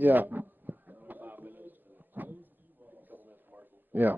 Yeah. Yeah.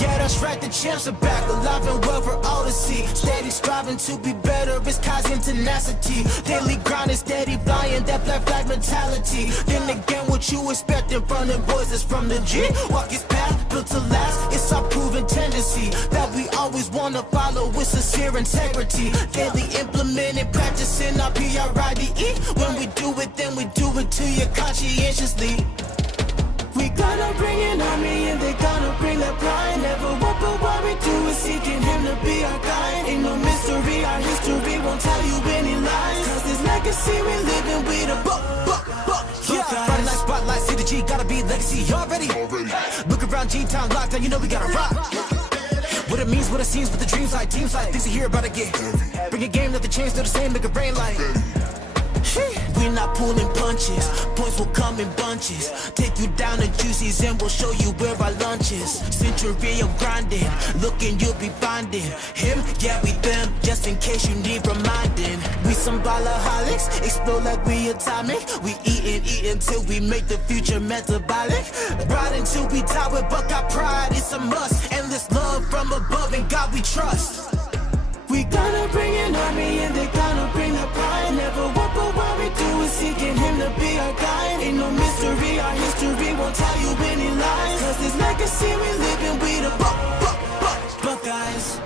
Yeah, that's right, the champs are back, alive and well for all to see. Steady striving to be better, it's Kaizen tenacity. Daily grind is steady flying, that black flag mentality. Then again, what you expecting from the boys is from the G. Walk his path, built to last, it's our proven tendency that we always want to follow with sincere integrity. Daily implementing, practicing our PRIDE. When we do it, then we do it to you conscientiously. We gonna bring an army and they gonna bring that pride. Never what but what we do is seeking him to be our guide. Ain't no mystery, our history won't tell you any lies. Cause this legacy we living with a yeah. Friday night spotlight, see the G, gotta be legacy already. Look around G-Town lockdown, you know we gotta rock. What it means, what it seems, what the dreams like, teams like, things you hear about to get. Bring a game, let the chains do the same, make it rain like. We're not pulling punches, points will come in bunches. Take you down to Juicy's and we'll show you where our lunch is. Century of grinding, looking you'll be finding him, yeah we them, just in case you need reminding. We some ballaholics, explode like we atomic. We eatin' till we make the future metabolic. Ride until we die with Buckeye pride, it's a must. Endless love from above and God we trust. We gonna bring an army and they gonna bring the pride. Never what but what we do is seeking him to be our guide. Ain't no mystery, our history won't tell you any lies. Cause this legacy we living with the Buckeyes.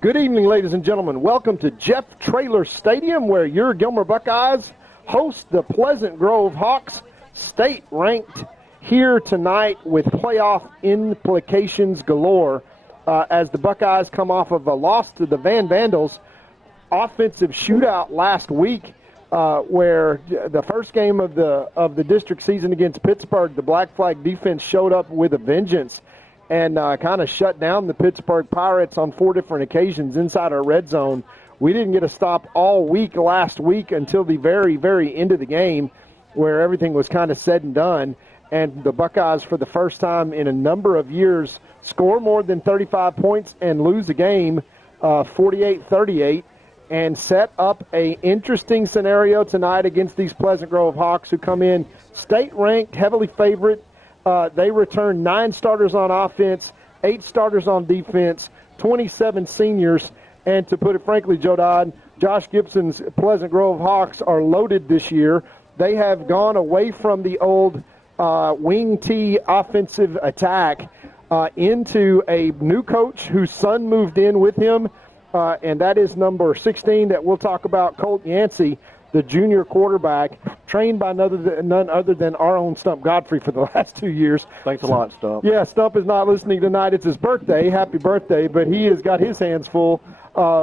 Good evening, ladies and gentlemen. Welcome to Jeff Traylor Stadium, where your Gilmer Buckeyes host the Pleasant Grove Hawks, state-ranked, here tonight with playoff implications galore as the Buckeyes come off of a loss to the Van Vandals offensive shootout last week, where the first game of the district season against Pittsburgh, the Black Flag defense showed up with a vengeance and kind of shut down the Pittsburgh Pirates on 4 different occasions inside our red zone. We didn't get a stop all week last week until the very, very end of the game, where everything was kind of said and done. And the Buckeyes, for the first time in a number of years, score more than 35 points and lose a game 48-38, and set up a interesting scenario tonight against these Pleasant Grove Hawks, who come in state-ranked, heavily favorite. They return 9 starters on offense, 8 starters on defense, 27 seniors. And to put it frankly, Joe Dodd, Josh Gibson's Pleasant Grove Hawks are loaded this year. They have gone away from the old wing T offensive attack into a new coach whose son moved in with him, and that is number 16 that we'll talk about, Colt Yancey, the junior quarterback, trained by none other than our own Stump Godfrey for the last 2 years. Thanks a lot, Stump. Yeah, Stump is not listening tonight. It's his birthday. Happy birthday. But he has got his hands full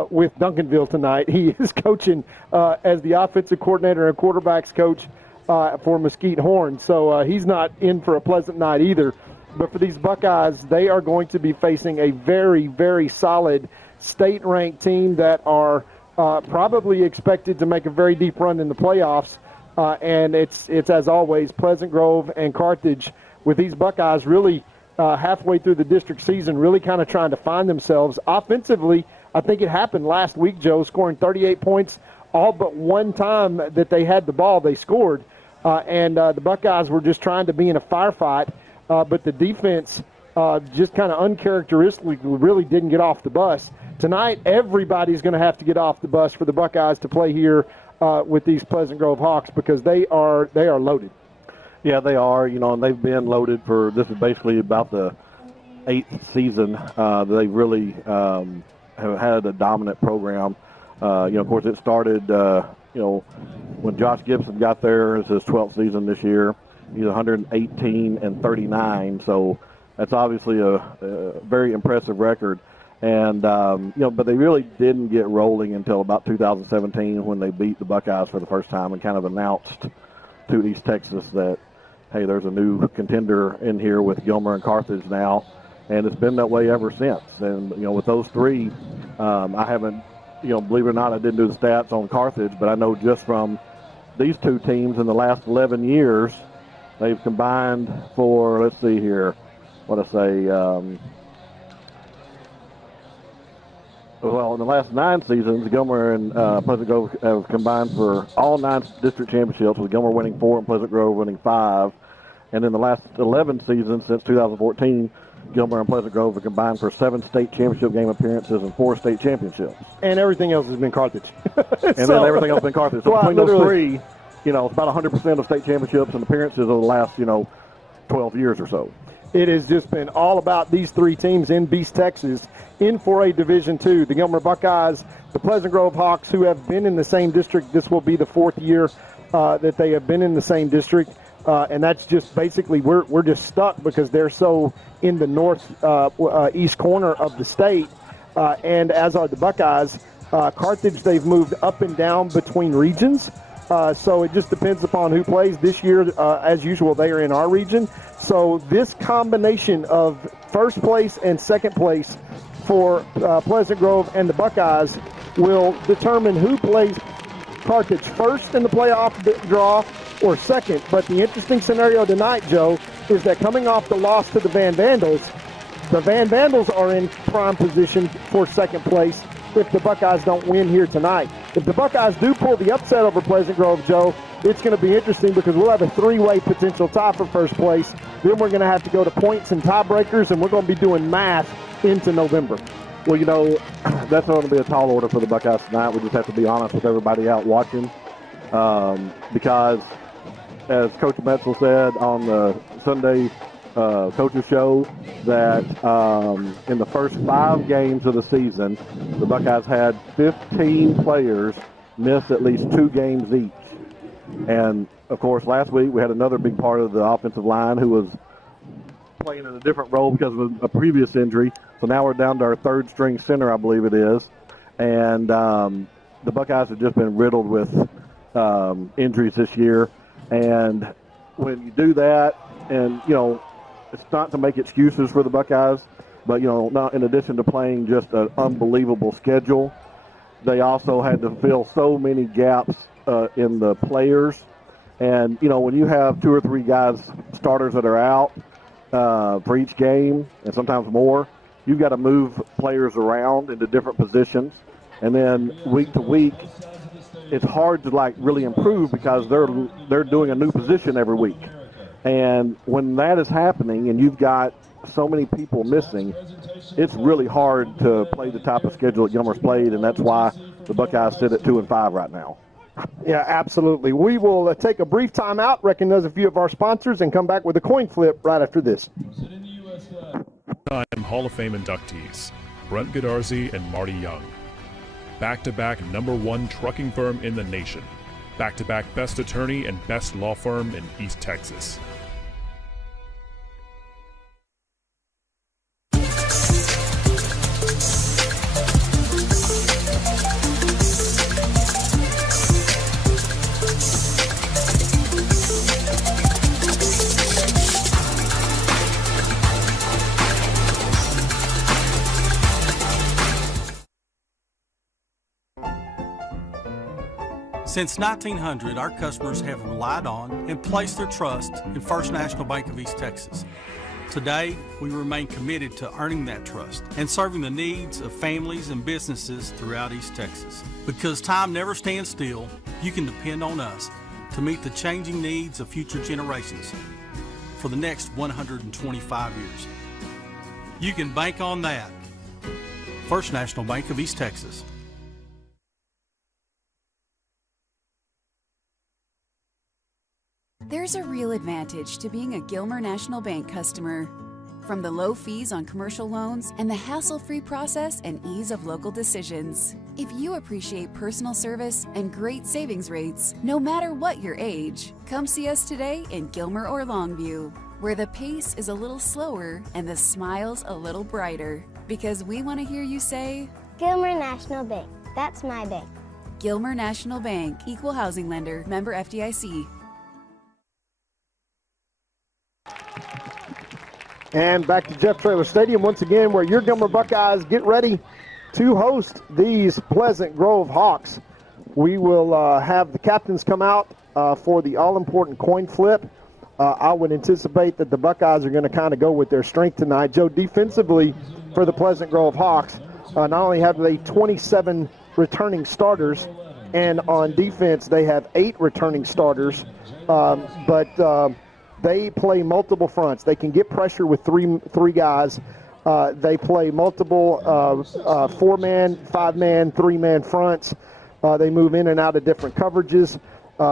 with Duncanville tonight. He is coaching as the offensive coordinator and quarterbacks coach for Mesquite Horn. So he's not in for a pleasant night either. But for these Buckeyes, they are going to be facing a very, very solid state-ranked team that are probably expected to make a very deep run in the playoffs. And it's as always, Pleasant Grove and Carthage, with these Buckeyes really halfway through the district season, really kind of trying to find themselves. Offensively, I think it happened last week, Joe, scoring 38 points all but one time that they had the ball, they scored. And the Buckeyes were just trying to be in a firefight, but the defense just kind of uncharacteristically really didn't get off the bus. Tonight, everybody's going to have to get off the bus for the Buckeyes to play here with these Pleasant Grove Hawks, because they are loaded. Yeah, they are, and they've been loaded this is basically about the 8th season. They really have had a dominant program. Of course, it started, when Josh Gibson got there. It's his 12th season this year. He's 118-39, so That's obviously a very impressive record. And, but they really didn't get rolling until about 2017 when they beat the Buckeyes for the first time and kind of announced to East Texas that, hey, there's a new contender in here with Gilmer and Carthage now. And it's been that way ever since. And, with those three, I haven't, believe it or not, I didn't do the stats on Carthage, but I know just from these two teams in the last 11 years, they've combined for, let's see here, well, in the last 9 seasons, Gilmer and Pleasant Grove have combined for all 9 district championships, with Gilmer winning 4 and Pleasant Grove winning 5. And in the last 11 seasons, since 2014, Gilmer and Pleasant Grove have combined for 7 state championship game appearances and 4 state championships. And everything else has been Carthage. And then everything else has been Carthage. So between those three, it's about 100% of state championships and appearances over the last, 12 years or so. It has just been all about these 3 teams in East Texas in 4A Division II. The Gilmer Buckeyes, the Pleasant Grove Hawks, who have been in the same district. This will be the 4th year that they have been in the same district. And that's just basically we're just stuck because they're so in the north east corner of the state. And as are the Buckeyes. Carthage, they've moved up and down between regions. So it just depends upon who plays. This year, as usual, they are in our region. So this combination of first place and second place for Pleasant Grove and the Buckeyes will determine who plays Carthage first in the playoff draw or second. But the interesting scenario tonight, Joe, is that coming off the loss to the Van Vandals are in prime position for second place if the Buckeyes don't win here tonight. If the Buckeyes do pull the upset over Pleasant Grove, Joe, it's going to be interesting because we'll have a 3-way potential tie for first place. Then we're going to have to go to points and tiebreakers, and we're going to be doing math into November. Well, that's going to be a tall order for the Buckeyes tonight. We just have to be honest with everybody out watching because, as Coach Metzel said on the Sunday coaches show, that in the first 5 games of the season, the Buckeyes had 15 players miss at least 2 games each. And, of course, last week we had another big part of the offensive line who was playing in a different role because of a previous injury. So now we're down to our 3rd-string center, I believe it is. And the Buckeyes have just been riddled with injuries this year. And when you do that, and, it's not to make excuses for the Buckeyes, but, not in addition to playing just an unbelievable schedule, they also had to fill so many gaps in the players. And, when you have 2 or 3 guys, starters that are out for each game, and sometimes more, you've got to move players around into different positions. And then week to week, it's hard to, really improve because they're doing a new position every week. And when that is happening and you've got so many people missing, it's really hard to play the type of schedule that Gilmer's played, and that's why the Buckeyes sit at 2-5 right now. Yeah, absolutely. We will take a brief timeout, recognize a few of our sponsors, and come back with a coin flip right after this. Time Hall of Fame inductees, Brent Godarzi and Marty Young. Back-to-back #1 trucking firm in the nation. Back-to-back best attorney and best law firm in East Texas. Since 1900, our customers have relied on and placed their trust in First National Bank of East Texas. Today, we remain committed to earning that trust and serving the needs of families and businesses throughout East Texas. Because time never stands still, you can depend on us to meet the changing needs of future generations for the next 125 years. You can bank on that. First National Bank of East Texas. There's a real advantage to being a Gilmer National Bank customer. From the low fees on commercial loans and the hassle-free process and ease of local decisions. If you appreciate personal service and great savings rates, no matter what your age, come see us today in Gilmer or Longview. where the pace is a little slower and the smile's a little brighter. Because we want to hear you say, Gilmer National Bank. That's my bank. Gilmer National Bank, Equal Housing Lender, member FDIC. And back to Jeff Traylor Stadium once again, where your Gilmer Buckeyes get ready to host these Pleasant Grove Hawks. We will have the captains come out for the all-important coin flip. I would anticipate that the Buckeyes are going to kind of go with their strength tonight. Joe, defensively for the Pleasant Grove Hawks, not only have they 27 returning starters, and on defense they have 8 returning starters, but they play multiple fronts. They can get pressure with three guys. They play multiple 4-man, 5-man, 3-man fronts. They move in and out of different coverages.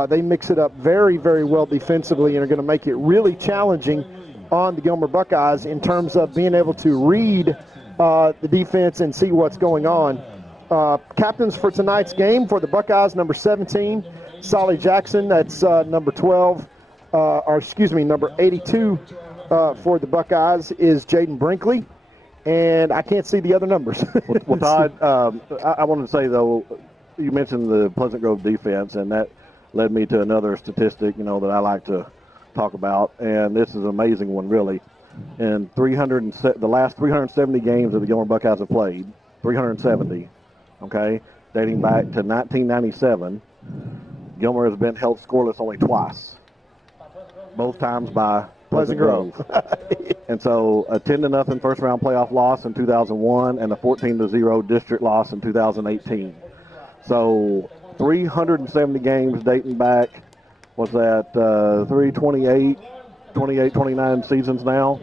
They mix it up very, very well defensively and are going to make it really challenging on the Gilmer Buckeyes in terms of being able to read the defense and see what's going on. Captains for tonight's game for the Buckeyes, number 17, Solly Jackson. That's number 12. Number 82 for the Buckeyes is Jaden Brinkley, and I can't see the other numbers. Well, Todd, I wanted to say, though, you mentioned the Pleasant Grove defense, and that led me to another statistic, that I like to talk about, and this is an amazing one, really. In the last 370 games that the Gilmer Buckeyes have played, 370, okay, dating back to 1997, Gilmer has been held scoreless only twice. Both times by Pleasant Grove. And so a 10-0 first-round playoff loss in 2001 and a 14-0 district loss in 2018. So 370 games dating back, was that 29 seasons now.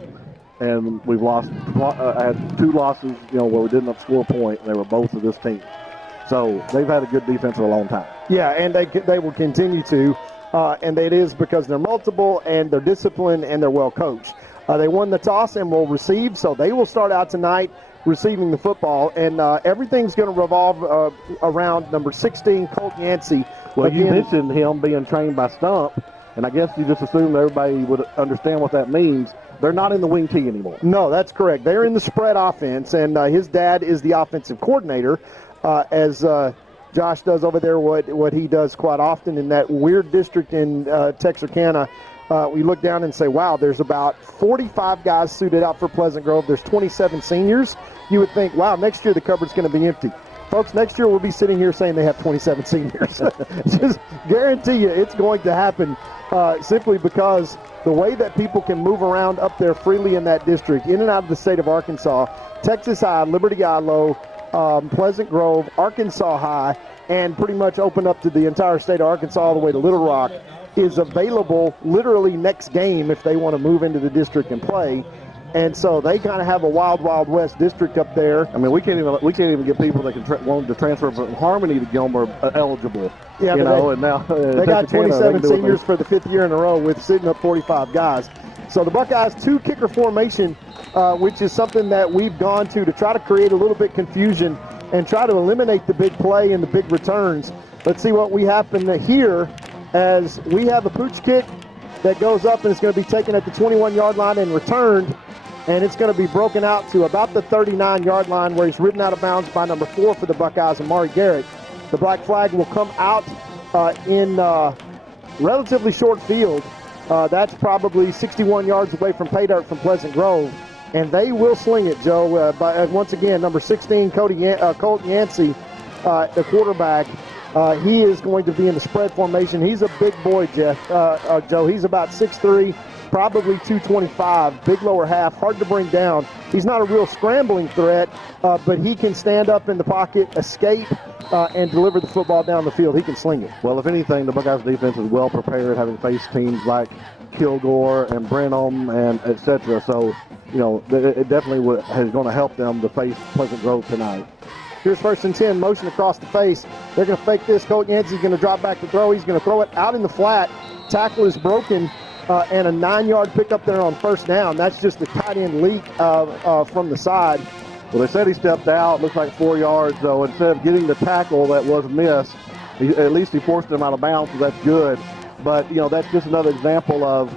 And we've had 2 losses, where we didn't score a point. They were both of this team. So they've had a good defense for a long time. Yeah, and they will continue to. And it is because they're multiple and they're disciplined and they're well coached. They won the toss and will receive, so they will start out tonight receiving the football. And everything's going to revolve around number 16, Colt Yancey. Well, you mentioned him being trained by Stump, and I guess you just assumed everybody would understand what that means. They're not in the wing tee anymore. No, that's correct. They're in the spread offense, and his dad is the offensive coordinator, as Josh does over there what he does quite often in that weird district in Texarkana. We look down and say, wow, there's about 45 guys suited out for Pleasant Grove. There's 27 seniors. You would think, wow, next year the cupboard's going to be empty. Folks, next year we'll be sitting here saying they have 27 seniors. Just guarantee you it's going to happen simply because the way that people can move around up there freely in that district, in and out of the state of Arkansas, Texas High, Liberty High Low, Pleasant Grove, Arkansas High, and pretty much open up to the entire state of Arkansas all the way to Little Rock, is available literally next game if they want to move into the district and play. And so they kind of have a wild, wild west district up there. I mean, we can't even get people that can want to transfer from Harmony to Gilmer eligible. Yeah, and now they got 27 seniors for the 5th year in a row with sitting up 45 guys. So the Buckeyes 2 kicker formation, which is something that we've gone to try to create a little bit confusion and try to eliminate the big play and the big returns. Let's see what we happen here as we have a pooch kick that goes up and it's going to be taken at the 21-yard line and returned. And it's going to be broken out to about the 39-yard line where he's ridden out of bounds by number 4 for the Buckeyes, Amari Garrett. The black flag will come out in relatively short field. That's probably 61 yards away from pay dirt from Pleasant Grove. And they will sling it, Joe. Once again, number 16, Colt Yancey, the quarterback. He is going to be in the spread formation. He's a big boy, Joe. He's about 6'3", probably 225, big lower half, hard to bring down. He's not a real scrambling threat, but he can stand up in the pocket, escape, and deliver the football down the field. He can sling it. Well, if anything, the Buckeyes defense is well prepared, having faced teams like Kilgore and Brenham and et cetera. So, it definitely is going to help them to face Pleasant Grove tonight. Here's 1st and 10, motion across the face. They're going to fake this. Colt Yancey's going to drop back to throw. He's going to throw it out in the flat. Tackle is broken, and a 9-yard pickup there on 1st down. That's just the tight end leak from the side. Well, they said he stepped out. Looks like 4 yards, though. Instead of getting the tackle that was missed, at least he forced him out of bounds, so that's good. But, that's just another example of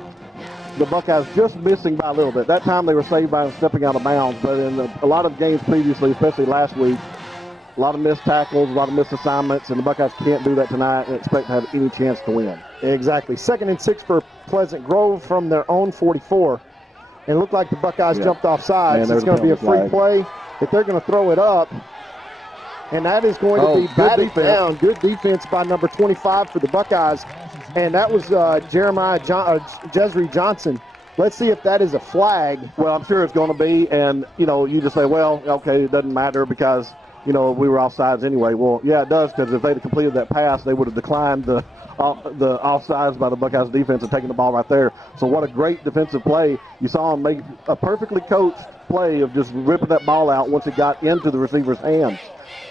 the Buckeyes just missing by a little bit. That time they were saved by stepping out of bounds, but in a lot of games previously, especially last week, a lot of missed tackles, a lot of missed assignments, and the Buckeyes can't do that tonight and expect to have any chance to win. Exactly. 2nd and 6 for Pleasant Grove from their own 44. And it looked like the Buckeyes jumped off sides. It's going to be a free play. If they're going to throw it up, and that is going to be batted down. Good defense by number 25 for the Buckeyes. And that was Jesry Johnson. Let's see if that is a flag. Well, I'm sure it's going to be, and, you just say, well, okay, it doesn't matter because, we were offsides anyway. Well, yeah, it does, because if they'd have completed that pass, they would have declined the offsides by the Buckeyes defense and taking the ball right there. So what a great defensive play. You saw him make a perfectly coached play of just ripping that ball out once it got into the receiver's hands.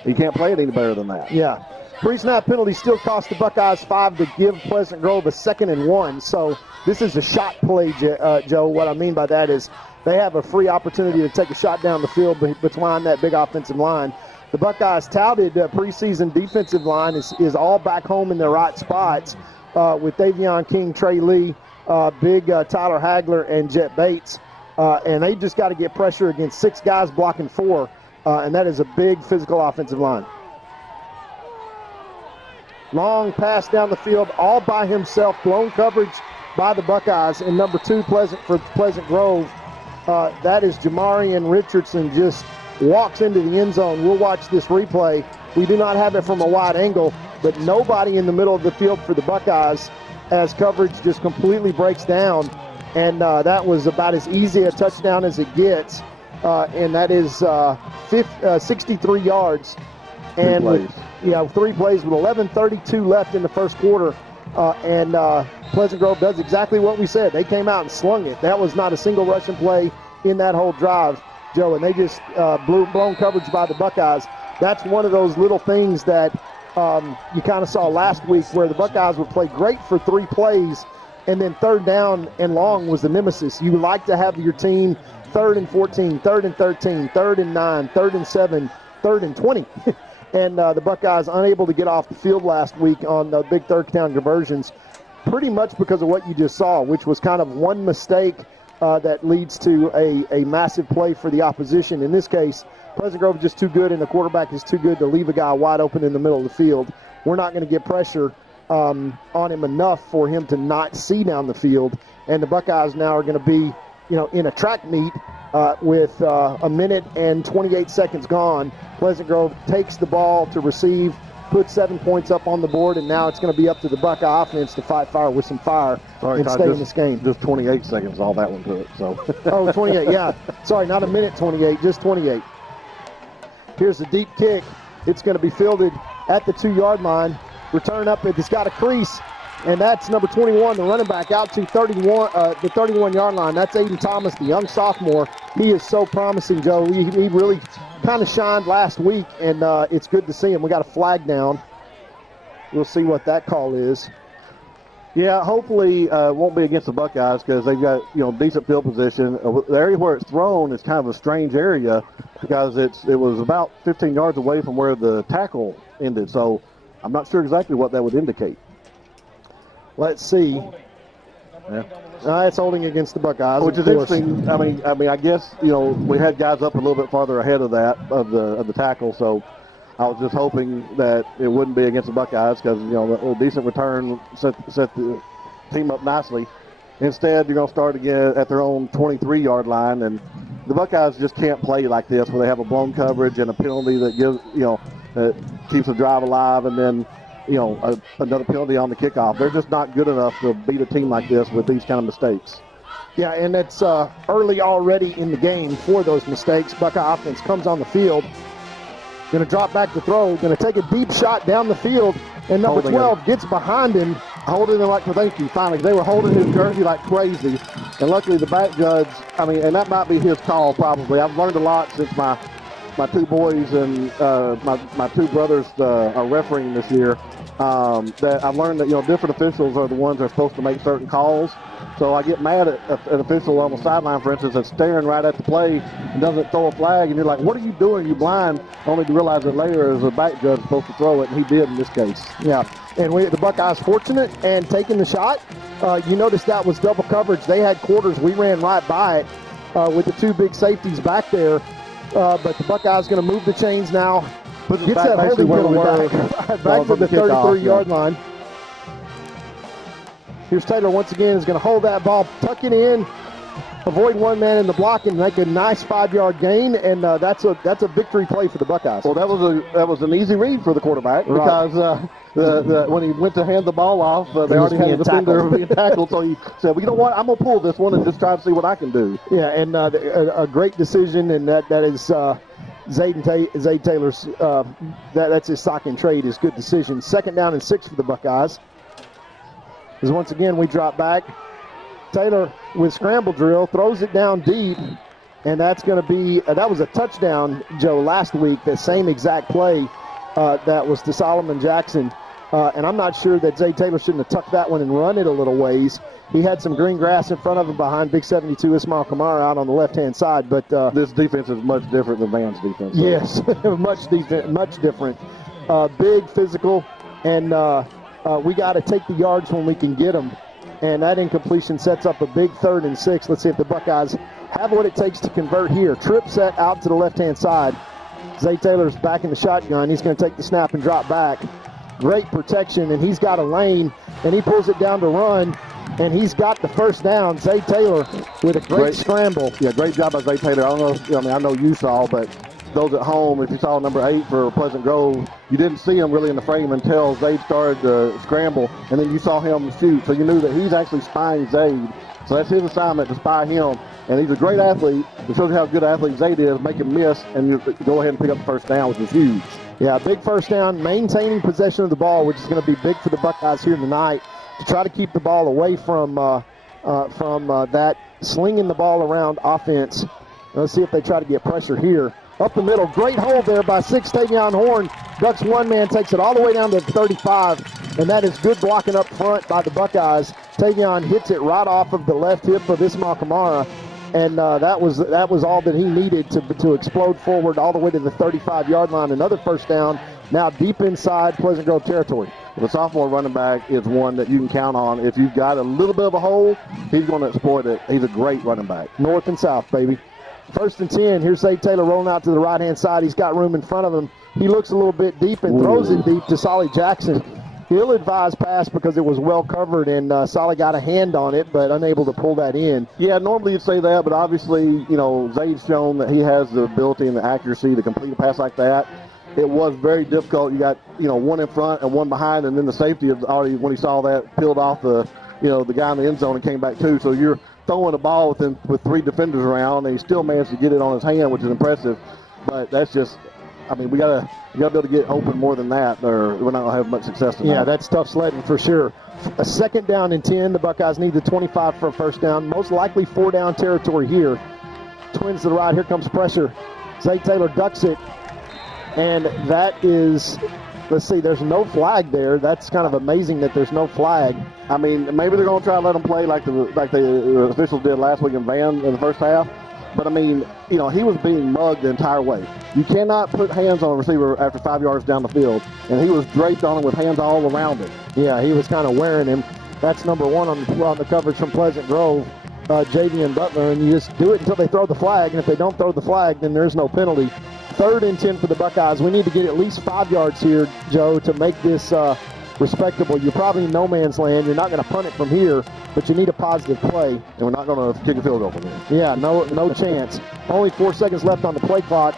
You can't play it any better than that. Yeah. Pre-snap penalty still cost the Buckeyes 5 to give Pleasant Grove a 2nd and 1. So this is a shot play, Joe. What I mean by that is they have a free opportunity to take a shot down the field between that big offensive line. The Buckeyes touted preseason defensive line is all back home in their right spots with Davion King, Trey Lee, big Tyler Hagler, and Jet Bates. And they just got to get pressure against 6 guys blocking 4. And that is a big physical offensive line. Long pass down the field, all by himself. Blown coverage by the Buckeyes. And number 2, for Pleasant Grove, that is Jamarian Richardson, just walks into the end zone. We'll watch this replay. We do not have it from a wide angle, but nobody in the middle of the field for the Buckeyes as coverage just completely breaks down. And that was about as easy a touchdown as it gets. And that is 63 yards. And 3 plays with 11:32 left in the first quarter. And Pleasant Grove does exactly what we said. They came out and slung it. That was not a single rushing play in that whole drive, Joe. And they just blown coverage by the Buckeyes. That's one of those little things that you kind of saw last week where the Buckeyes would play great for 3 plays, and then 3rd down and long was the nemesis. You would like to have your team 3rd and 14, 3rd and 13, 3rd and 9, 3rd and 7, 3rd and 20. And the Buckeyes unable to get off the field last week on the big 3rd down conversions, pretty much because of what you just saw, which was kind of one mistake that leads to a massive play for the opposition. In this case, Pleasant Grove is just too good, and the quarterback is too good to leave a guy wide open in the middle of the field. We're not going to get pressure on him enough for him to not see down the field. And the Buckeyes now are going to be, in a track meet with a minute and 28 seconds gone. Pleasant Grove takes the ball to receive, puts 7 points up on the board, and now it's going to be up to the Buckeye offense to fight fire with some fire and stay in this game. Just 28 seconds, all that one to it. So. Oh, 28, yeah. Sorry, not a minute 28, just 28. Here's the deep kick. It's going to be fielded at the 2-yard line. Return up, it's got a crease, and that's number 21, the running back, out to the 31-yard line. That's Aiden Thomas, the young sophomore. He is so promising, Joe. He really kind of shined last week, and it's good to see him. We got a flag down. We'll see what that call is. Yeah, hopefully it won't be against the Buckeyes because they've got, decent field position. The area where it's thrown is kind of a strange area because it was about 15 yards away from where the tackle ended. So I'm not sure exactly what that would indicate. Let's see. Yeah. It's holding against the Buckeyes, which is interesting. I mean, I guess we had guys up a little bit farther ahead of that of the tackle, so I was just hoping that it wouldn't be against the Buckeyes because a decent return set the team up nicely. Instead, you're going to start again at their own 23-yard line, and the Buckeyes just can't play like this where they have a blown coverage and a penalty that gives that keeps the drive alive, and then another penalty on the kickoff. They're just not good enough to beat a team like this with these kind of mistakes. Yeah, and it's early already in the game for those mistakes. Buckeye offense comes on the field. Going to drop back to throw. Going to take a deep shot down the field. And number 12 gets behind him, holding him like, thank you, finally. They were holding his jersey like crazy. And luckily the back judge, and that might be his call probably. I've learned a lot since my 2 boys and my 2 brothers are refereeing this year. That I've learned that different officials are the ones that are supposed to make certain calls. So I get mad at an official on the sideline, for instance, that's staring right at the play and doesn't throw a flag, and you're like, "What are you doing? You blind?" Only to realize that later, as a back judge, supposed to throw it, and he did in this case. Yeah, and the Buckeyes fortunate and taking the shot. You notice that was double coverage. They had quarters. We ran right by it with the two big safeties back there. But the Buckeyes going to move the chains now. Gets that holding penalty back to the 33-yard line. Here's Taylor once again is going to hold that ball, tuck it in, avoid one man in the block, and make a nice 5-yard gain. And that's a victory play for the Buckeyes. Well, that was an easy read for the quarterback because when he went to hand the ball off, they already had a defender being tackled. So he said, well, you know what, I'm going to pull this one and just try to see what I can do. Yeah, and a great decision, and that is Zay Taylor's, that's his stock and trade, is good decision. 2nd down and 6 for the Buckeyes. As once again we drop back. Taylor with scramble drill throws it down deep, and that's going to be that was a touchdown, Joe, last week. The same exact play that was to Solomon Jackson, and I'm not sure that Zay Taylor shouldn't have tucked that one and run it a little ways. He had some green grass in front of him behind Big 72 Ismail Kamara out on the left-hand side, but this defense is much different than Van's defense. Yes, much different. Big, physical, and we got to take the yards when we can get them. And that incompletion sets up a big 3rd and 6. Let's see if the Buckeyes have what it takes to convert here. Trip set out to the left-hand side. Zay Taylor's back in the shotgun. He's going to take the snap and drop back. Great protection, and he's got a lane, and he pulls it down to run, and he's got the 1st down. Zay Taylor with a great scramble. Yeah, great job by Zay Taylor. I know you saw, but those at home, if you saw number 8 for Pleasant Grove, you didn't see him really in the frame until Zaid started to scramble, and then you saw him shoot. So you knew that he's actually spying Zaid. So that's his assignment, to spy him. And he's a great athlete. It shows you how good athlete Zaid is. Make him miss, and you go ahead and pick up the 1st down, which is huge. Yeah, big 1st down, maintaining possession of the ball, which is going to be big for the Buckeyes here tonight, to try to keep the ball away from that slinging the ball around offense. Let's see if they try to get pressure here. Up the middle, great hold there by 6, Tavion Horn. Ducks one man, takes it all the way down to 35, and that is good blocking up front by the Buckeyes. Tavion hits it right off of the left hip of Ismail Kamara, and that was all that he needed to explode forward all the way to the 35-yard line. Another 1st down, now deep inside Pleasant Grove territory. The sophomore running back is one that you can count on. If you've got a little bit of a hole, he's going to exploit it. He's a great running back. North and south, baby. 1st and 10. Here's Zay Taylor rolling out to the right-hand side. He's got room in front of him. He looks a little bit deep and throws it deep to Solly Jackson. Ill-advised pass because it was well covered, and Solly got a hand on it, but unable to pull that in. Yeah, normally you'd say that, but obviously, Zayd's shown that he has the ability and the accuracy to complete a pass like that. It was very difficult. You got, one in front and one behind, and then the safety of already, when he saw that, peeled off the guy in the end zone and came back too. So you're throwing the ball with 3 defenders around, and he still managed to get it on his hand, which is impressive. But that's just, we gotta be able to get open more than that, or we're not gonna have much success tonight. Yeah, that's tough sledding for sure. A 2nd down and 10. The Buckeyes need the 25 for a 1st down. Most likely 4-down territory here. Twins to the right. Here comes pressure. Zay Taylor ducks it, and that is. Let's see, there's no flag there. That's kind of amazing that there's no flag. Maybe they're going to try to let them play like the officials did last week in Van in the 1st half. But, he was being mugged the entire way. You cannot put hands on a receiver after 5 yards down the field, and he was draped on him with hands all around him. Yeah, he was kind of wearing him. That's number 1 on the coverage from Pleasant Grove, Javian Butler, and you just do it until they throw the flag, and if they don't throw the flag, then there's no penalty. 3rd and 10 for the Buckeyes. We need to get at least 5 yards here, Joe, to make this respectable. You're probably in no man's land. You're not going to punt it from here, but you need a positive play. And we're not going to kick a field goal from here. Yeah, no chance. Only 4 seconds left on the play clock.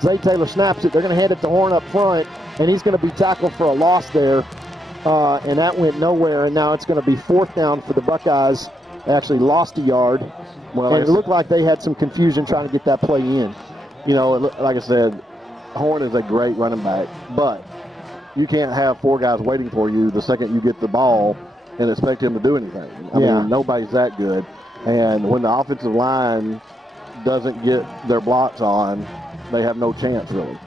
Zay Taylor snaps it. They're going to hand it to Horn up front, and he's going to be tackled for a loss there. And that went nowhere, and now it's going to be 4th down for the Buckeyes. They actually lost a yard. And it looked like they had some confusion trying to get that play in. Like I said, Horn is a great running back, but you can't have 4 guys waiting for you the second you get the ball and expect him to do anything. I mean, nobody's that good. And when the offensive line doesn't get their blocks on, they have no chance, really.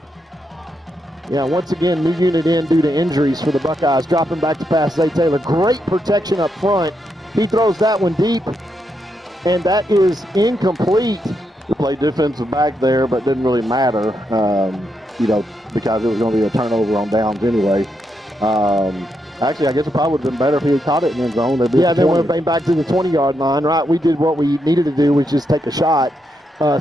Yeah, once again, new unit in due to injuries for the Buckeyes. Dropping back to pass, Zay Taylor. Great protection up front. He throws that one deep, and that is incomplete. We played defensive back there, but didn't really matter, because it was going to be a turnover on downs anyway. Actually, I guess it probably would have been better if he had caught it in the end zone. Yeah, then we'll bang back to the 20-yard line, right? We did what we needed to do, which is take a shot.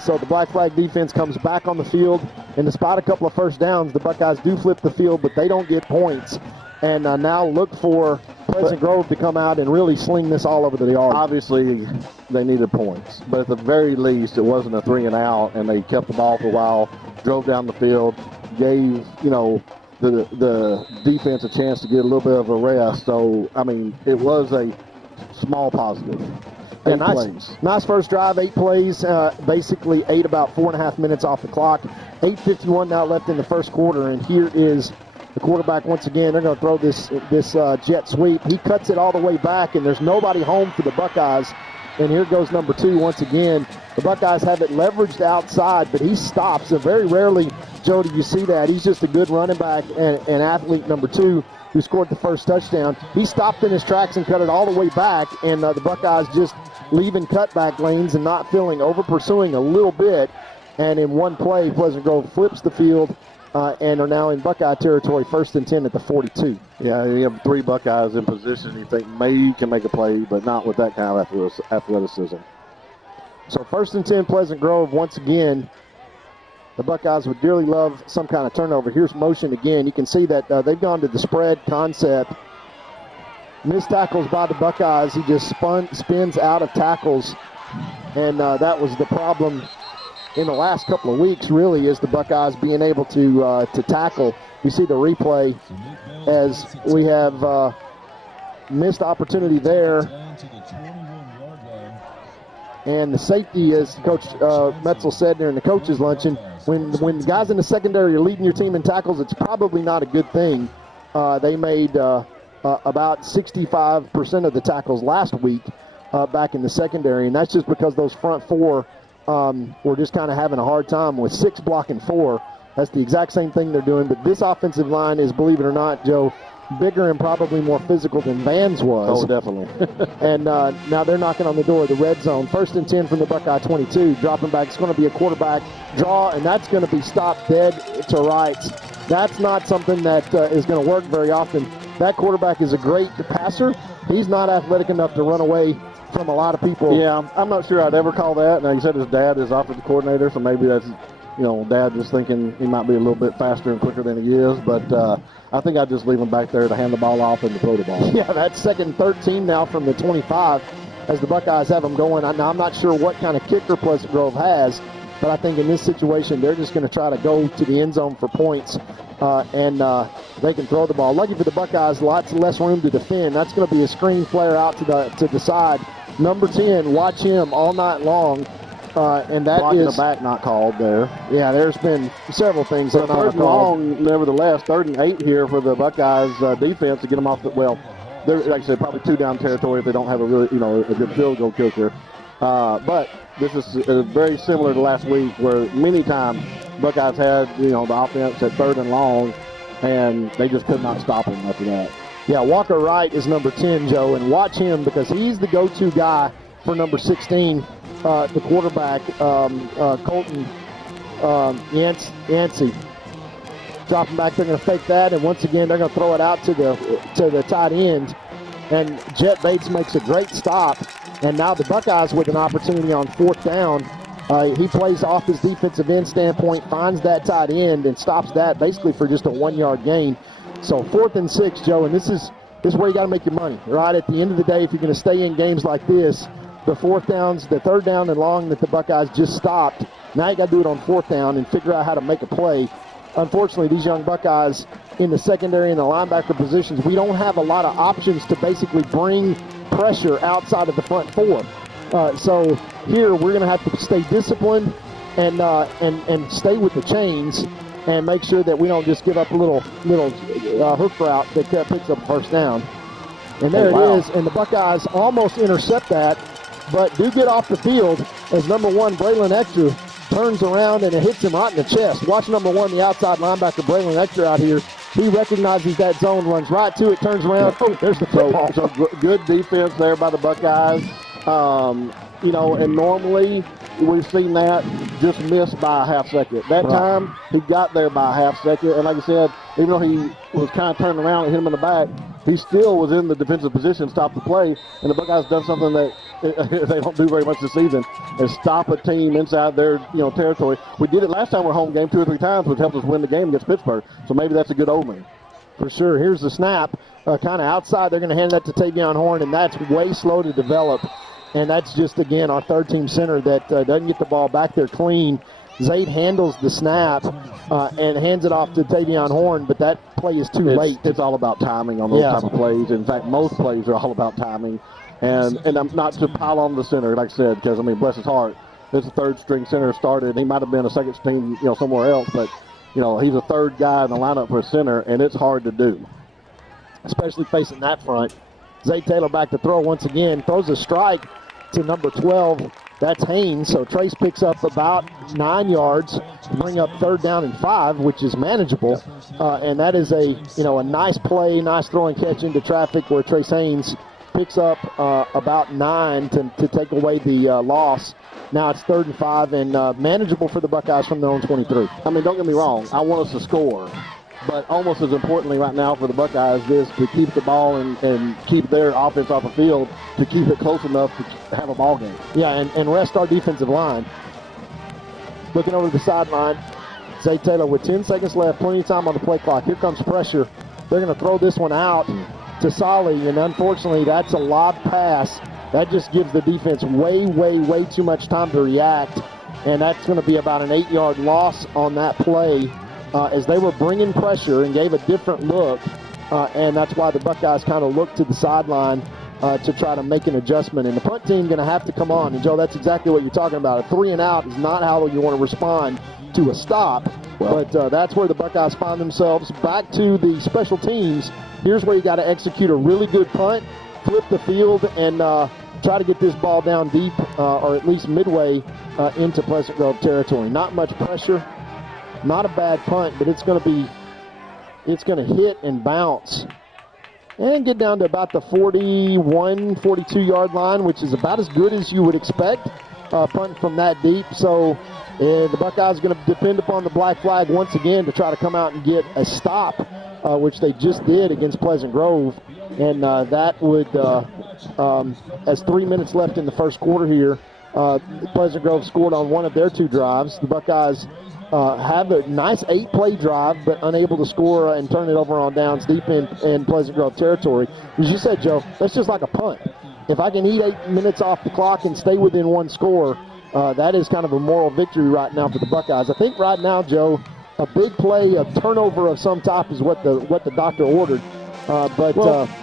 So the Black Flag defense comes back on the field, and despite a couple of first downs, the Buckeyes do flip the field, but they don't get points. And now look for Pleasant Grove to come out and really sling this all over the yard. Obviously, they needed points, but at the very least, it wasn't a 3-and-out, and they kept the ball for a while, drove down the field, gave, the defense a chance to get a little bit of a rest. So, I mean, it was a small positive. Nice first drive, 8 plays, basically ate about 4.5 minutes off the clock. 8:51 now left in the first quarter, and here is the quarterback once again. They're going to throw this jet sweep. He cuts it all the way back, and there's nobody home for the Buckeyes. And here goes number 2 once again. The Buckeyes have it leveraged outside, but he stops, and very rarely, Joe, do you see that. He's just a good running back and athlete, number 2, who scored the first touchdown. He stopped in his tracks and cut it all the way back, and the Buckeyes just leaving cutback lanes and not over-pursuing a little bit. And in one play, Pleasant Grove flips the field and are now in Buckeye territory, 1st and 10 at the 42. Yeah, you have 3 Buckeyes in position. You think maybe can make a play, but not with that kind of athleticism. So 1st and 10, Pleasant Grove once again. The Buckeyes would dearly love some kind of turnover. Here's motion again. You can see that they've gone to the spread concept. Missed tackles by the Buckeyes. He just spins out of tackles, and that was the problem in the last couple of weeks, really, is the Buckeyes being able to tackle. You see the replay as we have missed opportunity there. And the safety, as Coach Metzel said during the coaches' luncheon, when the guys in the secondary are leading your team in tackles, it's probably not a good thing. They made about 65% of the tackles last week back in the secondary, and that's just because those front 4 were just kind of having a hard time with 6 blocking 4. That's the exact same thing they're doing, but this offensive line is, believe it or not, Joe, bigger and probably more physical than Vans was. Oh, definitely. And now they're knocking on the door of the red zone. 1st and 10 from the Buckeye 22. Dropping back. It's going to be a quarterback draw, and that's going to be stopped dead to rights. That's not something that is going to work very often. That quarterback is a great passer. He's not athletic enough to run away from a lot of people. Yeah, I'm not sure I'd ever call that. Now, he said his dad is offensive coordinator, so maybe that's, dad just thinking he might be a little bit faster and quicker than he is. But I think I'd just leave him back there to hand the ball off and to throw the ball. Yeah, that's 2nd and 13 now from the 25 as the Buckeyes have them going. Now, I'm not sure what kind of kicker Pleasant Grove has, but I think in this situation they're just going to try to go to the end zone for points, and they can throw the ball. Lucky for the Buckeyes, lots less room to defend. That's going to be a screen flare out to the side. Number 10, watch him all night long. And that blocking is the back not called there. Yeah, there's been several things that are not 3rd and long, nevertheless, 3rd and 8 here for the Buckeyes defense to get them off the, they're, like I said, probably 2 down territory if they don't have a really, a good field goal kicker. But this is very similar to last week where many times Buckeyes had, the offense at 3rd and long, and they just could not stop him after that. Yeah, Walker Wright is number 10, Joe, and watch him because he's the go-to guy for number 16. The quarterback, Colton Yancey. Dropping back, they're going to fake that, and once again, they're going to throw it out to the tight end. And Jet Bates makes a great stop, and now the Buckeyes with an opportunity on 4th down. He plays off his defensive end standpoint, finds that tight end, and stops that basically for just a 1-yard gain. So 4th and 6, Joe, and this is where you got to make your money, right? At the end of the day, if you're going to stay in games like this, the 4th downs, the 3rd down and long that the Buckeyes just stopped, now you got to do it on 4th down and figure out how to make a play. Unfortunately, these young Buckeyes in the secondary and the linebacker positions, we don't have a lot of options to basically bring pressure outside of the front 4. So here we're going to have to stay disciplined and stay with the chains and make sure that we don't just give up a little hook route that picks up 1st down. And there it is, and the Buckeyes almost intercept that, but do get off the field as number 1, Braylon Extra, turns around and it hits him right in the chest. Watch number 1, the outside linebacker, Braylon Extra out here. He recognizes that zone, runs right to it, turns around. Oh, there's the football. So good defense there by the Buckeyes. And normally we've seen that just missed by a half second. That time he got there by a half second, and like I said, even though he was kind of turning around and hit him in the back, he still was in the defensive position, stopped the play, and the Buckeyes done something that they don't do very much this season, is stop a team inside their territory. We did it last time we were home game 2 or 3 times, which helped us win the game against Pittsburgh. So maybe that's a good omen. For sure. Here's the snap, kind of outside. They're going to hand that to Tavion Horn, and that's way slow to develop. And that's just, again, our third-team center that doesn't get the ball back there clean. Zaid handles the snap and hands it off to Tavion Horn, but that play is too late. It's all about timing on those type of plays. In fact, most plays are all about timing. And I'm not to pile on the center, like I said, because, I mean, bless his heart, this is a third-string center started. He might have been a second-string, somewhere else, but, he's a third guy in the lineup for a center, and it's hard to do. Especially facing that front. Zay Taylor back to throw once again, throws a strike to number 12. That's Haynes. So Trace picks up about 9 yards to bring up 3rd down and 5, which is manageable. And that is a nice play, nice throw and catch into traffic where Trace Haynes picks up about 9 to take away the loss. Now it's 3rd and 5 and manageable for the Buckeyes from their own 23. I mean, don't get me wrong. I want us to score. But almost as importantly right now for the Buckeyes is to keep the ball and keep their offense off the field, to keep it close enough to have a ball game. Yeah, and rest our defensive line. Looking over the sideline, Zay Taylor with 10 seconds left, plenty of time on the play clock. Here comes pressure. They're going to throw this one out to Solly, and unfortunately that's a lob pass. That just gives the defense way too much time to react, and that's going to be about an 8-yard loss on that play. As they were bringing pressure and gave a different look, and that's why the Buckeyes kind of looked to the sideline to try to make an adjustment. And the punt team going to have to come on. And, Joe, that's exactly what you're talking about. A 3 and out is not how you want to respond to a stop, but that's where the Buckeyes find themselves. Back to the special teams. Here's where you got to execute a really good punt, flip the field, and try to get this ball down deep or at least midway into Pleasant Grove territory. Not much pressure. Not a bad punt, but it's going to hit and bounce and get down to about the 41, 42-yard line, which is about as good as you would expect, punting from that deep. So the Buckeyes are going to depend upon the black flag once again to try to come out and get a stop, which they just did against Pleasant Grove. And that would, as 3 minutes left in the first quarter here, Pleasant Grove scored on one of their 2 drives. The Buckeyes have a nice 8-play drive, but unable to score and turn it over on downs deep in Pleasant Grove territory. As you said, Joe, that's just like a punt. If I can eat 8 minutes off the clock and stay within 1 score, that is kind of a moral victory right now for the Buckeyes. I think right now, Joe, a big play, a turnover of some type is what the doctor ordered. I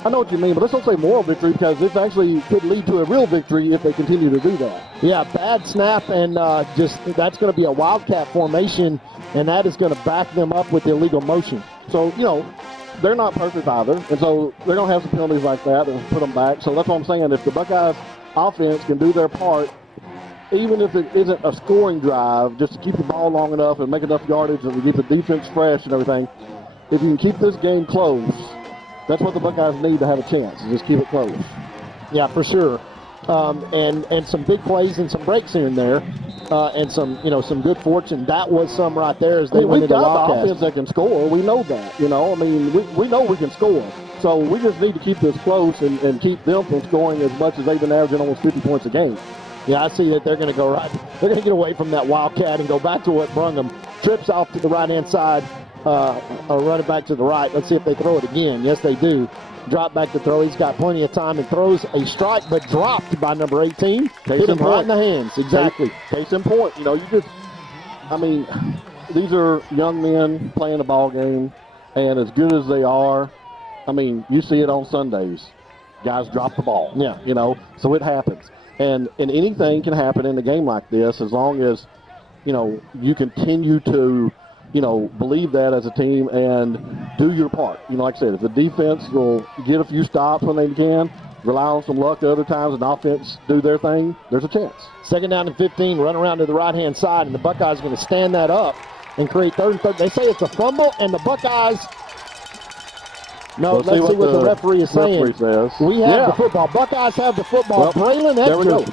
know what you mean, but let's not say moral victory, because this actually could lead to a real victory if they continue to do that. Yeah, bad snap, and that's going to be a wildcat formation, and that is going to back them up with illegal motion. So, they're not perfect either, and so they're going to have some penalties like that and put them back. So that's what I'm saying. If the Buckeyes offense can do their part, even if it isn't a scoring drive, just to keep the ball long enough and make enough yardage and to keep the defense fresh and everything, if you can keep this game close, that's what the Buckeyes need to have a chance, is just keep it close. Yeah, for sure. And some big plays and some breaks here and there, and some good fortune. That was some right there as they went into Wildcats. We've got the offense that can score. We know that. We know we can score. So we just need to keep this close and keep them from scoring as much as they've been averaging almost 50 points a game. Yeah, I see that they're going to go right. They're going to get away from that Wildcat and go back to what brung them. Trips off to the right-hand side. Run it back to the right. Let's see if they throw it again. Yes, they do. Drop back to throw. He's got plenty of time and throws a strike, but dropped by number 18. Hit him right in the hands. Exactly. Case in point. These are young men playing a ball game, and as good as they are, you see it on Sundays. Guys drop the ball. Yeah. So it happens. And anything can happen in a game like this as long as, you continue to believe that as a team and do your part. Like I said, if the defense will get a few stops when they can, rely on some luck at other times, and offense do their thing, there's a chance. 2nd down and 15, run around to the right-hand side, and the Buckeyes are going to stand that up and create 3rd and 3rd. They say it's a fumble, and the Buckeyes... No, let's see what the referee is saying. We have the football. Buckeyes have the football. Well, Braylon Ector,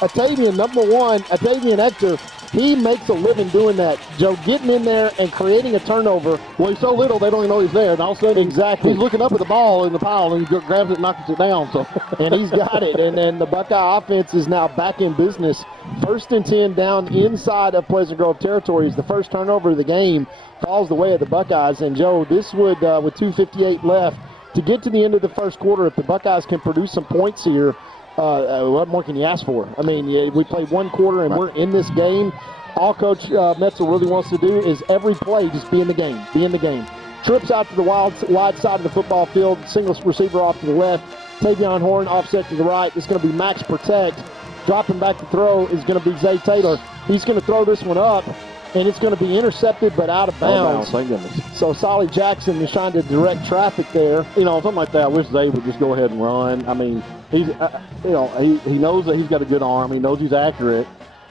Atavian, number 1, Atavian Ector He makes a living doing that, Joe, getting in there and creating a turnover. Well, he's so little, they don't even know he's there. And all of a sudden, Exactly. he's looking up at the ball in the pile, and he grabs it and knocks it down. So, And he's got it. And then the Buckeye offense is now back in business. 1st and 10 down inside of Pleasant Grove territory. The first turnover of the game falls the way of the Buckeyes. And, Joe, this would, with 2:58 left, to get to the end of the first quarter, if the Buckeyes can produce some points here, what more can you ask for? I mean, we played one quarter and we're in this game. All Coach Metzel really wants to do is every play just be in the game, Trips out to the wide side of the football field, single receiver off to the left. Tavion Horn offset to the right. It's going to be max protect. Dropping back to throw is going to be Zay Taylor. He's going to throw this one up, and it's going to be intercepted but out of bounds. Thank goodness. So Solly Jackson is trying to direct traffic there. You know, something like that, I wish Zay would just go ahead and run. I mean, he's, he knows that he's got a good arm. He knows he's accurate.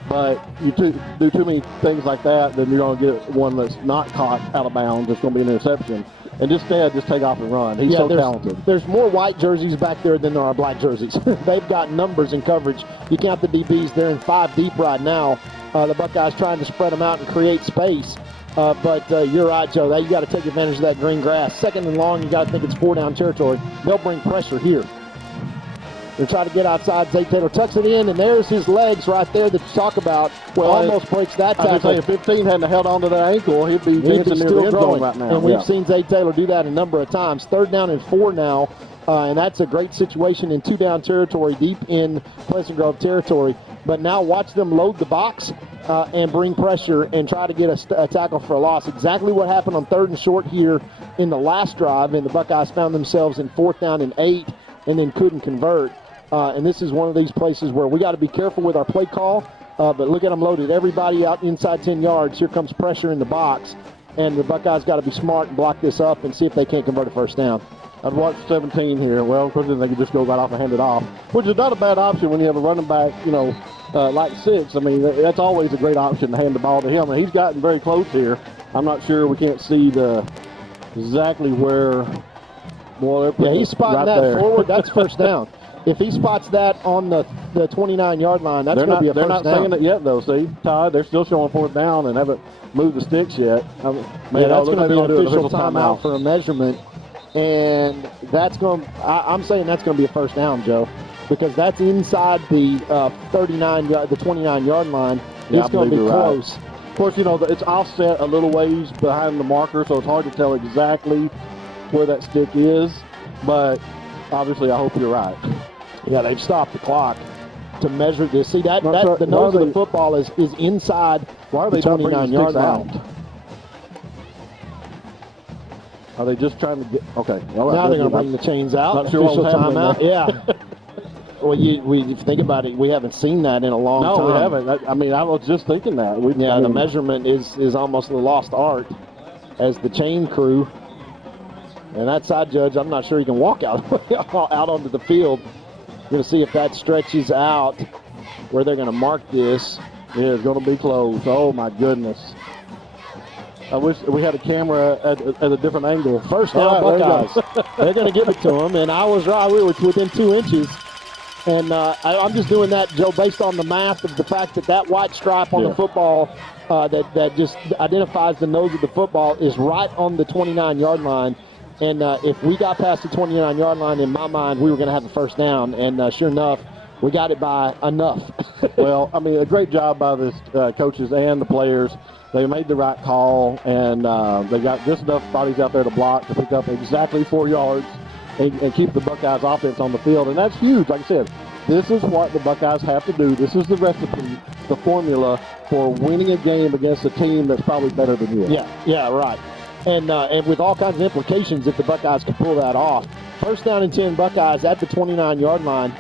But you do too many things like that, then you're going to get one that's not caught out of bounds. It's going to be an interception. And instead, just take off and run. He's so talented. There's more white jerseys back there than there are black jerseys. They've got numbers and coverage. You count the DBs. They're in 5 deep right now. The Buckeyes trying to spread them out and create space. But you're right, Joe. You got to take advantage of that green grass. 2nd and long, you got to think it's 4-down territory. They'll bring pressure here. They're trying to get outside. Zay Taylor tucks it in, and there's his legs right there that you talk about. Well, almost breaks that tackle. If 15 hadn't held onto that ankle, he'd be dancing near the end zone right now. And we've seen Zay Taylor do that a number of times. 3rd down and 4 now, and that's a great situation in 2-down territory, deep in Pleasant Grove territory. But now watch them load the box and bring pressure and try to get a tackle for a loss. Exactly what happened on 3rd and short here in the last drive, and the Buckeyes found themselves in 4th down and 8 and then couldn't convert. And this is one of these places where we got to be careful with our play call. But look at them loaded. Everybody out inside 10 yards. Here comes pressure in the box. And the Buckeyes got to be smart and block this up and see if they can't convert a first down. I'd watch 17 here. Well, of course, they can just go right off and hand it off, which is not a bad option when you have a running back, like 6. I mean, that's always a great option to hand the ball to him. And he's gotten very close here. I'm not sure. We can't see exactly where. Well, he's spotting right that there. forward. That's first down. If he spots that on the 29-yard line, that's going to be a first down. They're not saying it yet, though, see? Todd, they're still showing 4th down and haven't moved the sticks yet. That's going to be an official timeout for a measurement. And that's going. I'm saying that's going to be a first down, Joe, because that's inside the 29-yard line. It's going to be close. Right. Of course, it's offset a little ways behind the marker, so it's hard to tell exactly where that stick is. But obviously, I hope you're right. Yeah, they've stopped the clock to measure this. See, the nose of the football is inside the 29-yard line. Are they just trying to get? Okay. Now they're going to bring the chains out. Not sure official timeout. Yeah. Well, you think about it, we haven't seen that in a long time. No, we haven't. I mean, I was just thinking that. The measurement is almost the lost art as the chain crew. And that side judge, I'm not sure he can walk out onto the field. We're going to see if that stretches out where they're going to mark this. Yeah, it's going to be close. Oh, my goodness. I wish we had a camera at a different angle. First down, Buckeyes. They're going to give it to him, and I was right. We were within 2 inches. And I'm just doing that, Joe, based on the math of the fact that white stripe on the football that just identifies the nose of the football is right on the 29-yard line. And if we got past the 29-yard line, in my mind, we were going to have a first down. And sure enough, we got it by enough. Well, I mean, a great job by the coaches and the players. They made the right call, and they got just enough bodies out there to block to pick up exactly 4 yards and keep the Buckeyes offense on the field. And that's huge. Like I said, this is what the Buckeyes have to do. This is the recipe, the formula for winning a game against a team that's probably better than you. Yeah, right. And with all kinds of implications if the Buckeyes can pull that off. First down and 10 Buckeyes at the 29-yard line.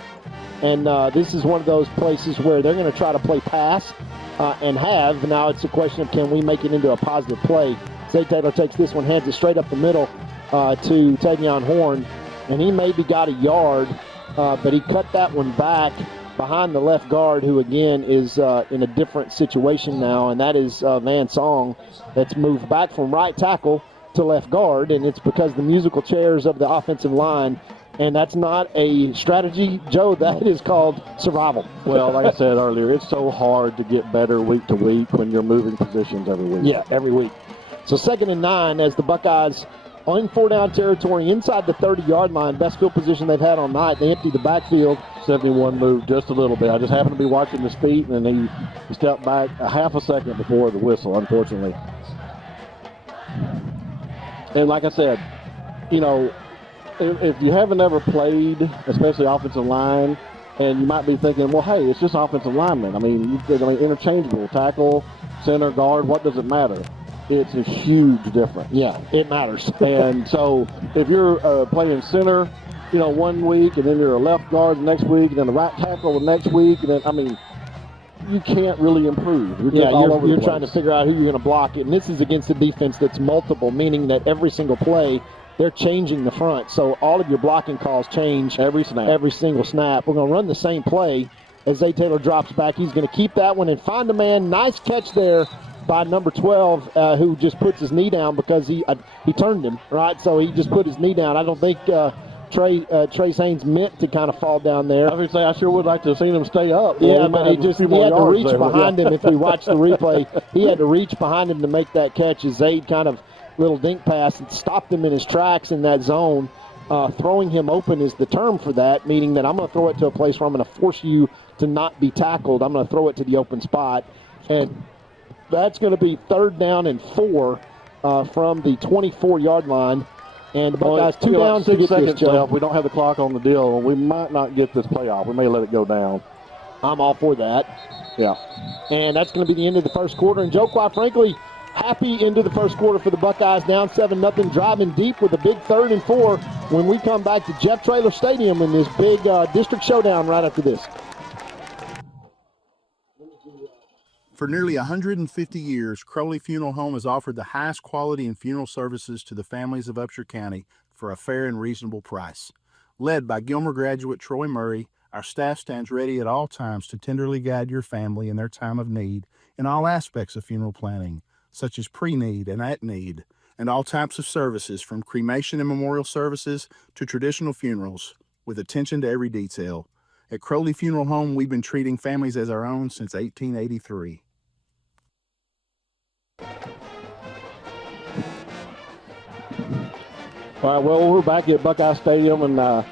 And this is one of those places where they're going to try to play pass and have. Now it's a question of can we make it into a positive play. Zay Taylor takes this one, hands it straight up the middle to Tavion Horn. And he maybe got a yard, but he cut that one back behind the left guard, who, again, is in a different situation now, and that is Van Song, that's moved back from right tackle to left guard, and it's because the musical chairs of the offensive line And that's not a strategy, Joe. That is called survival. Well, like I said earlier, it's so hard to get better week to week when you're moving positions every week. Yeah, every week. So 2nd and 9 as the Buckeyes on 4-down territory inside the 30-yard line. Best field position they've had all night. They emptied the backfield. 71 moved just a little bit. I just happened to be watching his feet, and he stepped back a half a second before the whistle, unfortunately. And like I said, you know, if you haven't ever played, especially offensive line, and you might be thinking, well, hey, it's just offensive linemen. I mean, interchangeable, tackle, center, guard, what does it matter? It's a huge difference. Yeah, it matters. And so if you're playing center, you know, 1 week, and then you're a left guard the next week, and then the right tackle the next week, and then, I mean, you can't really improve. You're trying to figure out who you're going to block. And this is against a defense that's multiple, meaning that every single play, they're changing the front. So all of your blocking calls change every single snap. We're going to run the same play as Zay Taylor drops back. He's going to keep that one and find a man. Nice catch there by number 12, who just puts his knee down because he turned him, right? So he just put his knee down. I don't think Trey Haynes meant to kind of fall down there. I would say I sure would like to have seen him stay up. Yeah, but he had to reach behind him. If we watch the replay, he had to reach behind him to make that catch as Zayd kind of little dink pass and stopped him in his tracks in that zone. Throwing him open is the term for that, meaning that I'm going to throw it to a place where I'm going to force you to not be tackled. I'm going to throw it to the open spot. And that's going to be 3rd down and 4 from the 24-yard line. And the Buckeyes 2 down, 6 seconds left. We don't have the clock on the deal. We might not get this playoff. We may let it go down. I'm all for that. Yeah. And that's going to be the end of the first quarter. And Joe, quite frankly, happy into the first quarter for the Buckeyes, down 7-0, driving deep with a big 3rd and 4 when we come back to Jeff Traylor Stadium in this big district showdown right after this. For nearly 150 years, Crowley Funeral Home has offered the highest quality in funeral services to the families of Upshur County for a fair and reasonable price. Led by Gilmer graduate Troy Murray, our staff stands ready at all times to tenderly guide your family in their time of need in all aspects of funeral planning, such as pre-need and at-need, and all types of services from cremation and memorial services to traditional funerals, with attention to every detail. At Crowley Funeral Home, we've been treating families as our own since 1883. All right, well, we're back at Buckeye Stadium, and I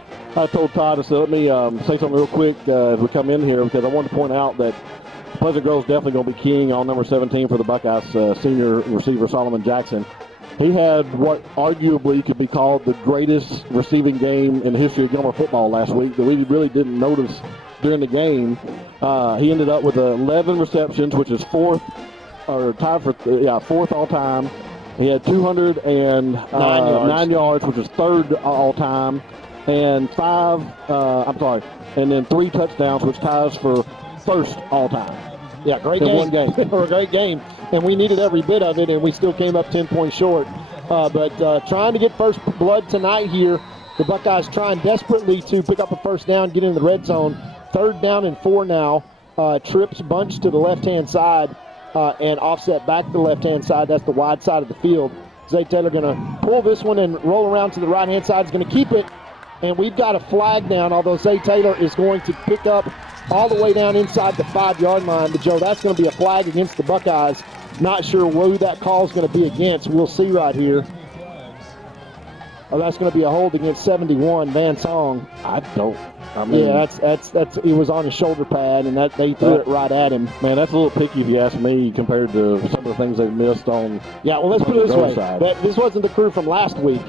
told Todd, I said, let me say something real quick as we come in here, because I wanted to point out that Pleasant Grove's definitely going to be king on number 17 for the Buckeyes, senior receiver Solomon Jackson. He had what arguably could be called the greatest receiving game in the history of Gilmer football last week that we really didn't notice during the game. He ended up with 11 receptions, which is fourth all time. He had 209 yards, which is 3rd all time, and 3 touchdowns, which ties for 1st all time. Yeah, great in game. One game. A great game. And we needed every bit of it, and we still came up 10 points short. But trying to get first blood tonight here. The Buckeyes trying desperately to pick up a first down, get in the red zone. 3rd down and 4 now. Trips bunch to the left-hand side and offset back to the left-hand side. That's the wide side of the field. Zay Taylor going to pull this one and roll around to the right-hand side. He's going to keep it. And we've got a flag down, although Zay Taylor is going to pick up all the way down inside the 5-yard line. But, Joe, that's going to be a flag against the Buckeyes. Not sure who that call is going to be against. We'll see right here. Oh, that's going to be a hold against 71, Van Song. Yeah, that's it was on his shoulder pad, and they threw it right at him. Man, that's a little picky if you ask me compared to some of the things they've missed on. Yeah, well, let's put it this way. This wasn't the crew from last week.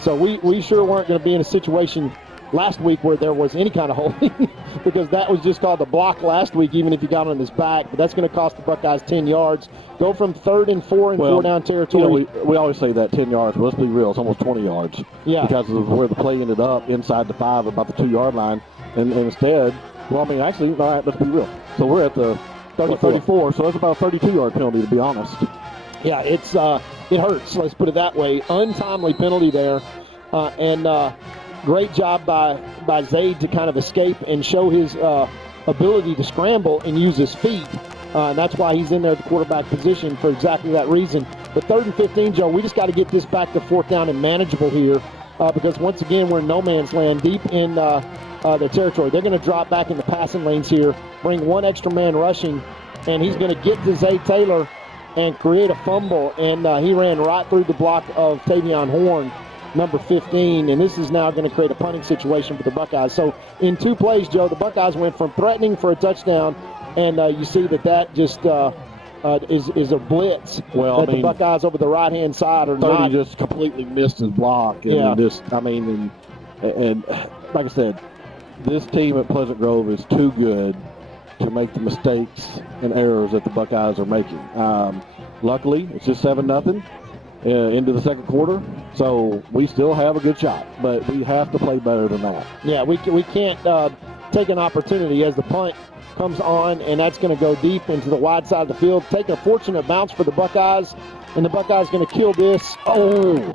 So we sure weren't going to be in a situation last week where there was any kind of holding because that was just called a block last week, even if he got on his back. But that's going to cost the Buckeyes 10 yards. Go from 3rd and 4 and 4 down territory. You know, we always say that 10 yards, but let's be real, it's almost 20 yards. Yeah. Because of where the play ended up inside the 5, about the 2-yard line. And instead, all right, let's be real. So we're at the 34, so that's about a 32-yard penalty, to be honest. Yeah, it hurts, let's put it that way. Untimely penalty there. Great job by Zayd to kind of escape and show his ability to scramble and use his feet. And that's why he's in there at the quarterback position for exactly that reason. But 3rd and 15, Joe, we just got to get this back to 4th down and manageable here because once again we're in no man's land deep in their territory. They're going to drop back in the passing lanes here, bring one extra man rushing, and he's going to get to Zay Taylor and create a fumble, and he ran right through the block of Tavion Horn, number 15, and this is now going to create a punting situation for the Buckeyes. So in 2 plays, Joe, the Buckeyes went from threatening for a touchdown, and you see that just is a blitz. Well, the Buckeyes over the right-hand side are 30 not. just completely missed his block. And and like I said, this team at Pleasant Grove is too good to make the mistakes and errors that the Buckeyes are making. Luckily, it's just 7-0 into the second quarter, so we still have a good shot, but we have to play better than that. Yeah, we can't take an opportunity as the punt comes on, and that's going to go deep into the wide side of the field. Take a fortunate bounce for the Buckeyes, and the Buckeyes going to kill this. Oh,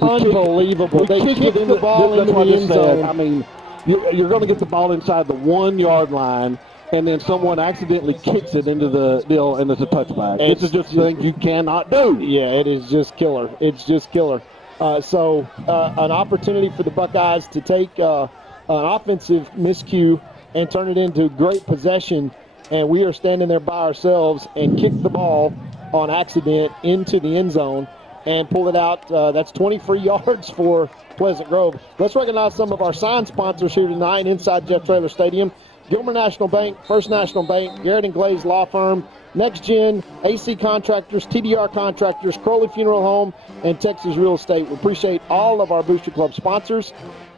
unbelievable. They kicked the ball into the end zone. I mean, you're going to get the ball inside the 1 yard line, and then someone accidentally kicks it into the deal, and it's a touchback. This is just things you cannot do. Yeah, it is just killer. It's just killer. So an opportunity for the Buckeyes to take an offensive miscue and turn it into great possession, and we are standing there by ourselves and kick the ball on accident into the end zone and pull it out. That's 20 free yards for Pleasant Grove. Let's recognize some of our sign sponsors here tonight inside Jeff Traylor Stadium. Gilmer National Bank, First National Bank, Garrett and Glaze Law Firm, Next Gen, AC Contractors, TDR Contractors, Crowley Funeral Home, and Texas Real Estate. We appreciate all of our Booster Club sponsors.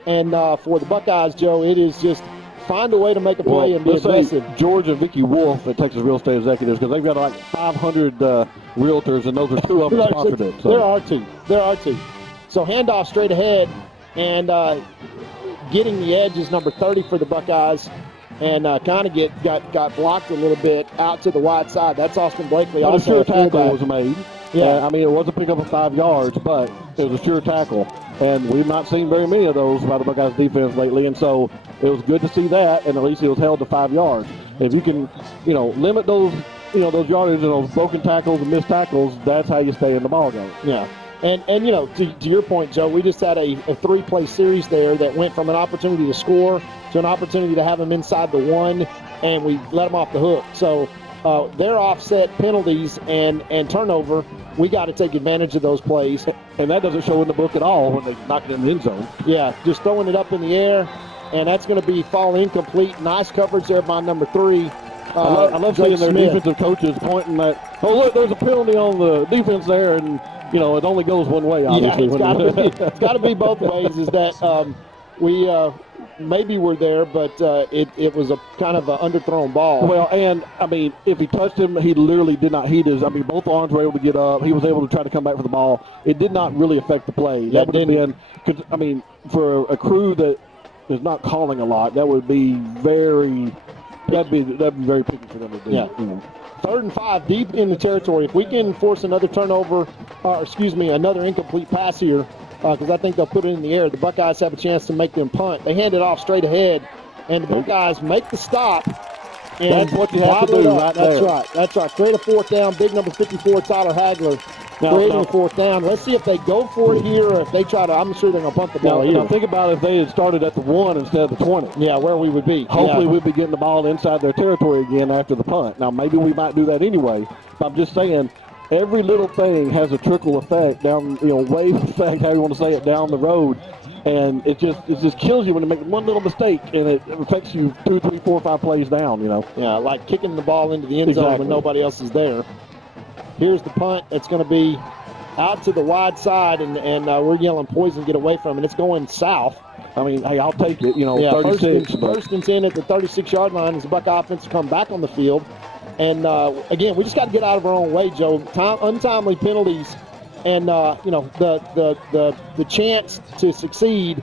And for the Buckeyes, Joe, it is just find a way to make a play and be aggressive. George and Vicky Wolf at Texas Real Estate Executives, because they've got like 500 realtors, and those are 2 of them sponsored it. So. There are two. So handoff straight ahead, and getting the edge is number 30 for the Buckeyes. And kind of got blocked a little bit out to the wide side. That's Austin Blakely. Well, also a sure tackle was made. Yeah. I mean, it was a pickup of 5 yards, but it was a sure tackle. And we've not seen very many of those by the Buckeyes defense lately. And so it was good to see that, and at least it was held to 5 yards. If you can, limit those, those yardage and those broken tackles and missed tackles, that's how you stay in the ball game. Yeah. And to your point, Joe, we just had a 3-play series there that went from an opportunity to score to an opportunity to have them inside the 1, and we let them off the hook. So their offset penalties and turnover, we got to take advantage of those plays. And that doesn't show in the book at all when they knock it in the end zone. Yeah, just throwing it up in the air, and that's going to be fall incomplete. Nice coverage there by number 3. I love seeing their defensive coaches pointing at, oh, look, there's a penalty on the defense there, and it only goes one way, obviously. Yeah, it's got to be both ways. Is that we maybe were there, but it was a kind of an underthrown ball. Well, and, I mean, if he touched him, he literally did not heat his. I mean, both arms were able to get up. He was able to try to come back for the ball. It did not really affect the play. That would have been, cause, I mean, for a crew that is not calling a lot, that would be very very picky for them to do. Yeah. 3rd and 5, deep in the territory. If we can force another turnover, another incomplete pass here, because I think they'll put it in the air, the Buckeyes have a chance to make them punt. They hand it off straight ahead, and the Buckeyes make the stop. And that's what you have to do right there. That's right. Create a 4th down. Big number 54, Tyler Hagler, creating a 4th down. Let's see if they go for it here or if they try to. I'm sure they're going to punt the ball here. Now think about if they had started at the 1 instead of the 20. Yeah, where we would be. Hopefully we'd be getting the ball inside their territory again after the punt. Now maybe we might do that anyway, but I'm just saying every little thing has a trickle effect down, wave effect, how you want to say it, down the road. And it just kills you when you make one little mistake, and it affects you 2, 3, 4, 5 plays down, Yeah, like kicking the ball into the end zone when nobody else is there. Here's the punt. It's going to be out to the wide side, and we're yelling poison, get away from it. It's going south. I mean, hey, I'll take it, 36. First and 10 at the 36-yard line as the Buckeye offense come back on the field. And, again, we just got to get out of our own way, Joe. Untimely penalties. And, the chance to succeed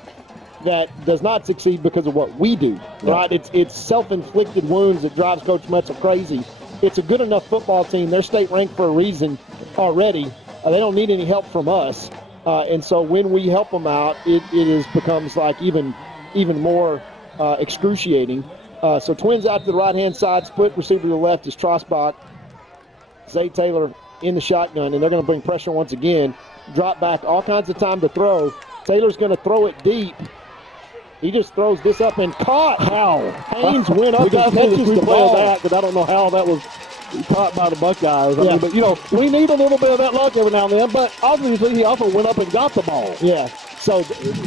that does not succeed because of what we do, right? It's self-inflicted wounds that drives Coach Metzel crazy. It's a good enough football team. They're state ranked for a reason already. They don't need any help from us. And so when we help them out, it becomes like even more excruciating. So Twins out to the right-hand side, split receiver to the left is Trosbach. Zay Taylor in the shotgun, and they're going to bring pressure once again. Drop back, all kinds of time to throw. Taylor's going to throw it deep. He just throws this up and caught. How? Haynes went up and catches the ball. That, but I don't know how that was caught by the Buckeyes. I Yeah. mean, but, you know, we need a little bit of that luck every now and then, but obviously he also went up and got the ball. Yeah. So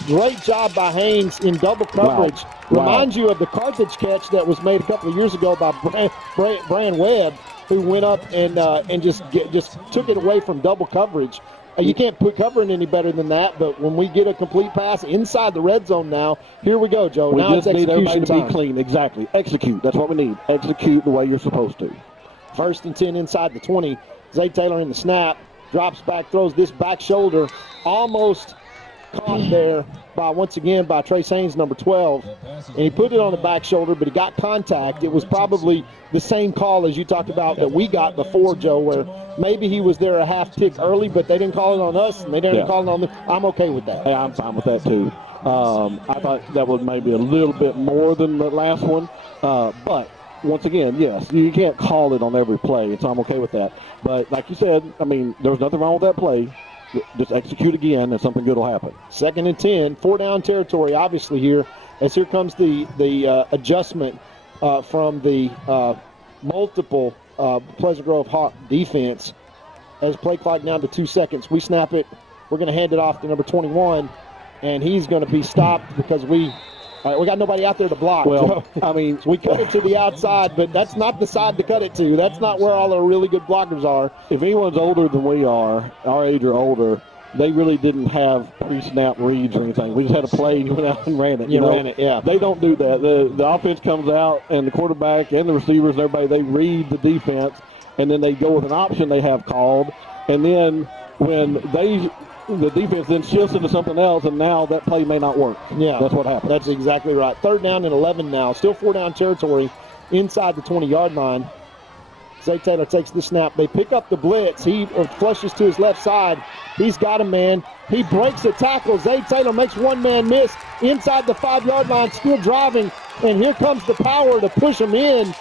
great job by Haynes in double coverage. Wow. Reminds you of the Carthage catch that was made a couple of years ago by Brian Webb, who went up and just took it away from double coverage. You can't put covering any better than that, but when we get a complete pass inside the red zone now, here we go, Joe. We now just it's need everybody execution to time. be clean. Exactly. Execute. That's what we need. Execute the way you're supposed to. 1st and 10 inside the 20. Zay Taylor in the snap, drops back, throws this back shoulder, almost caught there once again by Trace Haynes, number 12. And he put it on the back shoulder, but he got contact. It was probably the same call as you talked about that we got before, Joe, where maybe he was there a half tick early, but they didn't call it on us, and they didn't call it on them. I'm okay with that. Hey, I'm fine with that, too. I thought that was maybe a little bit more than the last one, but once again, yes, you can't call it on every play, and so I'm okay with that. But like you said, I mean, there was nothing wrong with that play. Just execute again, and something good will happen. 2nd and 10, 4-down territory, obviously here, as here comes the adjustment from the multiple Pleasant Grove Hawk defense. As play clock down to 2 seconds, we snap it. We're going to hand it off to number 21, and he's going to be stopped because we got nobody out there to block. Well, I mean, we cut it to the outside, but that's not the side to cut it to. That's not where all the really good blockers are. If anyone's older than we are, our age or older, they really didn't have pre-snap reads or anything. We just had a play and you went out and ran it. Ran it, yeah. They don't do that. The offense comes out, and the quarterback and the receivers and everybody, they read the defense, and then they go with an option they have called. And then when the defense then shifts into something else, and now that play may not work. Yeah. That's what happened. That's exactly right. 3rd down and 11 now. Still 4-down territory inside the 20-yard line. Zay Taylor takes the snap. They pick up the blitz. He flushes to his left side. He's got a man. He breaks a tackle. Zay Taylor makes one man miss inside the 5-yard line, still driving. And here comes the power to push him in.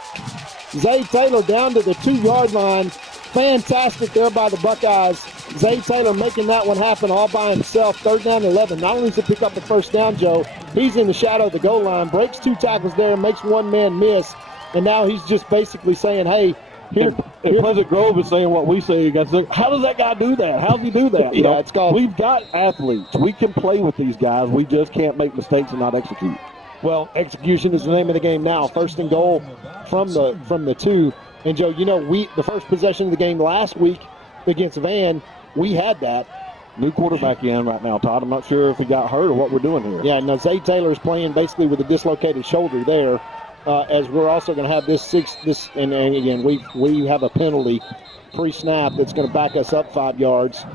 Zay Taylor down to the 2-yard line. Fantastic there by the Buckeyes. Zay Taylor making that one happen all by himself. 3rd down and 11. Not only does he pick up the 1st down, Joe, he's in the shadow of the goal line, breaks 2 tackles there, makes one man miss, and now he's just basically saying, hey, here. Pleasant Grove is saying what we say. How does that guy do that? How does he do that? Yeah, it's called. We've got athletes. We can play with these guys. We just can't make mistakes and not execute. Well, execution is the name of the game now. 1st and goal from the 2. And, Joe, you know, the first possession of the game last week against Van, we had that. New quarterback in right now, Todd. I'm not sure if he got hurt or what we're doing here. Yeah, now Zay Taylor is playing basically with a dislocated shoulder there, as we're also going to have this, and again, we have a penalty pre-snap that's going to back us up 5 yards.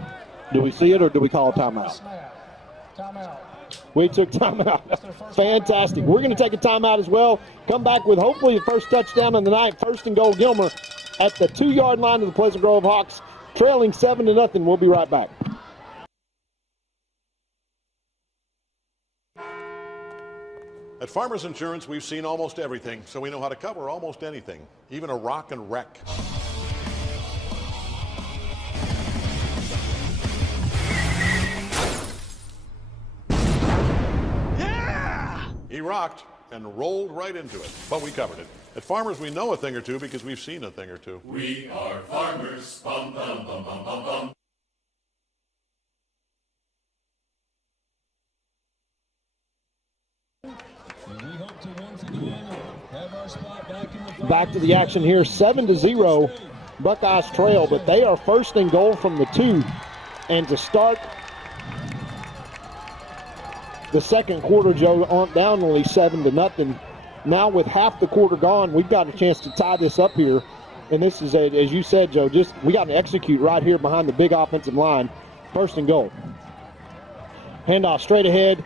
Do we see it or do we call a timeout? Timeout. We took timeout. Fantastic. We're going to take a timeout as well. Come back with hopefully the first touchdown of the night. 1st and goal, Gilmer at the 2-yard line of the Pleasant Grove Hawks, trailing 7-0. We'll be right back. At Farmers Insurance, we've seen almost everything, so we know how to cover almost anything, even a rock and wreck. He rocked and rolled right into it, but we covered it. At Farmers, we know a thing or two because we've seen a thing or two. We are farmers. Bum, bum, bum, bum, bum, bum. Back to the action here, 7-0. Buckeyes trail, but they are 1st and goal from the 2. And to start the second quarter, Joe, down only 7-0. Now with half the quarter gone, we've got a chance to tie this up here. And this is, as you said, Joe, we got to execute right here behind the big offensive line. 1st and goal. Handoff straight ahead.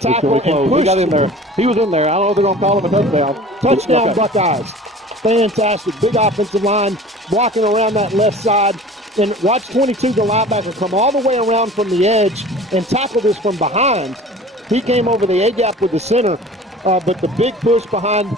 Tackle and push. He got in there. He was in there. I don't know if they're going to call him a touchdown. Touchdown, Okay. Buckeyes. Fantastic. Big offensive line blocking around that left side. And watch 22, the linebacker, come all the way around from the edge and tackle this from behind. He came over the A-gap with the center, but the big push behind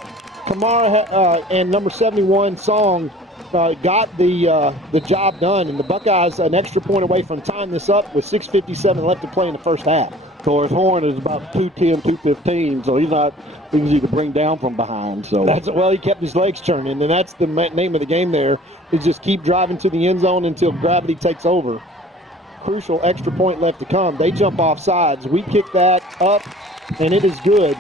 Kamara and number 71, Song, got the job done, and the Buckeyes an extra point away from tying this up with 6:57 left to play in the first half. Of course, Horn is about 210, 215, so he's not easy to bring down from behind. So he kept his legs turning, and that's the name of the game there, is just keep driving to the end zone until gravity takes over. Crucial extra point left to come. They jump off sides. We kick that up, and it is good.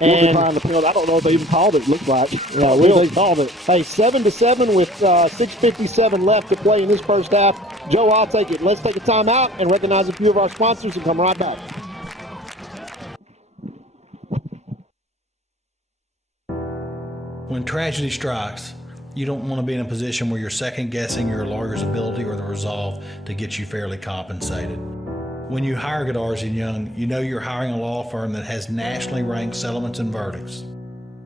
And we'll the penalty. I don't know if they even called it. Looks like they called it. Hey, 7-7 with 6:57 left to play in this first half. Joe, I'll take it. Let's take a timeout and recognize a few of our sponsors and come right back. When tragedy strikes, you don't want to be in a position where you're second-guessing your lawyer's ability or the resolve to get you fairly compensated. When you hire Goddard & Young, you know you're hiring a law firm that has nationally ranked settlements and verdicts.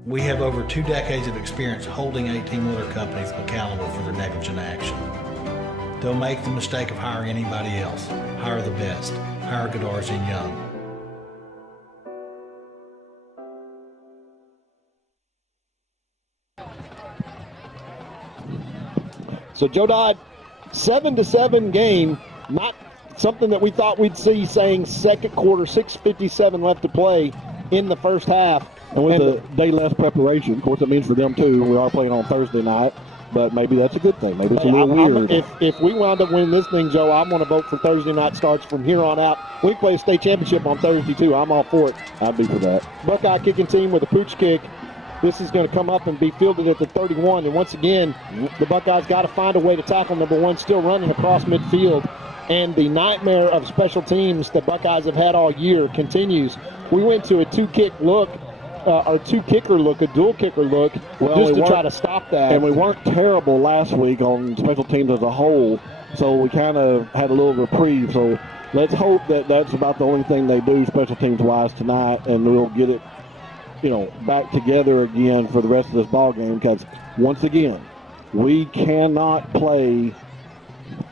We have over 2 decades of experience holding 18-wheeler companies accountable for their negligent action. Don't make the mistake of hiring anybody else. Hire the best. Hire Goddard & Young. So Joe Dodd, 7-7 game, not something that we thought we'd see, saying second quarter, 6:57 left to play in the first half. And with a day less preparation, of course, it means for them too. We are playing on Thursday night, but maybe that's a good thing. Maybe it's a little weird. If we wind up winning this thing, Joe, I'm going to vote for Thursday night starts from here on out. We play a state championship on Thursday too. I'm all for it. I'd be for that. Buckeye kicking team with a pooch kick. This is going to come up and be fielded at the 31. And once again, the Buckeyes got to find a way to tackle number one, still running across midfield. And the nightmare of special teams the Buckeyes have had all year continues. We went to a two-kicker look, a dual kicker look, just to try to stop that. And we weren't terrible last week on special teams as a whole, so we kind of had a little reprieve. So let's hope that that's about the only thing they do special teams-wise tonight, and we'll get it, back together again for the rest of this ball game. Because once again, we cannot play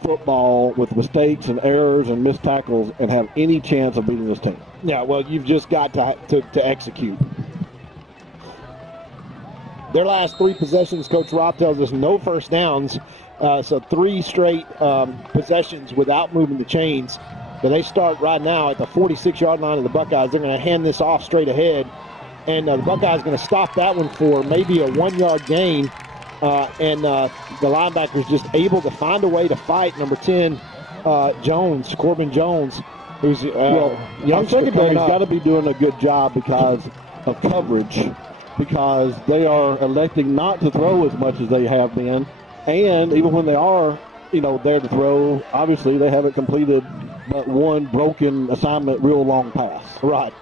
football with mistakes and errors and missed tackles and have any chance of beating this team. Yeah, well, you've just got to execute. Their last 3 possessions, Coach Roth tells us, no first downs. So 3 straight possessions without moving the chains. But they start right now at the 46-yard line of the Buckeyes. They're going to hand this off straight ahead. And the Buckeyes going to stop that one for maybe a 1-yard gain. And the linebacker's just able to find a way to fight number 10, Corbin Jones, who's young secondary's got to be doing a good job because of coverage, because they are electing not to throw as much as they have been. And even when they are, there to throw, obviously they haven't completed but one broken assignment, real long pass. Right.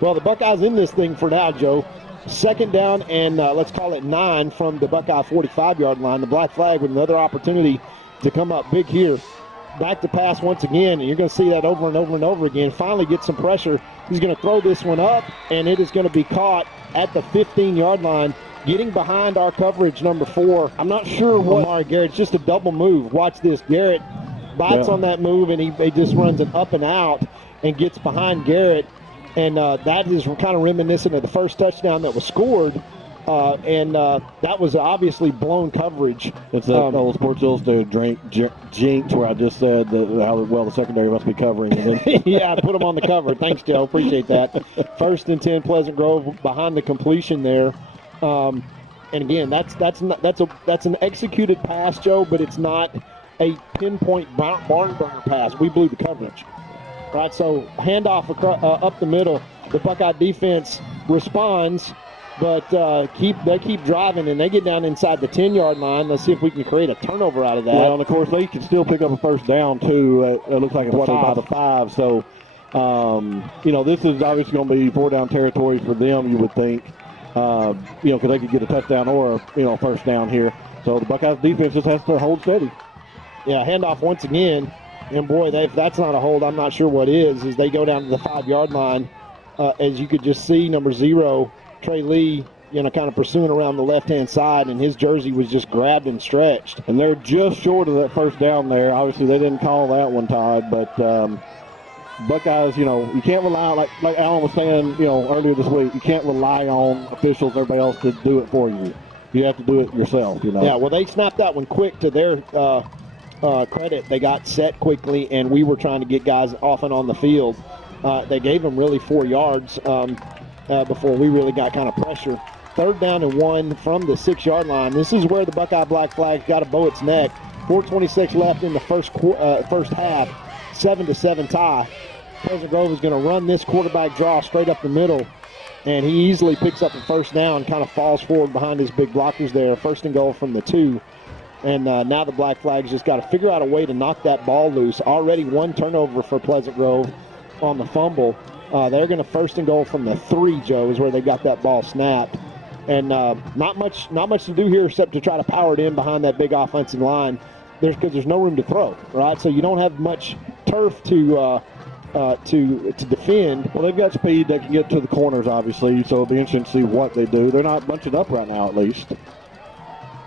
Well, the Buckeyes in this thing for now, Joe. Second down and let's call it 9 from the Buckeye 45-yard line. The black flag with another opportunity to come up big here. Back to pass once again, and you're going to see that over and over and over again. Finally get some pressure. He's going to throw this one up, and it is going to be caught at the 15-yard line, getting behind our coverage, number 4. I'm not sure what. Amari Garrett's just a double move. Watch this. Garrett bites on that move, and he just runs an up and out and gets behind Garrett. And that is kind of reminiscent of the first touchdown that was scored. And that was obviously blown coverage. It's the old Sports Illustrated jinx where I just said how well the secondary must be covering. Yeah, put them on the cover. Thanks, Joe. Appreciate that. First and 10, Pleasant Grove behind the completion there. And again, that's an executed pass, Joe, but it's not a pinpoint barn burner pass. We blew the coverage. Right, so handoff up the middle. The Buckeye defense responds, but they keep driving, and they get down inside the 10-yard line. Let's see if we can create a turnover out of that. Well, and of course, they can still pick up a first down, too. It looks like it's by the 5. So, this is obviously going to be 4-down territory for them, you would think, because they could get a touchdown or a first down here. So the Buckeyes defense just has to hold steady. Yeah, handoff once again. And, boy, if that's not a hold, I'm not sure what is, as they go down to the 5-yard line. As you could just see, number 0, Trey Lee, kind of pursuing around the left-hand side, and his jersey was just grabbed and stretched. And they're just short of that first down there. Obviously, they didn't call that one, Todd, but Buckeyes, you can't rely on, like Alan was saying, earlier this week, you can't rely on officials, everybody else to do it for you. you have to do it yourself, you know. Yeah, well, they snapped that one quick to their credit. They got set quickly, and we were trying to get guys off and on the field. They gave them really 4 yards before we really got kind of pressure. 3rd down and 1 from the 6-yard line. This is where the Buckeye Black Flag got a bow its neck. 4:26 left in the first half. 7-7 tie. Pleasant Grove is going to run this quarterback draw straight up the middle, and he easily picks up a 1st down, kind of falls forward behind his big blockers there. 1st and goal from the 2. And now the Black Flags just got to figure out a way to knock that ball loose. Already 1 turnover for Pleasant Grove on the fumble. They're going to 1st and goal from the 3, Joe, is where they got that ball snapped. And not much to do here except to try to power it in behind that big offensive line. Because there's no room to throw, right? So you don't have much turf to defend. Well, they've got speed. They can get to the corners, obviously, so it'll be interesting to see what they do. They're not bunching up right now, at least.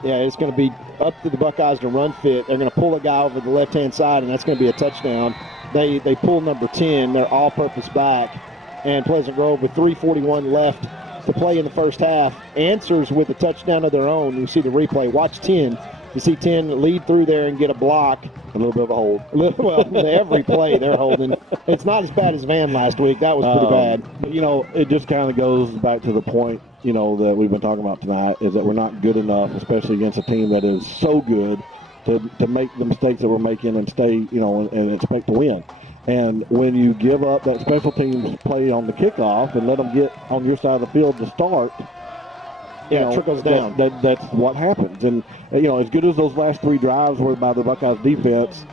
Yeah, it's going to be up to the Buckeyes to run fit. They're going to pull a guy over the left-hand side, and that's going to be a touchdown. They pull number 10, their all-purpose back, and Pleasant Grove with 3:41 left to play in the first half answers with a touchdown of their own. You see the replay. Watch 10. You see 10 lead through there and get a block. A little bit of a hold. Well, every play they're holding. It's not as bad as Van last week. That was pretty bad. But, you know, it just kind of goes back to the point, you know, that we've been talking about tonight, is that we're not good enough, especially against a team that is so good, to make the mistakes that we're making and stay, you know, and expect to win. And when you give up that special teams play on the kickoff and let them get on your side of the field to start, it trickles down. That's what happens. And, you know, as good as those last 3 drives were by the Buckeyes defense,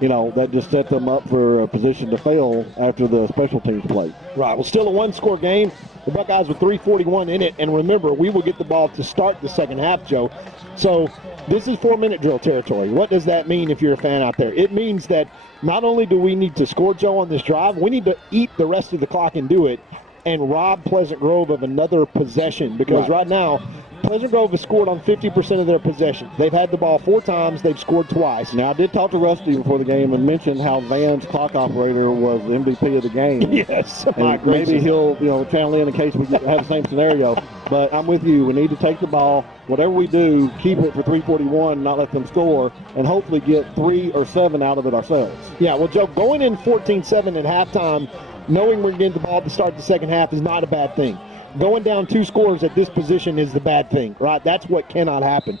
you know, that just set them up for a position to fail after the special teams play. Right. Well, still a 1-score game. The Buckeyes with 3:41 in it. And remember, we will get the ball to start the second half, Joe. So this is 4-minute drill territory. What does that mean if you're a fan out there? It means that not only do we need to score, Joe, on this drive, we need to eat the rest of the clock and do it and rob Pleasant Grove of another possession. Because right now, Pleasant Grove has scored on 50% of their possessions. They've had the ball 4 times. They've scored twice. Now, I did talk to Rusty before the game and mention how Van's clock operator was the MVP of the game. Yes. And maybe he'll, you know, channel in case we have the same scenario. But I'm with you. We need to take the ball. Whatever we do, keep it for 3:41, not let them score, and hopefully get 3 or 7 out of it ourselves. Yeah, well, Joe, going in 14-7 at halftime, knowing we're getting the ball to start the second half is not a bad thing. Going down 2 scores at this position is the bad thing, right? That's what cannot happen.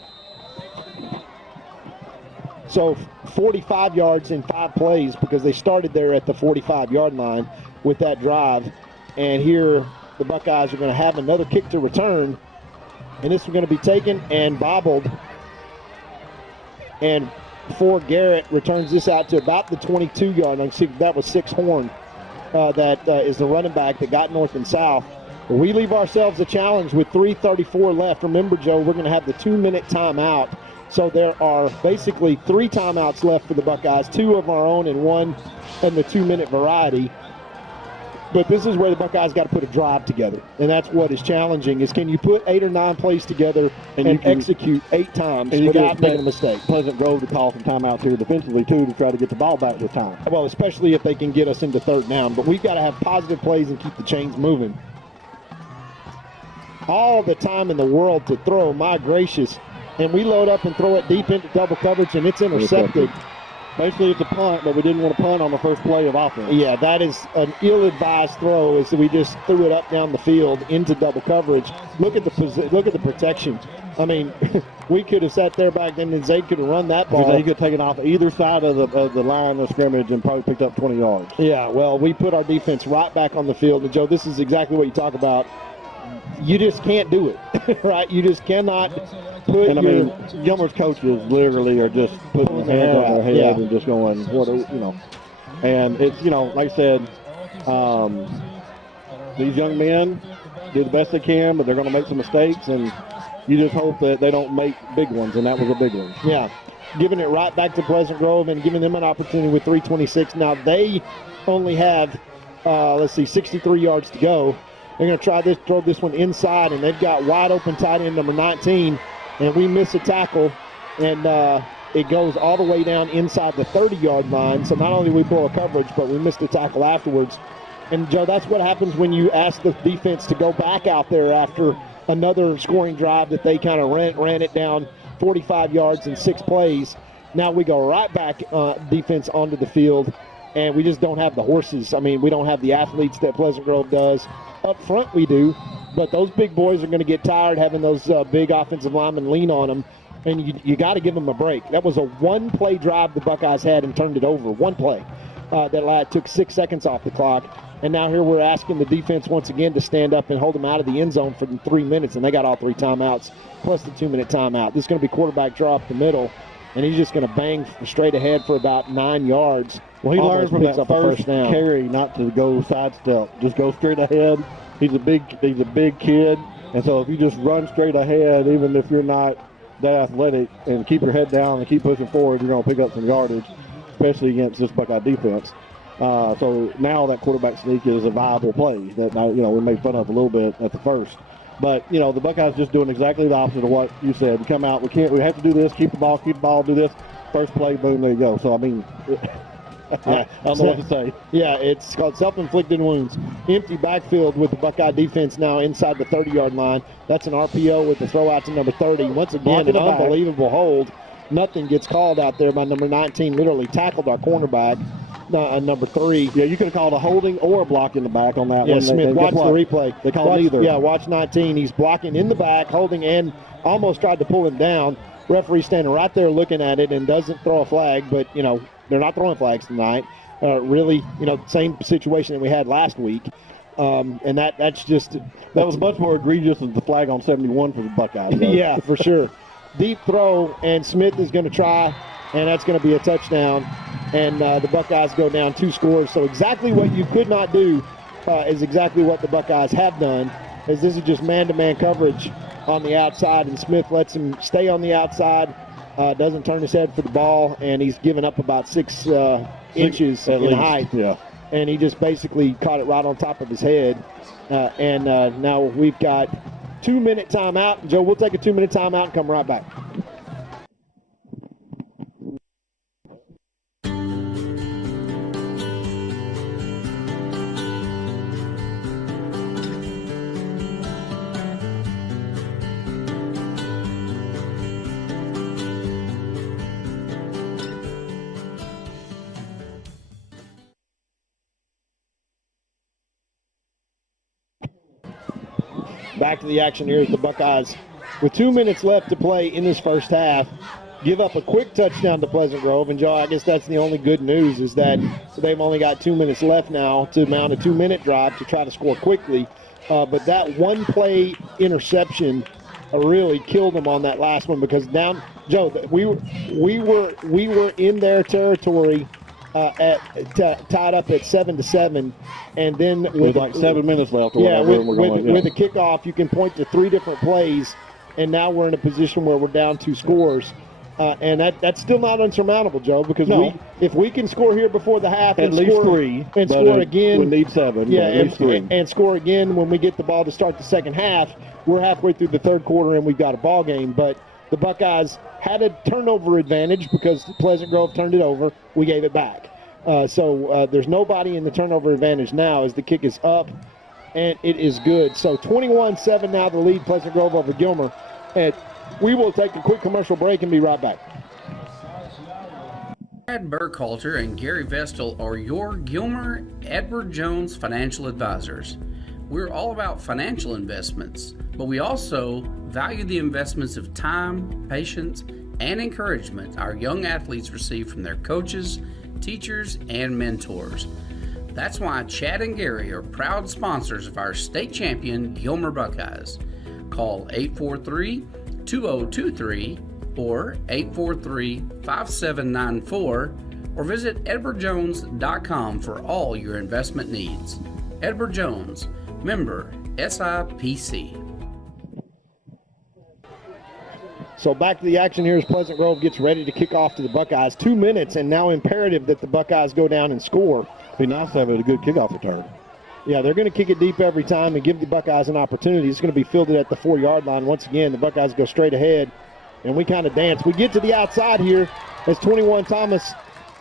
So 45 yards in 5 plays because they started there at the 45-yard line with that drive. And here the Buckeyes are going to have another kick to return. And this is going to be taken and bobbled. And Ford Garrett returns this out to about the 22-yard line. See, that was Six Horn. That is the running back that got north and south. We leave ourselves a challenge with 3:34 left. Remember, Joe, we're going to have the 2-minute timeout. So there are basically 3 timeouts left for the Buckeyes, 2 of our own and 1 in the 2-minute variety. But this is where the Buckeyes got to put a drive together. And that's what is challenging is can you put 8 or 9 plays together and execute 8 times without making a mistake. Pleasant Grove to call some timeouts here defensively, too, to try to get the ball back with time. Well, especially if they can get us into 3rd down. But we've got to have positive plays and keep the chains moving. All the time in the world to throw, my gracious. And we load up and throw it deep into double coverage, and it's intercepted. Basically, it's a punt, but we didn't want to punt on the first play of offense. Yeah, that is an ill-advised throw. Is that we just threw it up down the field into double coverage. Look at the protection. I mean, we could have sat there back then, and Zay could have run that ball. He could have taken off either side of the line of scrimmage and probably picked up 20 yards. Yeah, well, we put our defense right back on the field. And, Joe, this is exactly what you talk about. You just can't do it, right? You just cannot put And, I mean, Gilmer's coaches literally are just putting their hands on their head and just going, what, you know. And it's, you know, like I said, these young men do the best they can, but they're going to make some mistakes, and you just hope that they don't make big ones, and that was a big one. Yeah, giving it right back to Pleasant Grove and giving them an opportunity with 3:26. Now they only have, 63 yards to go. They're going to throw this one inside, and they've got wide open tight end number 19, and we miss a tackle, and it goes all the way down inside the 30-yard line. So not only we pull a coverage, but we missed a tackle afterwards. And, Joe, that's what happens when you ask the defense to go back out there after another scoring drive that they kind of ran it down 45 yards in 6 plays. Now we go right back defense onto the field, and we just don't have the horses. I mean, we don't have the athletes that Pleasant Grove does. Up front we do, but those big boys are going to get tired having those big offensive linemen lean on them, and you got to give them a break. That was a one-play drive the Buckeyes had and turned it over. One play that took 6 seconds off the clock. And now here we're asking the defense once again to stand up and hold them out of the end zone for 3 minutes, and they got all 3 timeouts plus the 2-minute timeout. This is going to be quarterback draw up the middle, and he's just going to bang straight ahead for about 9 yards. Well, he learned from that first carry not to go sidestep, just go straight ahead. He's a big kid, and so if you just run straight ahead, even if you're not that athletic, and keep your head down and keep pushing forward, you're going to pick up some yardage, especially against this Buckeye defense. So now that quarterback sneak is a viable play that we made fun of a little bit at the first. But, the Buckeyes just doing exactly the opposite of what you said. We come out, we have to do this, keep the ball, do this. First play, boom, there you go. So, I mean, I don't know what to say. Yeah, it's called self-inflicted wounds. Empty backfield with the Buckeye defense now inside the 30-yard line. That's an RPO with the throw out to number 30. Once again, an unbelievable hold. Nothing gets called out there by number 19, literally tackled our cornerback. Number 3. Yeah, you could have called a holding or a block in the back on that one. Smith, watch the replay. They called neither. Yeah, watch 19. He's blocking in the back, holding, and almost tried to pull him down. Referee standing right there looking at it and doesn't throw a flag, but, they're not throwing flags tonight. Really, same situation that we had last week. And that's just... That was much more egregious than the flag on 71 for the Buckeyes. Yeah, for sure. Deep throw, and Smith is going to try, and that's going to be a touchdown. And the Buckeyes go down 2 scores. So exactly what you could not do is exactly what the Buckeyes have done, is this is just man-to-man coverage on the outside, and Smith lets him stay on the outside, doesn't turn his head for the ball, and he's given up about 6 inches in height. Yeah. And he just basically caught it right on top of his head. And now we've got 2-minute timeout. Joe, we'll take a 2-minute timeout and come right back. Back to the action here as the Buckeyes, with 2 minutes left to play in this first half, give up a quick touchdown to Pleasant Grove. And, Joe, I guess that's the only good news is that they've only got 2 minutes left now to mount a 2-minute drive to try to score quickly. But that one-play interception really killed them on that last one because Joe, we were in their territory tied up at 7-7, and then with like 7 minutes left. With a kickoff, you can point to 3 different plays, and now we're in a position where we're down 2 scores, and that's still not unsurmountable, Joe. Because if we can score here before the half, at least 3, and score again, we need 7. Yeah, at least 3. And score again when we get the ball to start the second half. We're halfway through the third quarter, and we've got a ball game, but the Buckeyes had a turnover advantage because Pleasant Grove turned it over. We gave it back. So there's nobody in the turnover advantage now as the kick is up, and it is good. So 21-7 now the lead, Pleasant Grove over Gilmer. And we will take a quick commercial break and be right back. Brad Burkhalter and Gary Vestal are your Gilmer Edward Jones financial advisors. We're all about financial investments, but we also value the investments of time, patience, and encouragement our young athletes receive from their coaches, teachers, and mentors. That's why Chad and Gary are proud sponsors of our state champion Gilmer Buckeyes. Call 843-2023 or 843-5794 or visit edwardjones.com for all your investment needs. Edward Jones, member SIPC. So back to the action here as Pleasant Grove gets ready to kick off to the Buckeyes. 2 minutes, and now imperative that the Buckeyes go down and score. Be nice to have a good kickoff return. Yeah, they're going to kick it deep every time and give the Buckeyes an opportunity. It's going to be fielded at the 4-yard line. Once again, the Buckeyes go straight ahead, and we kind of dance. We get to the outside here as 21 Thomas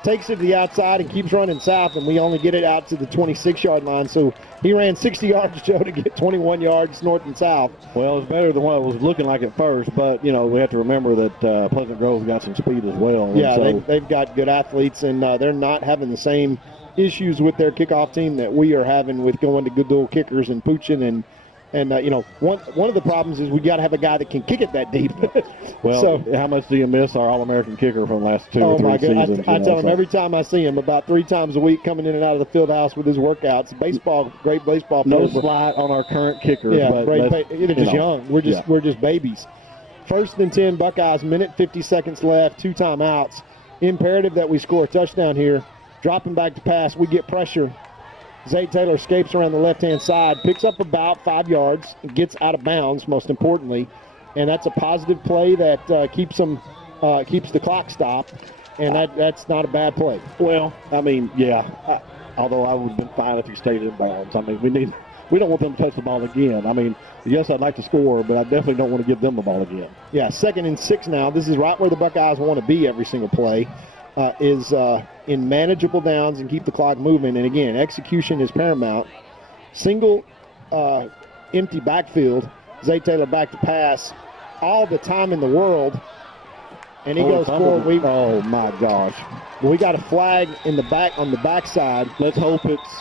takes it to the outside and keeps running south, and we only get it out to the 26-yard line. So he ran 60 yards, Joe, to get 21 yards north and south. Well, it's better than what it was looking like at first, but, we have to remember that Pleasant Grove's got some speed as well. Yeah, so, they've got good athletes, and they're not having the same issues with their kickoff team that we are having with going to good dual kickers and pooching and one of the problems is we got to have a guy that can kick it that deep. Well, so, how much do you miss our All-American kicker from the last 2 or 3 seasons? I tell him every time I see him, about 3 times a week, coming in and out of the field house with his workouts. Great baseball player. No slight on our current kicker. Yeah, they're just young. We're just babies. 1st and 10 Buckeyes, minute 50 seconds left, 2 timeouts. Imperative that we score a touchdown here. Dropping back to pass, we get pressure. Zay Taylor escapes around the left-hand side, picks up about 5 yards, gets out of bounds, most importantly, and that's a positive play that keeps the clock stopped, and that's not a bad play. Well, I mean, yeah, although I would have been fine if he stayed in bounds. I mean, we don't want them to touch the ball again. I mean, yes, I'd like to score, but I definitely don't want to give them the ball again. Yeah, 2nd and 6 now. This is right where the Buckeyes want to be every single play. Is in manageable downs and keep the clock moving. And again, execution is paramount. Single empty backfield. Zay Taylor back to pass all the time in the world. And he goes forward. Oh, my gosh. We got a flag in the back on the backside. Let's hope it's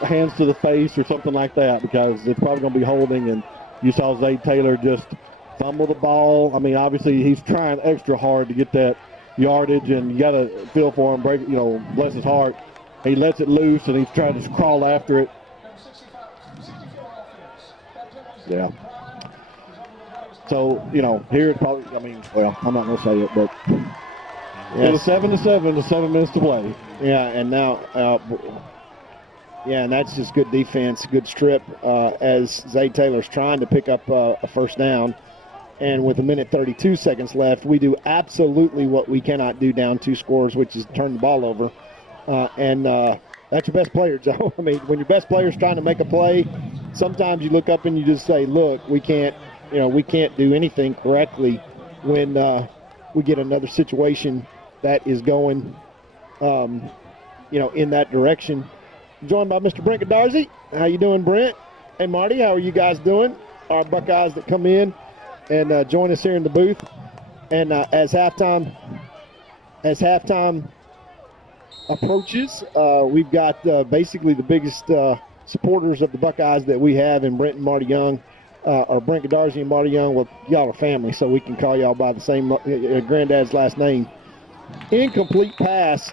hands to the face or something like that, because it's probably going to be holding. And you saw Zay Taylor just fumble the ball. I mean, obviously he's trying extra hard to get that yardage, and you got to feel for him, bless his heart. He lets it loose, and he's trying to crawl after it. Yeah. So, here it's probably, I'm not going to say it, but it was 7-7 with 7 minutes to play. Yeah, and now, and that's just good defense, good strip as Zay Taylor's trying to pick up a first down. And with 1:32 seconds left, we do absolutely what we cannot do down 2 scores, which is turn the ball over. And that's your best player, Joe. I mean, when your best player's trying to make a play, sometimes you look up and you just say, look, we can't do anything correctly when we get another situation that is going, in that direction. I'm joined by Mr. Brent Godarzy. How you doing, Brent? Hey, Marty, how are you guys doing? Our Buckeyes that come in and join us here in the booth. And as halftime approaches, we've got basically the biggest supporters of the Buckeyes that we have in Brent and Marty Young, or Brent Godarzy and Marty Young. Well, y'all are family, so we can call y'all by the same granddad's last name. Incomplete pass,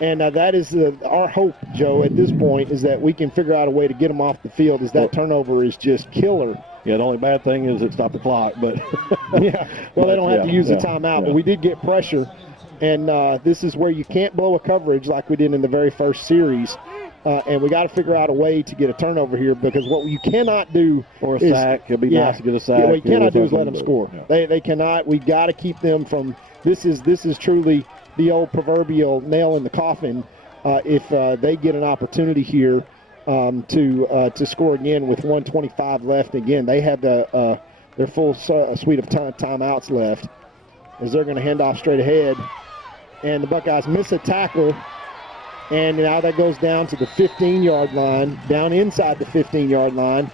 and that is our hope, Joe, at this point, is that we can figure out a way to get them off the field, as that turnover is just killer. Yeah, the only bad thing is it stopped the clock, but yeah. Well, they don't have to use the timeout, but we did get pressure, and this is where you can't blow a coverage like we did in the very first series, and we got to figure out a way to get a turnover here, because what you cannot do or a sack. It'd be nice to get a sack. Yeah, what you cannot do is let them score. Yeah. They cannot. We got to keep them from. This is truly the old proverbial nail in the coffin. If they get an opportunity here. To score again with 1:25 left. Again, they have their full suite of timeouts left, as they're going to hand off straight ahead. And the Buckeyes miss a tackle, and now that goes down to the 15-yard line, down inside the 15-yard line.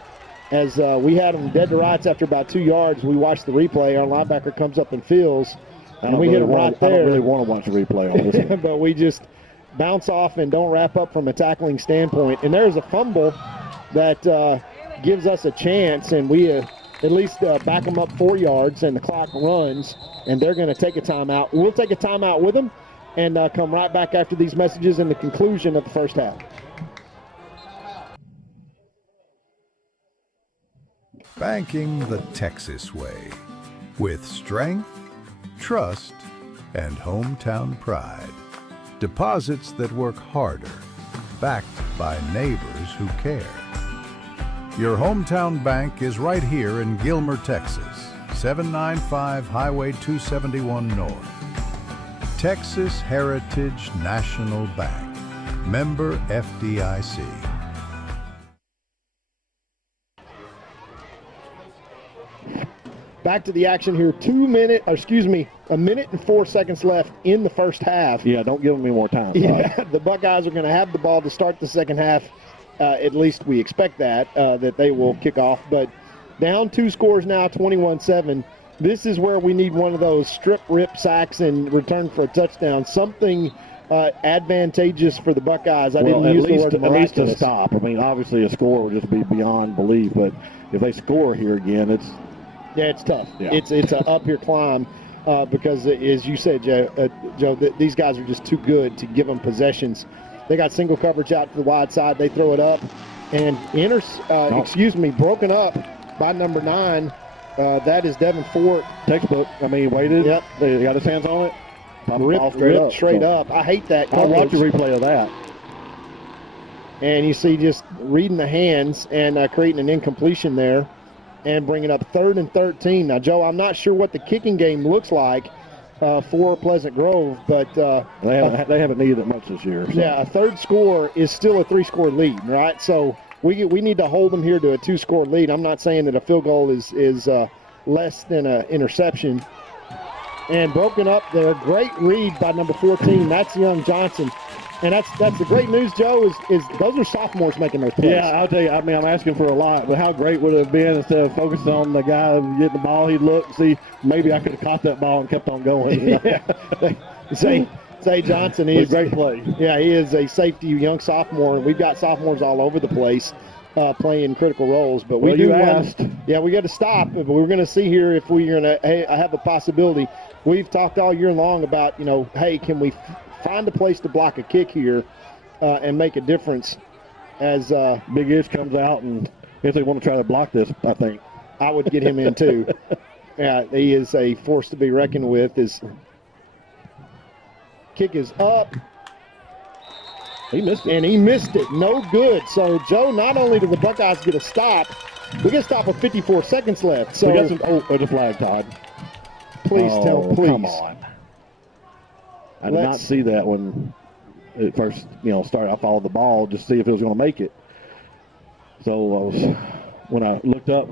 As we had them dead to rights after about 2 yards, we watched the replay. Our linebacker comes up and fills, and we hit him right there. I don't really want to watch a replay on this one. But we just bounce off and don't wrap up from a tackling standpoint. And there's a fumble that gives us a chance, and we at least back them up 4 yards, and the clock runs, and they're going to take a timeout. We'll take a timeout with them and come right back after these messages and the conclusion of the first half. Banking the Texas way, with strength, trust, and hometown pride. Deposits that work harder, backed by neighbors who care. Your hometown bank is right here in Gilmer, Texas, 795 Highway 271 North. Texas Heritage National Bank, member FDIC. Back to the action here. A minute and 4 seconds left in the first half. Yeah, don't give them any more time. Yeah, the Buckeyes are going to have the ball to start the second half. At least we expect that they will kick off. But down 2 scores now, 21-7. This is where we need one of those strip rip sacks and return for a touchdown. Something advantageous for the Buckeyes. I didn't use the word miraculous. At least to stop. I mean, obviously a score would just be beyond belief, but if they score here again, it's tough. Yeah. It's an up here climb because, as you said, Joe, these guys are just too good to give them possessions. They got single coverage out to the wide side. They throw it up and broken up by number 9. That is Devin Fort. Textbook. I mean, he waited. Yep. He got his hands on it. Ripped straight up. I hate that coverage. I'll watch a replay of that. And you see just reading the hands and creating an incompletion there and bringing up 3rd and 13. Now, Joe, I'm not sure what the kicking game looks like for Pleasant Grove, but they haven't needed it much this year. So. Yeah, a 3rd score is still a 3-score lead, right? So we need to hold them here to a 2-score lead. I'm not saying that a field goal is less than an interception. And broken up there, great read by number 14, that's Young Johnson. And that's the great news, Joe, is those are sophomores making those plays. Yeah, I'll tell you, I mean, I'm asking for a lot, but how great would it have been instead of focusing on the guy getting the ball, he'd look and see, maybe I could have caught that ball and kept on going. You know? Yeah. Say Johnson is a great play. Yeah, he is a safety young sophomore. We've got sophomores all over the place playing critical roles. But we got to stop. But we're going to see here if we're going to have the possibility. We've talked all year long about, hey, can we find a place to block a kick here and make a difference as Big Ish comes out and if they want to try to block this, I think. I would get him in too. Yeah, he is a force to be reckoned with. His kick is up. He missed it. And he missed it. No good. So, Joe, not only did the Buckeyes get a stop, we get a stop with 54 seconds left. So, we got the flag, Todd. Please. Come on. I did not see that when it first, started. I followed the ball just to see if it was going to make it. So when I looked up,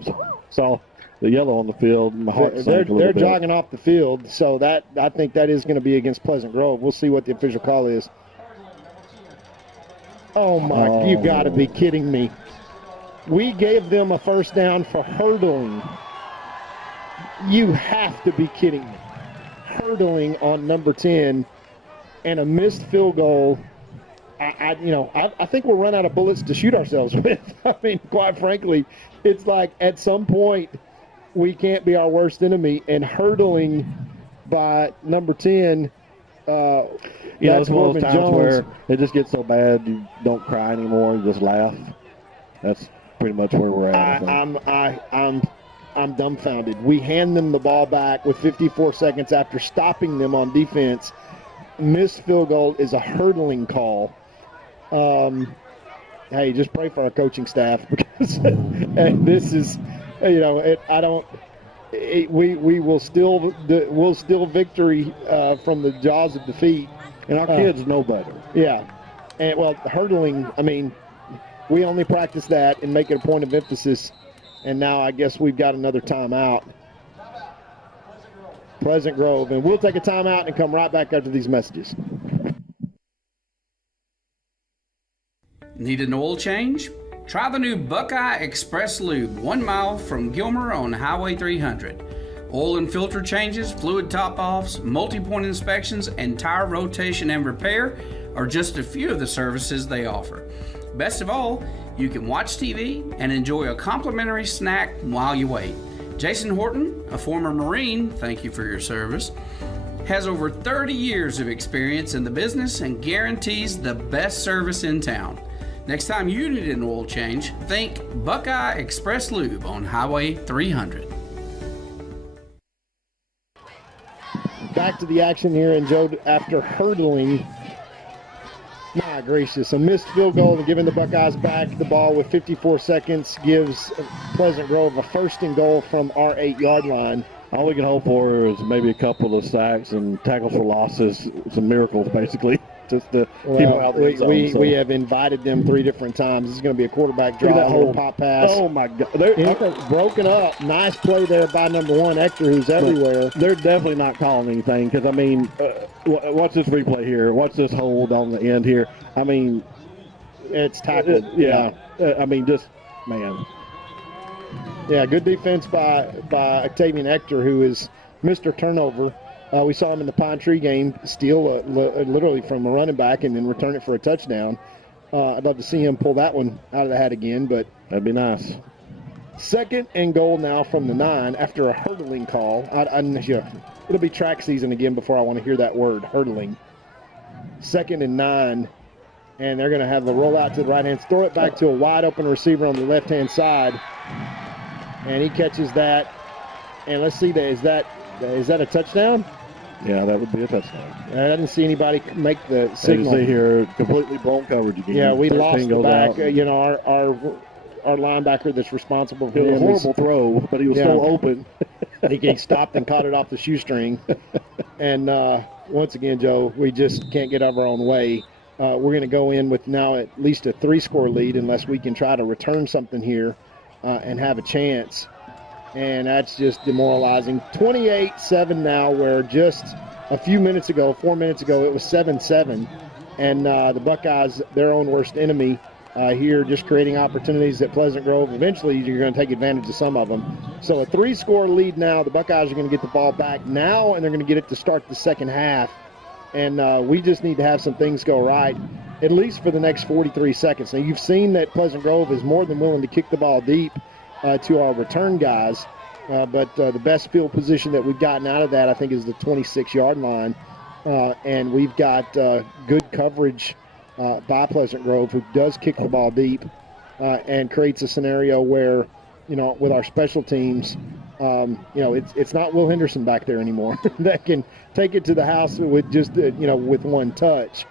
saw the yellow on the field, my heart sank a little They're bit. jogging off the field, so I think that is going to be against Pleasant Grove. We'll see what the official call is. Oh, you got to be kidding me. We gave them a first down for hurdling. You have to be kidding me. Hurdling on number 10 and a missed field goal. I think we'll run out of bullets to shoot ourselves with. I mean, quite frankly, it's like at some point we can't be our worst enemy, and hurdling by number 10. It's one of those times where it just gets so bad you don't cry anymore, you just laugh. That's pretty much where we're at. I'm dumbfounded. We hand them the ball back with 54 seconds after stopping them on defense. Missed field goal is a hurdling call. Hey, just pray for our coaching staff because this is, we will still victory from the jaws of defeat. And our kids know better. Yeah. And, hurdling, I mean, we only practice that and make it a point of emphasis. And now I guess we've got another timeout. Pleasant Grove. And we'll take a timeout and come right back after these messages. Need an oil change? Try the new Buckeye Express Lube, 1 mile from Gilmer on Highway 300. Oil and filter changes, fluid top-offs, multi-point inspections, and tire rotation and repair are just a few of the services they offer. Best of all, you can watch TV and enjoy a complimentary snack while you wait. Jason Horton, a former Marine, thank you for your service, has over 30 years of experience in the business and guarantees the best service in town. Next time you need an oil change, think Buckeye Express Lube on Highway 300. Back to the action here, and Joe, after hurdling, my gracious, a missed field goal and giving the Buckeyes back the ball with 54 seconds gives Pleasant Grove a 1st and goal from our 8-yard line. All we can hope for is maybe a couple of sacks and tackles for losses, some miracles basically. just to keep them out of the end zone. We have invited them 3 different times. This is going to be a quarterback draw, a little pop pass. Oh, my God. Broken up. Nice play there by number 1, Hector, who's everywhere. They're definitely not calling anything because, I mean, watch this replay here. Watch this hold on the end here. I mean, it's tackled. I mean, just, man. Yeah, good defense by Octavian Hector, who is Mr. Turnover. We saw him in the Pine Tree game steal literally from a running back and then return it for a touchdown. I'd love to see him pull that one out of the hat again, but that'd be nice. 2nd and goal now from the 9 after a hurdling call. It'll be track season again before I want to hear that word, hurdling. 2nd and 9, and they're going to have the rollout to the right hand, throw it back to a wide open receiver on the left hand side. And he catches that. And let's see, is that a touchdown? Yeah, that would be a touchdown. I didn't see anybody make the signal. You see here, completely blown coverage again. Yeah, we lost the back. Our linebacker that's responsible for it was a horrible throw, but he was so open. He stopped and caught it off the shoestring. And once again, Joe, we just can't get out of our own way. We're going to go in with now at least a 3-score lead unless we can try to return something here and have a chance. And that's just demoralizing. 28-7 now, where just a few minutes ago, 4 minutes ago, it was 7-7. And the Buckeyes, their own worst enemy, here just creating opportunities at Pleasant Grove. Eventually, you're going to take advantage of some of them. So a 3-score lead now. The Buckeyes are going to get the ball back now, and they're going to get it to start the second half. And we just need to have some things go right, at least for the next 43 seconds. Now, you've seen that Pleasant Grove is more than willing to kick the ball deep to our return guys. But the best field position that we've gotten out of that, I think, is the 26-yard line. And we've got good coverage by Pleasant Grove, who does kick the ball deep and creates a scenario where, with our special teams, it's not Will Henderson back there anymore that can take it to the house with just, with one touch.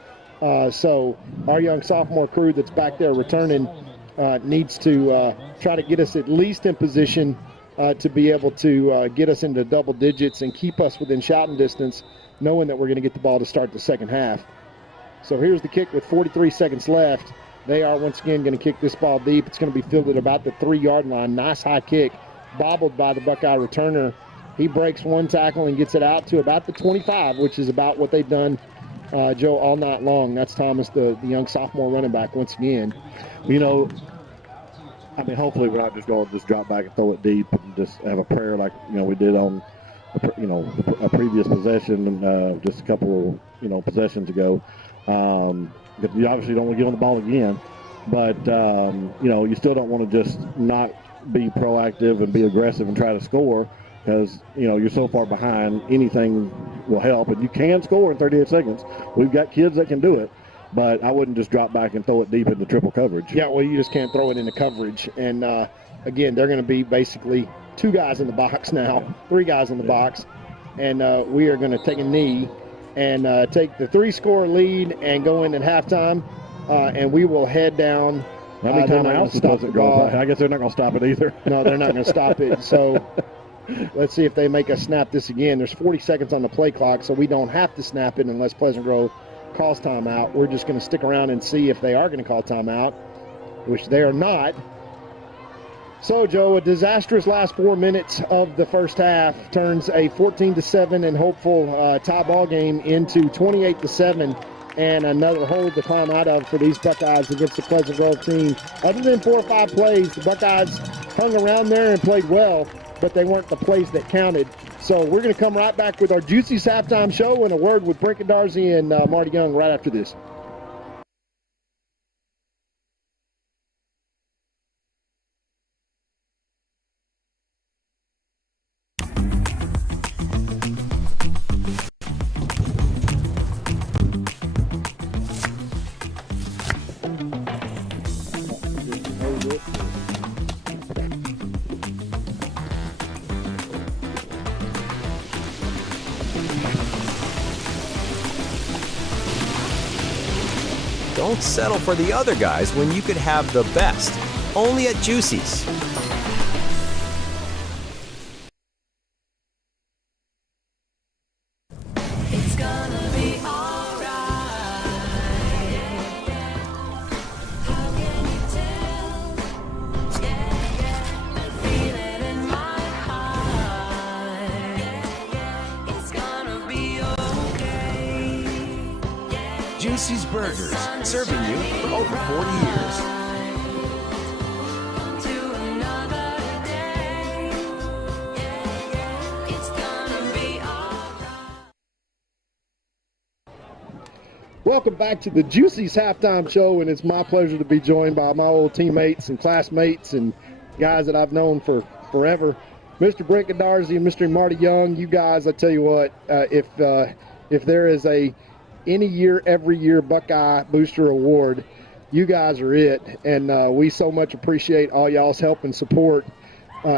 So our young sophomore crew that's back there returning needs to try to get us at least in position to be able to get us into double digits and keep us within shouting distance, knowing that we're going to get the ball to start the second half. So here's the kick with 43 seconds left. They are once again going to kick this ball deep. It's going to be fielded about the 3-yard line. Nice high kick, bobbled by the Buckeye returner. He breaks one tackle and gets it out to about the 25, which is about what they've done, Joe, all night long. That's Thomas, the young sophomore running back, once again. Hopefully we're not just going to just drop back and throw it deep and just have a prayer like, we did on, a previous possession just a couple, possessions ago. But you obviously don't want to get on the ball again. But, you still don't want to just not be proactive and be aggressive and try to score because, you're so far behind. Anything will help. And you can score in 38 seconds. We've got kids that can do it. But I wouldn't just drop back and throw it deep into triple coverage. Yeah, well, you just can't throw it into coverage. And, again, they're going to be basically 2 guys in the box now, 3 guys in the box. And we are going to take a knee and take the 3-score lead and go in at halftime. And we will head down. How many timeouts stop the ball? I guess they're not going to stop it either. No, they're not going to stop it. So let's see if they make us snap this again. There's 40 seconds on the play clock, so we don't have to snap it unless Pleasant Grove calls timeout. We're just going to stick around and see if they are going to call timeout, which they are not. So, Joe, a disastrous last 4 minutes of the first half turns a 14-7 and hopeful tie ball game into 28-7, and another hole to climb out of for these Buckeyes against the Pleasant Grove team. Other than 4 or 5 plays, the Buckeyes hung around there and played well, but they weren't the plays that counted. So we're going to come right back with our Juicy's halftime show and a word with Brinket Darcy and Marty Young right after this. Don't settle for the other guys when you could have the best. Only at Juicy's. It's gonna be alright. Juicy's Burgers, serving you for over 40 years. Welcome back to the Juicy's Halftime Show, and it's my pleasure to be joined by my old teammates and classmates and guys that I've known for forever, Mr. Brent Godarzi and Mr. Marty Young. You guys, I tell you what, if there is any year, every year Buckeye Booster Award, you guys are it, and we so much appreciate all y'all's help and support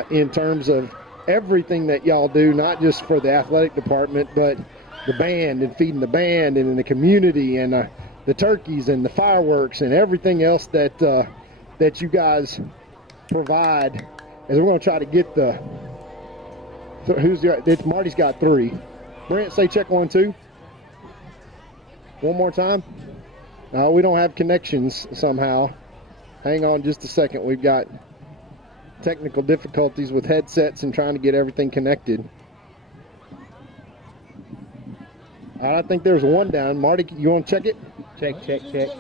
in terms of everything that y'all do, not just for the athletic department, but the band and feeding the band and in the community and the turkeys and the fireworks and everything else that you guys provide. As we're going to try to get it's Marty's got 3. Brent, say check 1, 2. One more time. No, we don't have connections somehow. Hang on just a second. We've got technical difficulties with headsets and trying to get everything connected. I think there's 1 down. Marty, you want to check it? Check.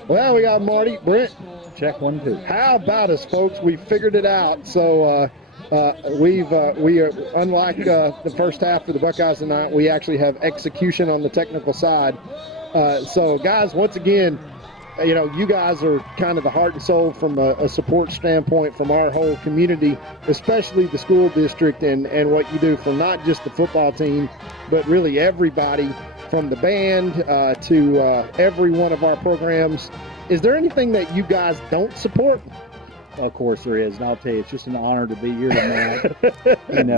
Well, we got Marty. Brent. Check 1, 2. How about us, folks? We figured it out. So we are, unlike the first half of the Buckeyes tonight, we actually have execution on the technical side. So, guys, once again, you guys are kind of the heart and soul from a support standpoint from our whole community, especially the school district and what you do for not just the football team, but really everybody from the band to every one of our programs. Is there anything that you guys don't support? Of course there is, and I'll tell you, it's just an honor to be here tonight. And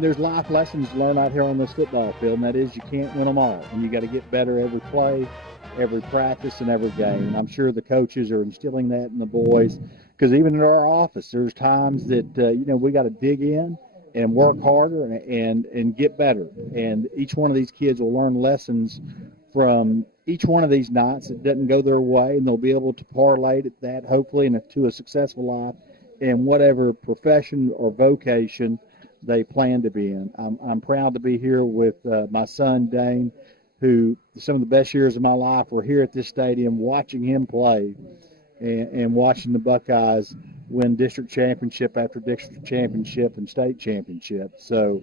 there's life lessons to learn out here on this football field, and that is you can't win them all, and you got to get better every play, every practice, and every game. And I'm sure the coaches are instilling that in the boys, because even in our office, there's times that we got to dig in and work harder and get better. And each one of these kids will learn lessons from each one of these nights that doesn't go their way, and they'll be able to parlay that hopefully into a successful life in whatever profession or vocation they plan to be in. I'm proud to be here with my son Dane, who some of the best years of my life were here at this stadium watching him play and watching the Buckeyes win district championship after district championship and state championship. So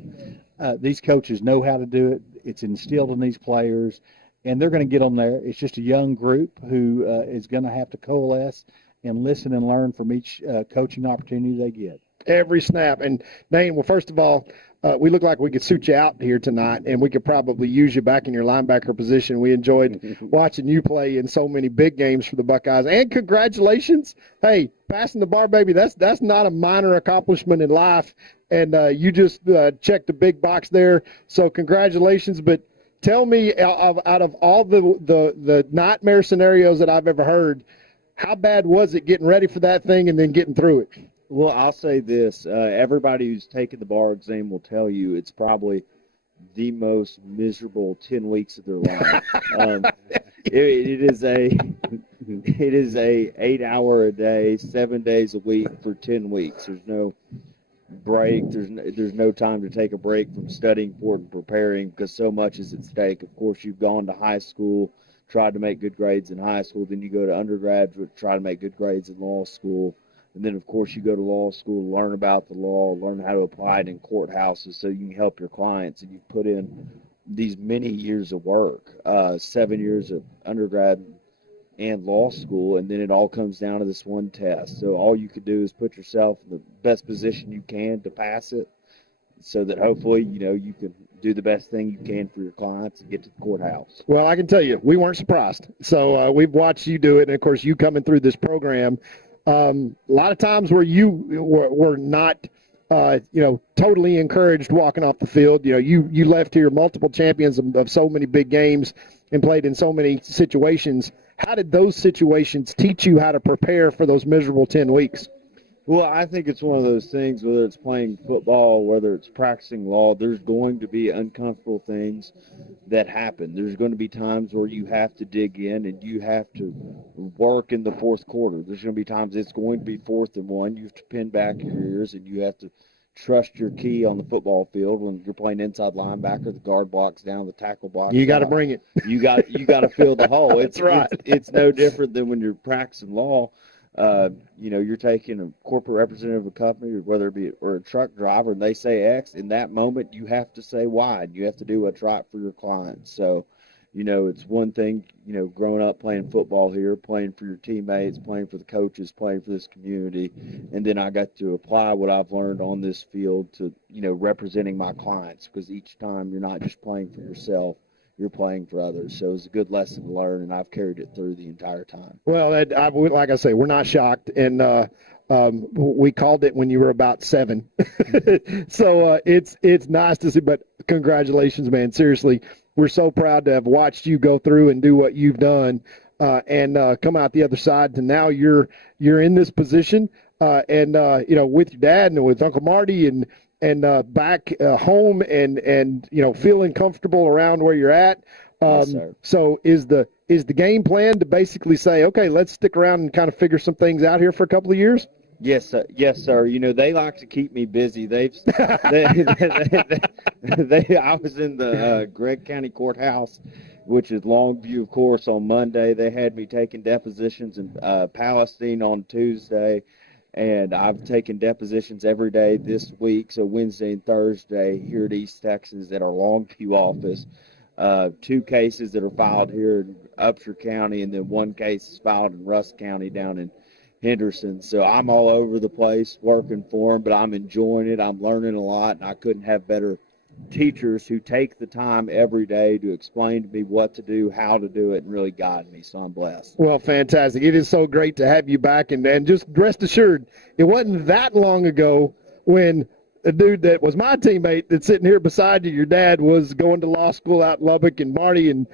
these coaches know how to do it. It's instilled in these players, and they're going to get them there. It's just a young group who is going to have to coalesce and listen and learn from each coaching opportunity they get. Every snap. And, Dane, well, first of all, we look like we could suit you out here tonight, and we could probably use you back in your linebacker position. We enjoyed watching you play in so many big games for the Buckeyes. And congratulations. Hey, passing the bar, baby, that's not a minor accomplishment in life. And you just checked a big box there. So congratulations. But tell me, out of all the nightmare scenarios that I've ever heard, how bad was it getting ready for that thing and then getting through it? Well, I'll say this. Everybody who's taken the bar exam will tell you it's probably the most miserable 10 weeks of their life. It is a 8-hour a day, 7 days a week for 10 weeks. There's no break. There's no time to take a break from studying for it and preparing because so much is at stake. Of course, you've gone to high school, tried to make good grades in high school. Then you go to undergraduate, try to make good grades in law school. And then, of course, you go to law school, learn about the law, learn how to apply it in courthouses so you can help your clients. And you put in these many years of work, 7 years of undergrad and law school, and then it all comes down to this one test. So all you could do is put yourself in the best position you can to pass it so that hopefully, you can do the best thing you can for your clients and get to the courthouse. Well, I can tell you, we weren't surprised. So we've watched you do it, and, of course, you coming through this program – a lot of times where you were not, totally encouraged walking off the field. You left here multiple champions of so many big games and played in so many situations. How did those situations teach you how to prepare for those miserable 10 weeks? Well, I think it's one of those things, whether it's playing football, whether it's practicing law, there's going to be uncomfortable things that happen. There's going to be times where you have to dig in and you have to work in the fourth quarter. There's going to be times it's going to be 4th and 1. You have to pin back your ears and you have to trust your key on the football field. When you're playing inside linebacker, the guard blocks down, the tackle blocks. You got to bring it. You got to fill the hole. That's right. It's no different than when you're practicing law. You're taking a corporate representative of a company, or whether it be or a truck driver, and they say X. In that moment, you have to say Y. And you have to do what's right for your clients. So, it's one thing, growing up playing football here, playing for your teammates, playing for the coaches, playing for this community. And then I got to apply what I've learned on this field to, representing my clients, because each time you're not just playing for yourself, you're playing for others. So it was a good lesson to learn, and I've carried it through the entire time. Well, like I say, we're not shocked. And we called it when you were about 7. So it's nice to see. But congratulations, man. Seriously. We're so proud to have watched you go through and do what you've done and come out the other side to now you're in this position and with your dad and with Uncle Marty and back home and feeling comfortable around where you're at. Yes, sir. So is the game plan to basically say, okay, let's stick around and kind of figure some things out here for a couple of years? Yes, sir. Yes, sir. They like to keep me busy. I was in the Gregg County Courthouse, which is Longview, of course, on Monday. They had me taking depositions in Palestine on Tuesday, and I've taken depositions every day this week, so Wednesday and Thursday here at East Texas at our Longview office. 2 cases that are filed here in Upshur County, and then 1 case is filed in Rusk County down in Henderson. So I'm all over the place working for them, but I'm enjoying it. I'm learning a lot, and I couldn't have better teachers who take the time every day to explain to me what to do, how to do it, and really guide me. So I'm blessed. Well, fantastic. It is so great to have you back, and just rest assured, it wasn't that long ago when a dude that was my teammate that's sitting here beside you, your dad, was going to law school out in Lubbock, and Marty, and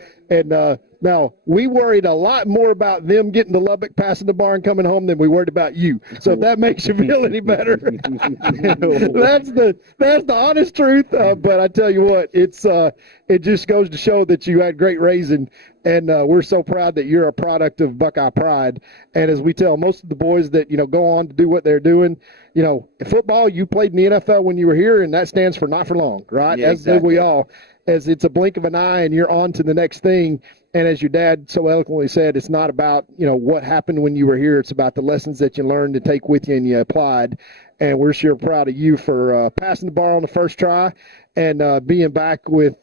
now we worried a lot more about them getting to Lubbock, passing the bar, and coming home than we worried about you. So if that makes you feel any better, that's the honest truth. But I tell you what, it just goes to show that you had great raising, and we're so proud that you're a product of Buckeye pride. And as we tell most of the boys that go on to do what they're doing, in football, you played in the NFL when you were here, and that stands for not for long, right? Yeah, As do we all. As it's a blink of an eye, and you're on to the next thing. And as your dad so eloquently said, it's not about what happened when you were here. It's about the lessons that you learned to take with you and you applied. And we're sure proud of you for passing the bar on the first try and being back with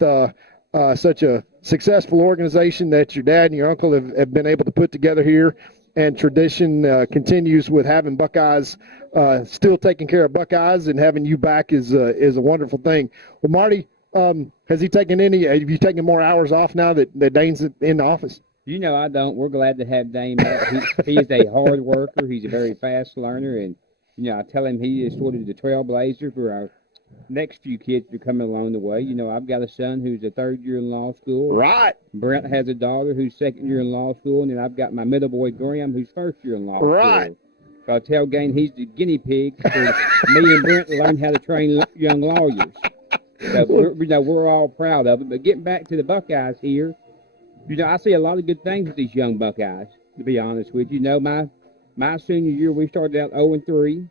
such a successful organization that your dad and your uncle have been able to put together here. And tradition continues with having Buckeyes still taking care of Buckeyes, and having you back is a wonderful thing. Well, Marty, have you taken more hours off now that Dane's in the office? I don't. We're glad to have Dane back. He is a hard worker. He's a very fast learner, and I tell him he is sort of the trailblazer for our next few kids that are coming along the way. I've got a son who's a 3rd year in law school. Right. Brent has a daughter who's 2nd year in law school, and then I've got my middle boy Graham who's 1st year in law school. Right. So I tell Gain he's the guinea pig for me and Brent to learn how to train young lawyers. So we're all proud of it. But getting back to the Buckeyes here, I see a lot of good things with these young Buckeyes, to be honest with you. My senior year, we started out 0-3.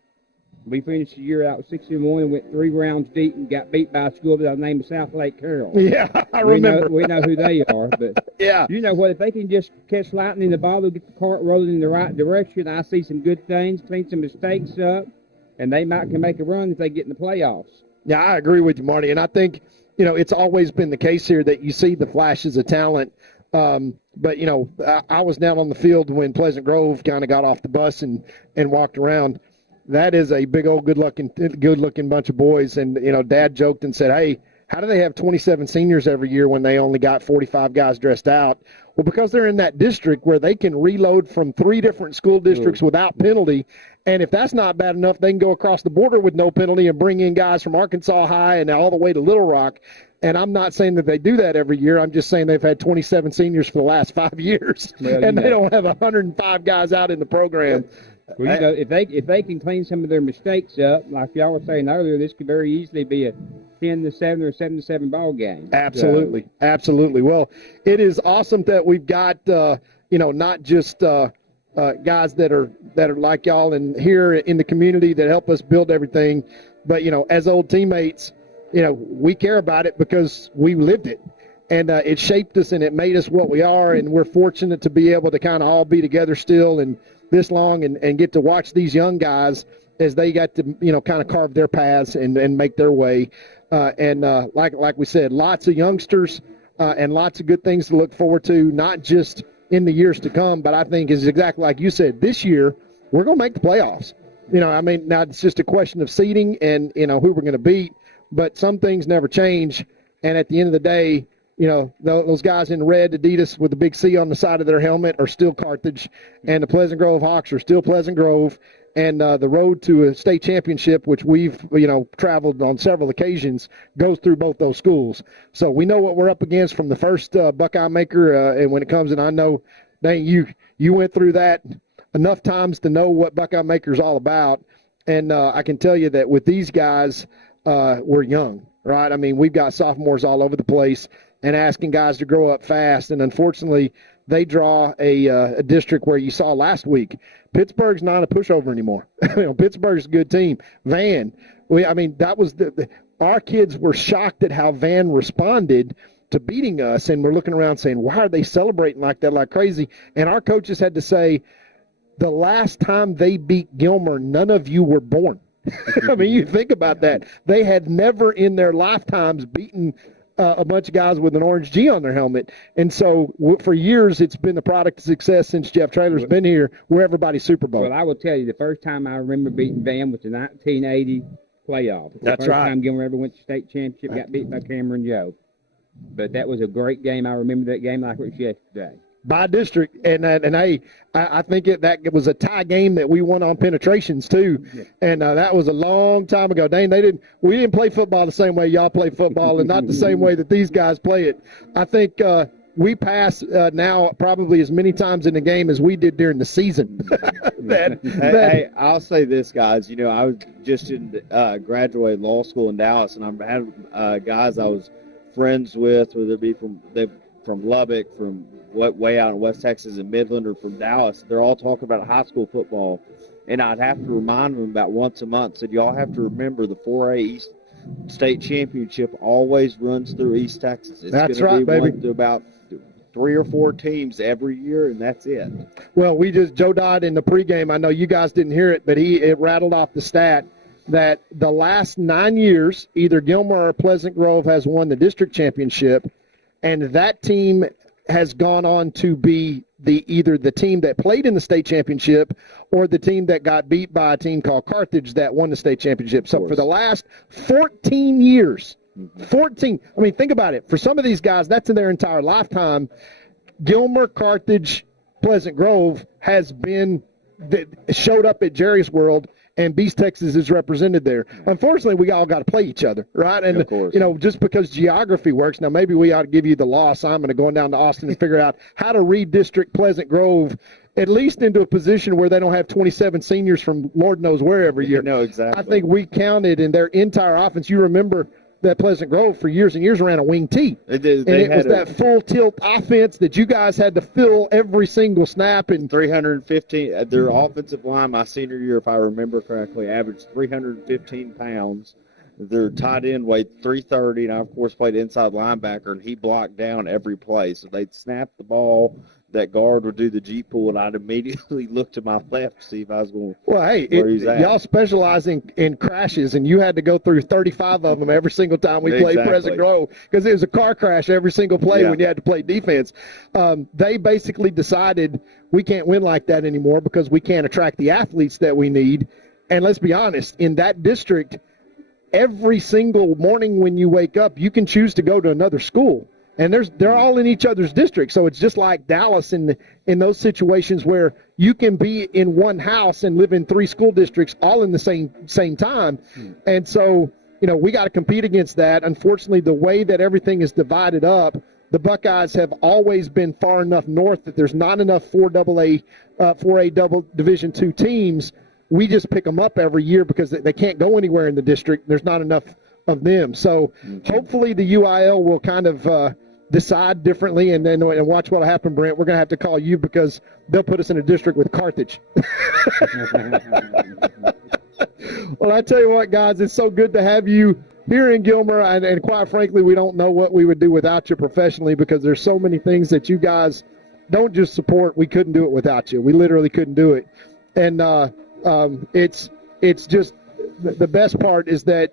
We finished the year out 6-1 and went 3 rounds deep and got beat by a school by the name of South Lake Carroll. Yeah, I remember. We know who they are. But yeah. You know what? If they can just catch lightning in the ball, they'll get the cart rolling in the right direction. I see some good things, clean some mistakes up, and they can make a run if they get in the playoffs. Yeah, I agree with you, Marty. And I think, it's always been the case here that you see the flashes of talent. But, I was down on the field when Pleasant Grove kind of got off the bus and walked around. That is a big old good-looking bunch of boys. And, Dad joked and said, hey, how do they have 27 seniors every year when they only got 45 guys dressed out? Well, because they're in that district where they can reload from 3 different school districts without penalty. And if that's not bad enough, they can go across the border with no penalty and bring in guys from Arkansas High and all the way to Little Rock. And I'm not saying that they do that every year. I'm just saying they've had 27 seniors for the last 5 years. Well, and they don't have 105 guys out in the program. Well, if they can clean some of their mistakes up, like y'all were saying earlier, this could very easily be a 10-7 or 7-7 ball game. Absolutely, absolutely. Well, it is awesome that we've got not just guys that are like y'all and here in the community that help us build everything, But, as old teammates, we care about it because we lived it. And it shaped us and it made us what we are. And we're fortunate to be able to kind of all be together still and this long and get to watch these young guys as they got to, kind of carve their paths and make their way. Like we said, lots of youngsters and lots of good things to look forward to, not just in the years to come, but I think is exactly like you said, this year we're going to make the playoffs. Now it's just a question of seeding and, who we're going to beat, but some things never change. And at the end of the day, those guys in red Adidas with the big C on the side of their helmet are still Carthage, and the Pleasant Grove Hawks are still Pleasant Grove. And the road to a state championship, which we've, traveled on several occasions, goes through both those schools. So we know what we're up against from the first Buckeye Maker. And when it comes, and I know, dang, you went through that enough times to know what Buckeye Maker is all about. And I can tell you that with these guys, we're young, right? I mean, we've got sophomores all over the place and asking guys to grow up fast. And unfortunately, they draw a district where you saw last week, Pittsburgh's not a pushover anymore. Pittsburgh's a good team. Van, that was our kids were shocked at how Van responded to beating us, and we're looking around saying, why are they celebrating like that, like crazy? And our coaches had to say, the last time they beat Gilmer, none of you were born. You think about that. They had never in their lifetimes beaten a bunch of guys with an orange G on their helmet. And so for years, it's been the product of success since Jeff Traylor's been here, where everybody's Super Bowl. Well, I will tell you, the first time I remember beating Van was the 1980 playoff. That's the first right. time Gilmer ever went to state championship, got beat by Cameron Joe. But that was a great game. I remember that game like it was yesterday. By district, and hey, I think that it was a tie game that we won on penetrations too, and that was a long time ago. Dang, we didn't play football the same way y'all play football, and not the same way that these guys play it. I think we pass now probably as many times in the game as we did during the season. Hey, I'll say this, guys. I was just in graduate law school in Dallas, and I had guys I was friends with, whether it be from Lubbock, from way out in West Texas and Midland, or from Dallas. They're all talking about high school football, and I'd have to remind them about once a month. Said, y'all have to remember the 4A East State Championship always runs through East Texas. It's That's gonna right, be baby. one to about 3 or 4 teams every year, and that's it. Well, Joe Dodd in the pregame, I know you guys didn't hear it, but it rattled off the stat that the last 9 years, either Gilmer or Pleasant Grove has won the district championship, and that team has gone on to be either the team that played in the state championship or the team that got beat by a team called Carthage that won the state championship. So for the last 14 years, 14, think about it. For some of these guys, that's in their entire lifetime. Gilmer, Carthage, Pleasant Grove showed up at Jerry's World, and Beast Texas is represented there. Unfortunately, we all got to play each other, right? And, just because geography works, now maybe we ought to give you the law assignment of going down to Austin and figure out how to redistrict Pleasant Grove at least into a position where they don't have 27 seniors from Lord knows where every year. No, exactly. I think we counted in their entire offense. You remember that Pleasant Grove for years and years ran a wing T. It was that full tilt offense that you guys had to fill every single snap. And 315, their offensive line my senior year, if I remember correctly, averaged 315 pounds. Their tight end weighed 330, and I, of course, played inside linebacker, and he blocked down every play. So they'd snap the ball. That guard would do the G pull, and I'd immediately look to my left to see if I was going where he's at. Y'all specialize in crashes, and you had to go through 35 of them every single time we played Pleasant Grove because it was a car crash every single play when you had to play defense. They basically decided we can't win like that anymore because we can't attract the athletes that we need. And let's be honest, in that district, every single morning when you wake up, you can choose to go to another school. And they're all in each other's district, so it's just like Dallas in those situations where you can be in one house and live in 3 school districts all in the same time. And so, we got to compete against that. Unfortunately, the way that everything is divided up, the Buckeyes have always been far enough north that there's not enough 4A double Division II teams. We just pick them up every year because they can't go anywhere in the district. There's not enough of them. So hopefully the UIL will kind of decide differently and watch what will happen, Brent. We're going to have to call you because they'll put us in a district with Carthage. Well, I tell you what, guys, it's so good to have you here in Gilmer, and quite frankly, we don't know what we would do without you professionally, because there's so many things that you guys don't just support. We couldn't do it without you. We literally couldn't do it. And it's just the best part is that,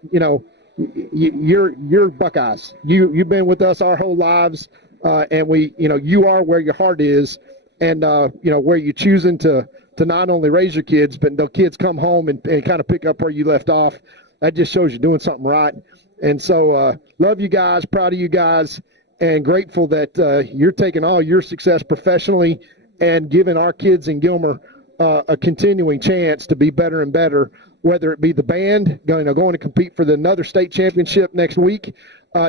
you're Buckeyes. You've been with us our whole lives, and you are where your heart is, and where you're choosing to not only raise your kids, but the kids come home and kind of pick up where you left off. That just shows you're doing something right. And so love you guys, proud of you guys, and grateful that you're taking all your success professionally and giving our kids in Gilmer a continuing chance to be better and better, whether it be the band going to compete for another state championship next week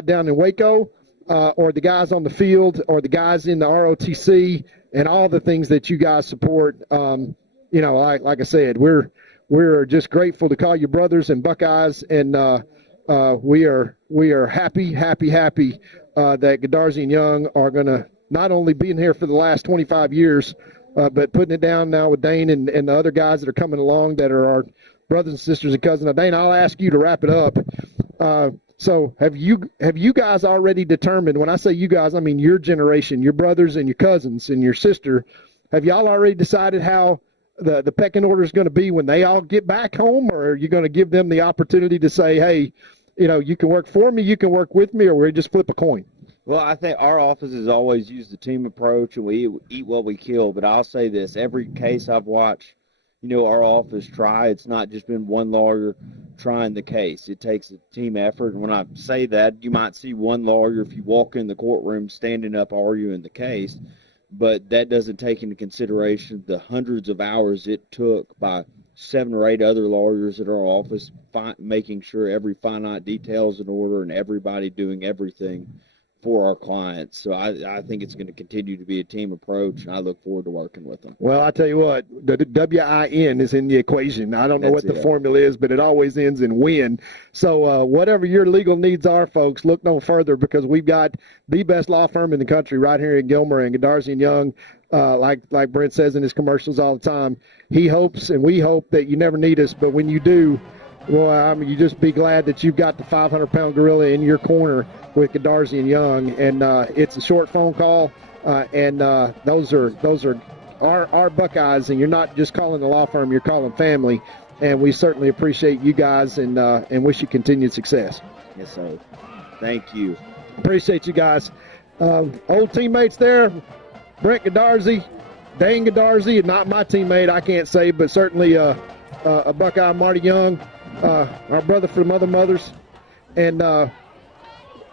down in Waco, or the guys on the field, or the guys in the ROTC, and all the things that you guys support. Like I said, we're just grateful to call you brothers and Buckeyes, and we are happy that Godarzi and Young are going to not only be in here for the last 25 years, but putting it down now with Dane and the other guys that are coming along that are our brothers and sisters and cousins. Now, Dane, I'll ask you to wrap it up. So have you guys already determined, when I say you guys, I mean your generation, your brothers and your cousins and your sister, have y'all already decided how the pecking order is going to be when they all get back home, or are you going to give them the opportunity to say, hey, you can work for me, you can work with me, or we just flip a coin? Well, I think our office has always used the team approach, and we eat what we kill. But I'll say this, every case I've watched, our office try. It's not just been one lawyer trying the case. It takes a team effort. And when I say that, you might see one lawyer, if you walk in the courtroom, standing up arguing the case. But that doesn't take into consideration the hundreds of hours it took by 7 or 8 other lawyers at our office, making sure every finite detail is in order and everybody doing everything for our clients. So I think it's going to continue to be a team approach, and I look forward to working with them. Well, I tell you what, the WIN is in the equation. I don't know what the formula is, but it always ends in win. So whatever your legal needs are, folks, look no further, because we've got the best law firm in the country right here in Gilmer, and Godarzi and Young, like Brent says in his commercials all the time, he hopes and we hope that you never need us, but when you do, well, you just be glad that you've got the 500-pound gorilla in your corner with Godarzi and Young, and it's a short phone call, and those are our Buckeyes, and you're not just calling the law firm, you're calling family, and we certainly appreciate you guys and wish you continued success. Yes, sir. Thank you. Appreciate you guys. Old teammates there, Brent Godarzi, Dane Godarzi, not my teammate, I can't say, but certainly a Buckeye, Marty Young, our brother from other mothers, and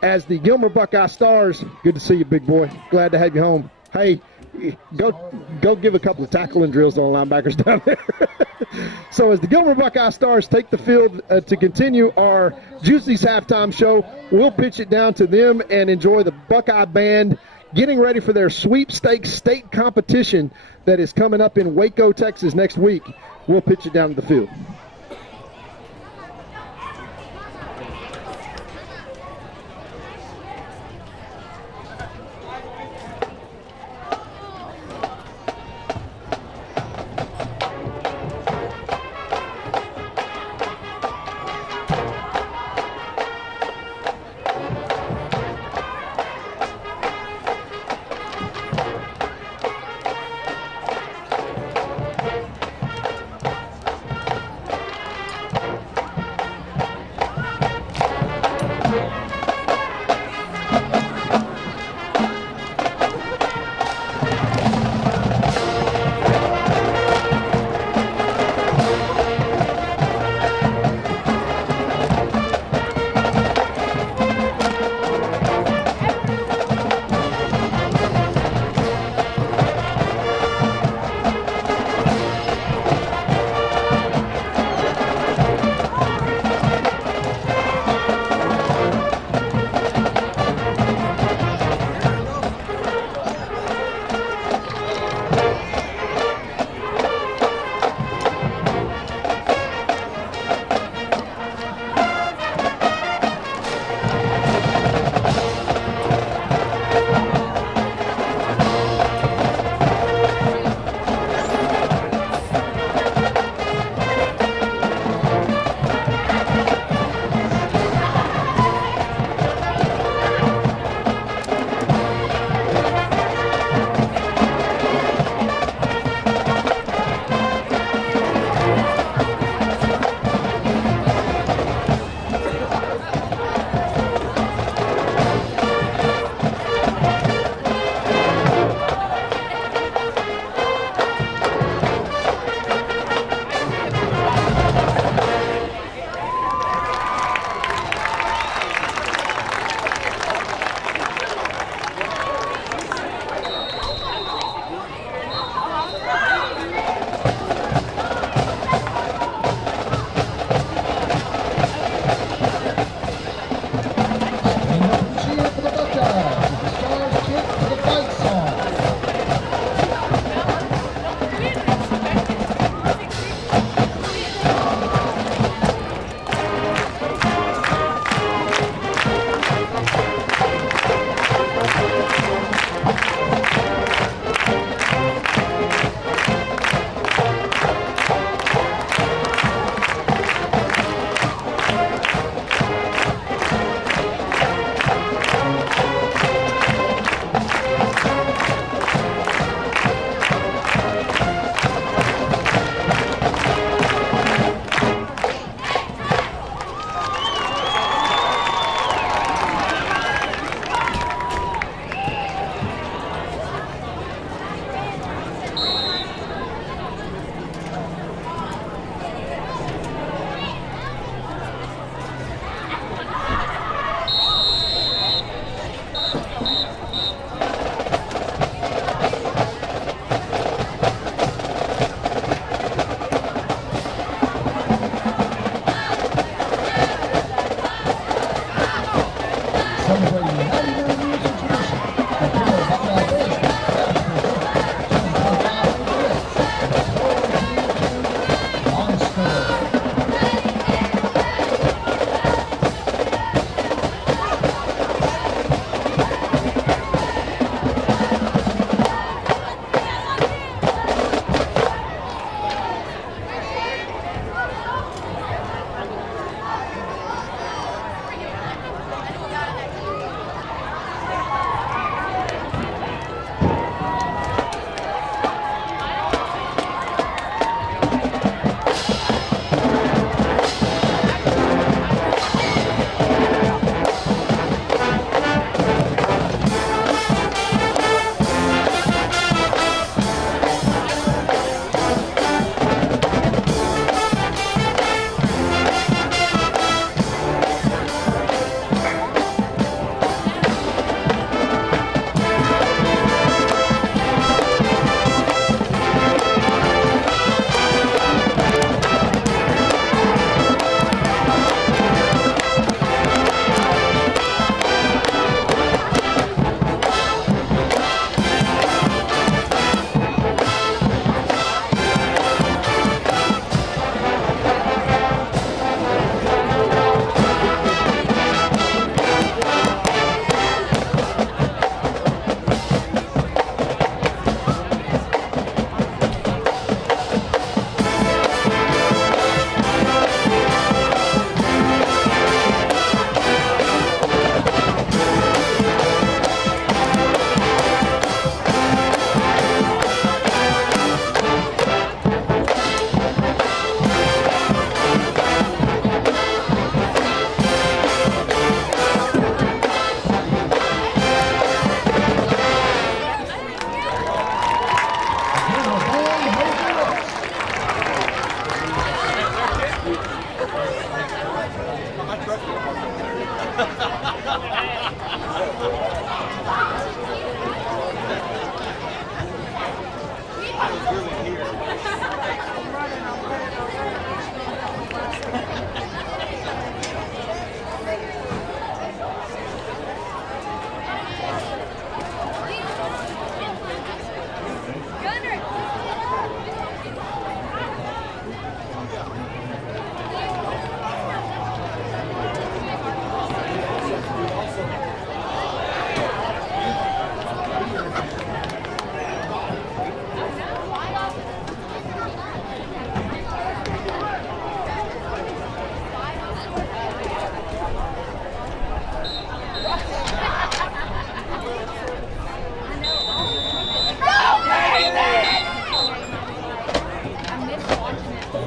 as the Gilmer Buckeye Stars, good to see you, big boy. Glad to have you home. Hey, go give a couple of tackling drills on linebackers down there. So as the Gilmer Buckeye Stars take the field to continue our Juicy's halftime show, we'll pitch it down to them and enjoy the Buckeye Band getting ready for their sweepstakes state competition that is coming up in Waco, Texas next week. We'll pitch it down to the field.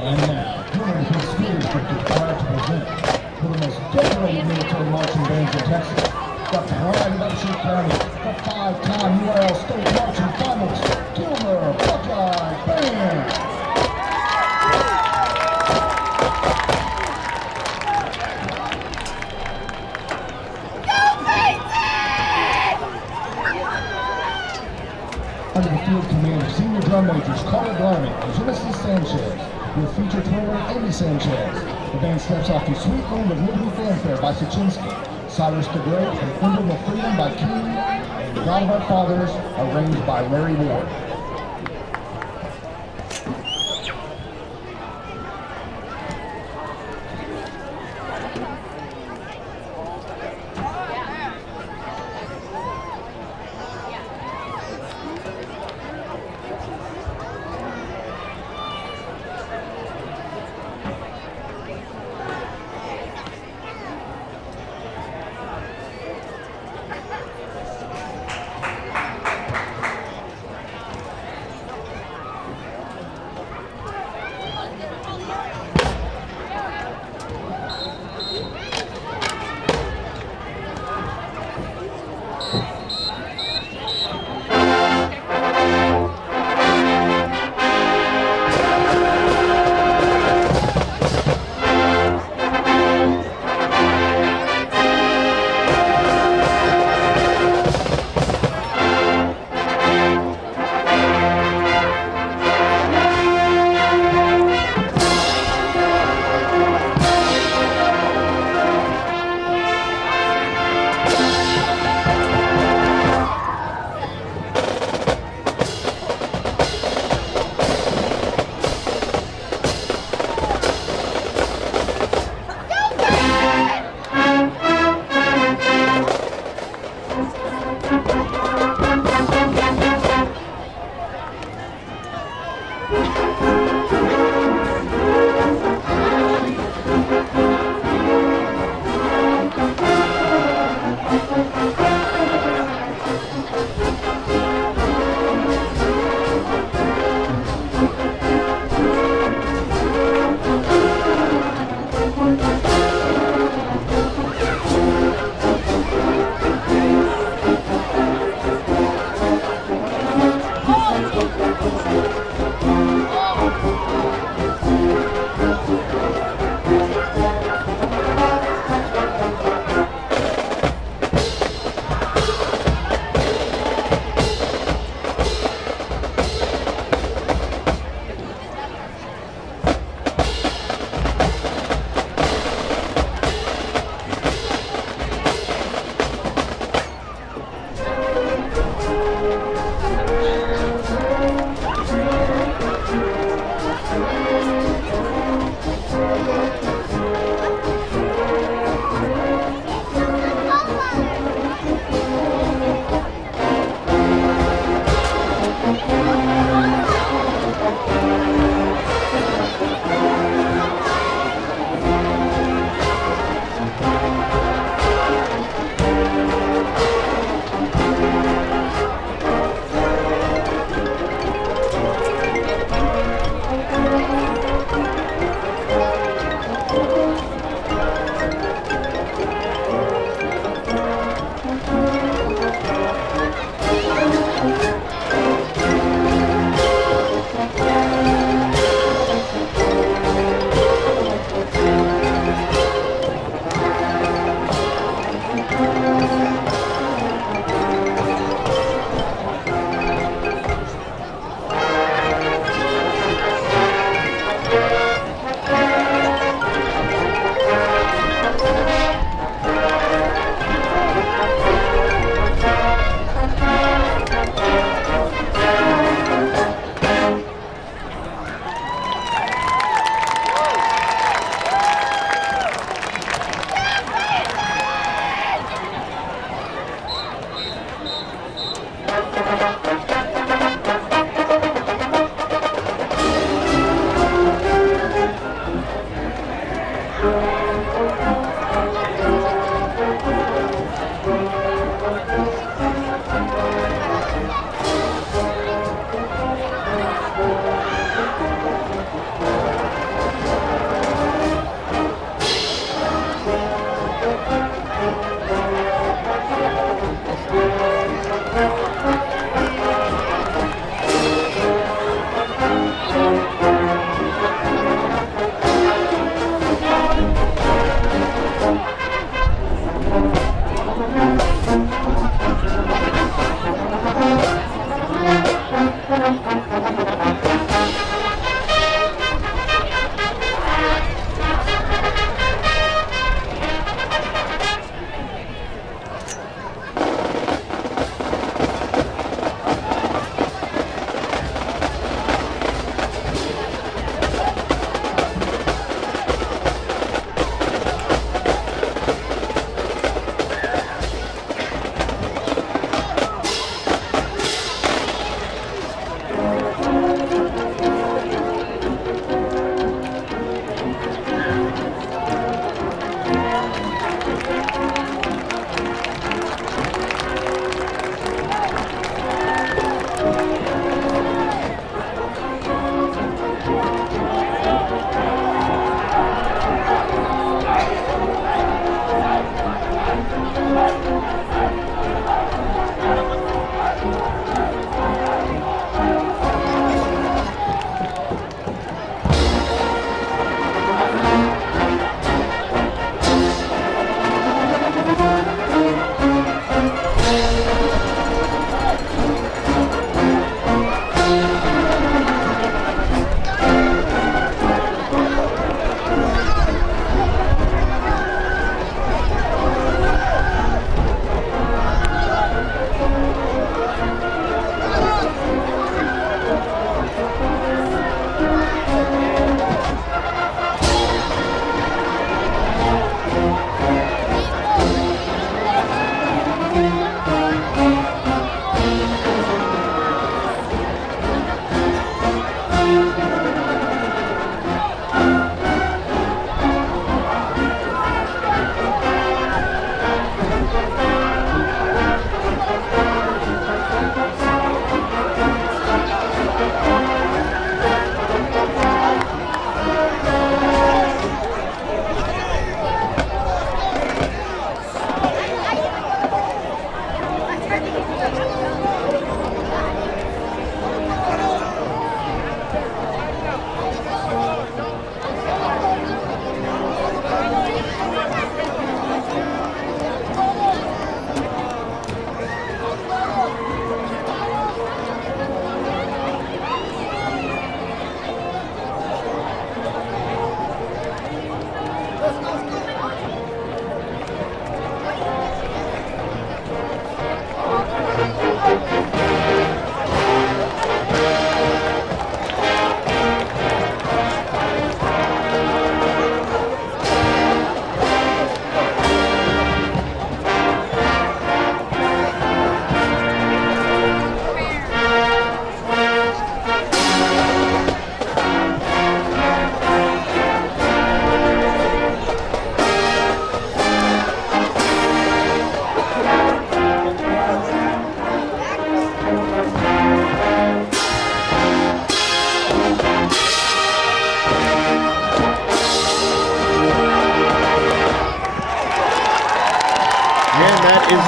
And now, Gilmer School District is proud to present one of the most decorated military marching bands in Texas, the pride of Upshur County, the 5-time URL State Marching Finals, Gilmer Buckeye Band. Under the field command of Senior Drum Majors Carter Garment and Genesis Sanchez, with featured twirler Amy Sanchez. The band steps off to Sweet Home of Liberty Fanfare by Sachinsky, Cyrus the Great and Emblem of Freedom by King, and God of Our Fathers, arranged by Larry Ward.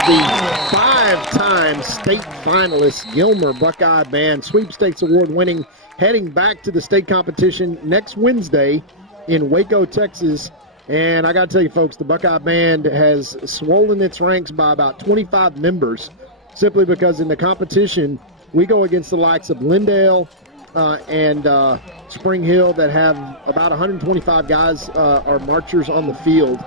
the five-time state finalist Gilmer Buckeye Band, Sweepstakes Award winning, heading back to the state competition next Wednesday in Waco, Texas. And I got to tell you, folks, the Buckeye Band has swollen its ranks by about 25 members, simply because in the competition, we go against the likes of Lindale and Spring Hill that have about 125 guys are marchers on the field.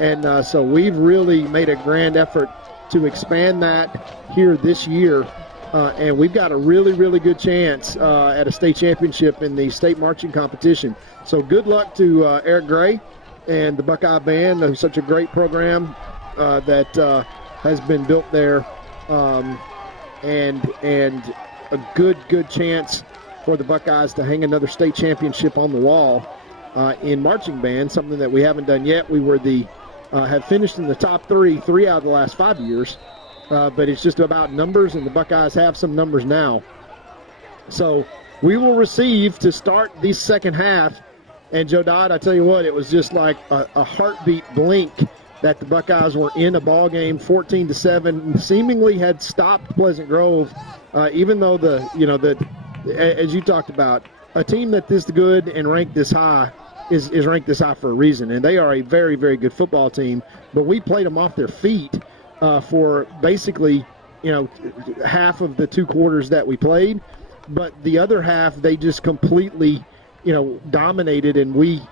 And so we've really made a grand effort to expand that here this year. And we've got a really, really good chance at a state championship in the state marching competition. So good luck to Eric Gray and the Buckeye Band, who's such a great program that has been built there, and a good chance for the Buckeyes to hang another state championship on the wall in marching band, something that we haven't done yet. We were have finished in the top three out of the last 5 years, but it's just about numbers, and the Buckeyes have some numbers now. So we will receive to start the second half. And Joe Dodd, I tell you what, it was just like a heartbeat blink that the Buckeyes were in a ball game 14-7, seemingly had stopped Pleasant Grove, even though as you talked about, a team that this good and ranked this high is ranked this high for a reason, and they are a very, very good football team. But we played them off their feet for basically, half of the 2 quarters that we played. But the other half, they just completely, dominated, and we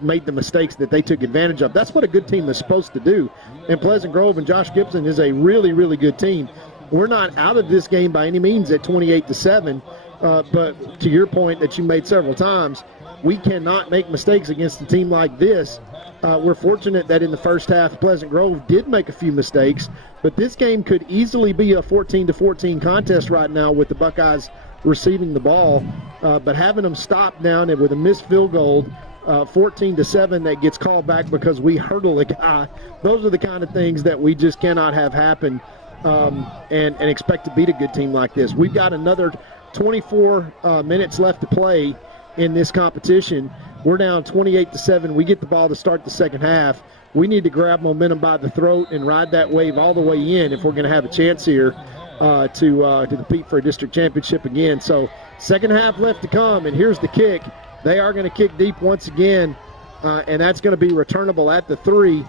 made the mistakes that they took advantage of. That's what a good team is supposed to do. And Pleasant Grove and Josh Gibson is a really, really good team. We're not out of this game by any means at 28-7, but to your point that you made several times, we cannot make mistakes against a team like this. We're fortunate that in the first half, Pleasant Grove did make a few mistakes, but this game could easily be a 14-14 contest right now with the Buckeyes receiving the ball, but having them stop down and with a missed field goal, 14-7 that gets called back because we hurdle a guy. Those are the kind of things that we just cannot have happen and expect to beat a good team like this. We've got another 24 minutes left to play in this competition. We're down 28-7. We get the ball to start the second half. We need to grab momentum by the throat and ride that wave all the way in if we're going to have a chance here to compete for a district championship again. So second half left to come, and here's the kick. They are going to kick deep once again, and that's going to be returnable at the 3.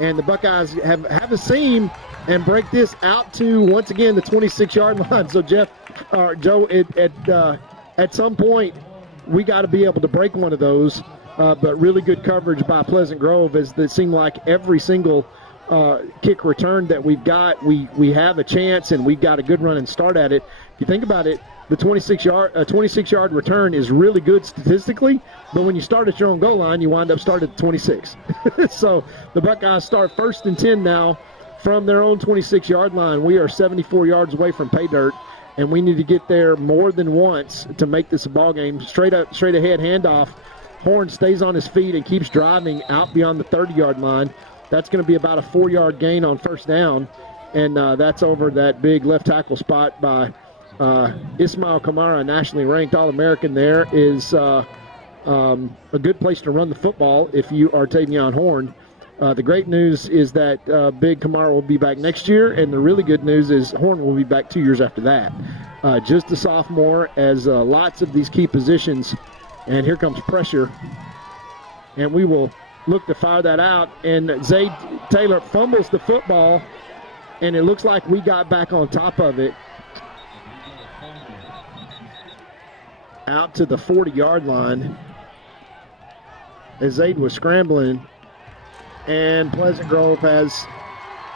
And the Buckeyes have a seam and break this out to, once again, the 26-yard line. So, Joe, at some point, we got to be able to break one of those, but really good coverage by Pleasant Grove, as it seemed like every single kick return that we've got, we have a chance, and we've got a good run and start at it. If you think about it, the 26-yard return is really good statistically, but when you start at your own goal line, you wind up starting at 26. So the Buckeyes start 1st and 10 now from their own 26-yard line. We are 74 yards away from pay dirt, and we need to get there more than once to make this a ball game. Straight ahead handoff. Horn stays on his feet and keeps driving out beyond the 30-yard line. That's going to be about a 4-yard gain on first down, and that's over that big left tackle spot by Ismail Kamara, nationally ranked All-American. There is a good place to run the football if you are Tavion Horn. The great news is that Big Kamara will be back next year, and the really good news is Horn will be back 2 years after that. Just a sophomore, as lots of these key positions, and here comes pressure, and we will look to fire that out, and Zayd Taylor fumbles the football, and it looks like we got back on top of it out to the 40-yard line as Zayd was scrambling, and Pleasant Grove has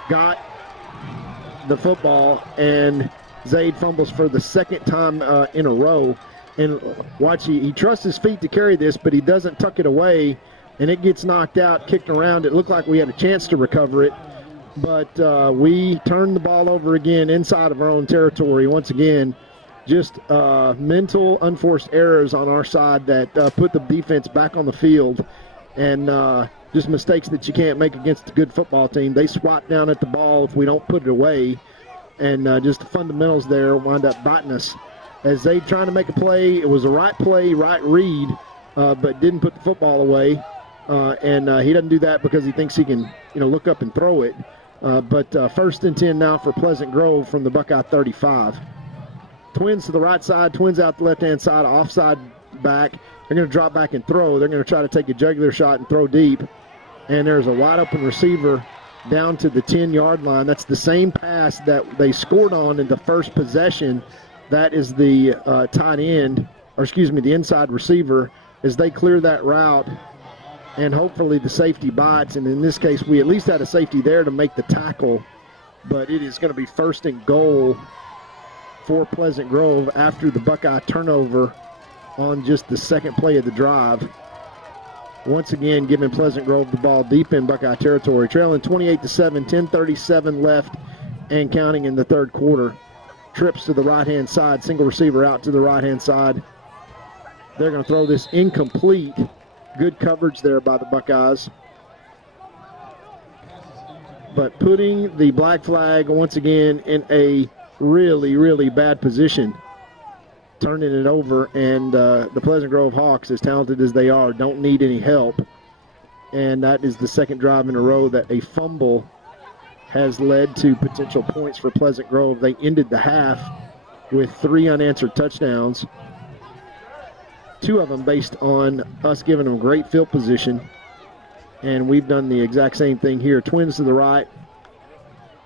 got the football, and Zayd fumbles for the second time in a row. And watch, he trusts his feet to carry this, but he doesn't tuck it away, and it gets knocked out, kicked around. It looked like we had a chance to recover it, but we turned the ball over again inside of our own territory. Once again, just mental unforced errors on our side that put the defense back on the field, and just mistakes that you can't make against a good football team. They swat down at the ball if we don't put it away, and just the fundamentals there wind up biting us. As they trying to make a play, it was a right play, right read, but didn't put the football away. And he doesn't do that because he thinks he can, look up and throw it. But 1st and 10 now for Pleasant Grove from the Buckeye 35. Twins to the right side, twins out the left-hand side, offside back. They're going to drop back and throw. They're going to try to take a jugular shot and throw deep. And there's a wide-open receiver down to the 10-yard line. That's the same pass that they scored on in the first possession. That is the tight end, the inside receiver, as they clear that route. And hopefully the safety bites. And in this case, we at least had a safety there to make the tackle. But it is going to be 1st and goal for Pleasant Grove after the Buckeye turnover on just the second play of the drive. Once again, giving Pleasant Grove the ball deep in Buckeye territory. Trailing 28-7, 10:37 left and counting in the third quarter. Trips to the right-hand side, single receiver out to the right-hand side. They're going to throw this incomplete. Good coverage there by the Buckeyes. But putting the black flag once again in a really, really bad position. Turning it over, and the Pleasant Grove Hawks, as talented as they are, don't need any help. and that is the second drive in a row that a fumble has led to potential points for Pleasant Grove. They ended the half with 3 unanswered touchdowns, 2 of them based on us giving them great field position, and we've done the exact same thing here. Twins to the right,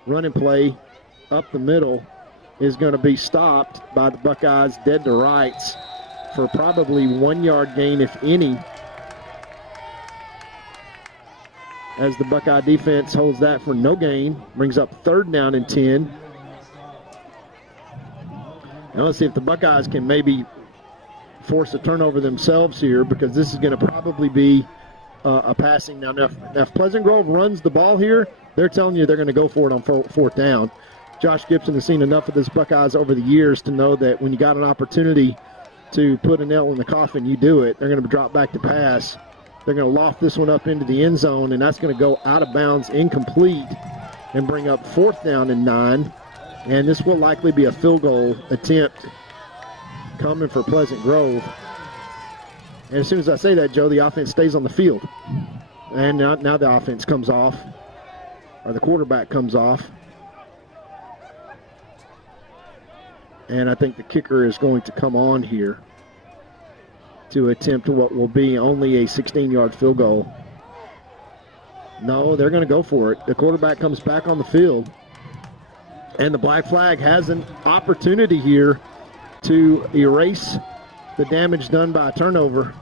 run and play up the middle is going to be stopped by the Buckeyes dead to rights for probably 1 yard gain, if any, as the Buckeye defense holds that for no gain. Brings up 3rd down and 10. Now let's see if the Buckeyes can maybe force a turnover themselves here, because this is going to probably be a passing. Now, if Pleasant Grove runs the ball here, they're telling you they're going to go for it on 4th down. Josh Gibson has seen enough of this Buckeyes over the years to know that when you got an opportunity to put a nail in the coffin, you do it. They're going to drop back to pass. They're going to loft this one up into the end zone, and that's going to go out of bounds, incomplete, and bring up 4th down and 9. And this will likely be a field goal attempt coming for Pleasant Grove. And as soon as I say that, Joe, the offense stays on the field. And now the offense comes off, or the quarterback comes off. And I think the kicker is going to come on here to attempt what will be only a 16-yard field goal. No, they're going to go for it. The quarterback comes back on the field. And the black flag has an opportunity here to erase the damage done by a turnover.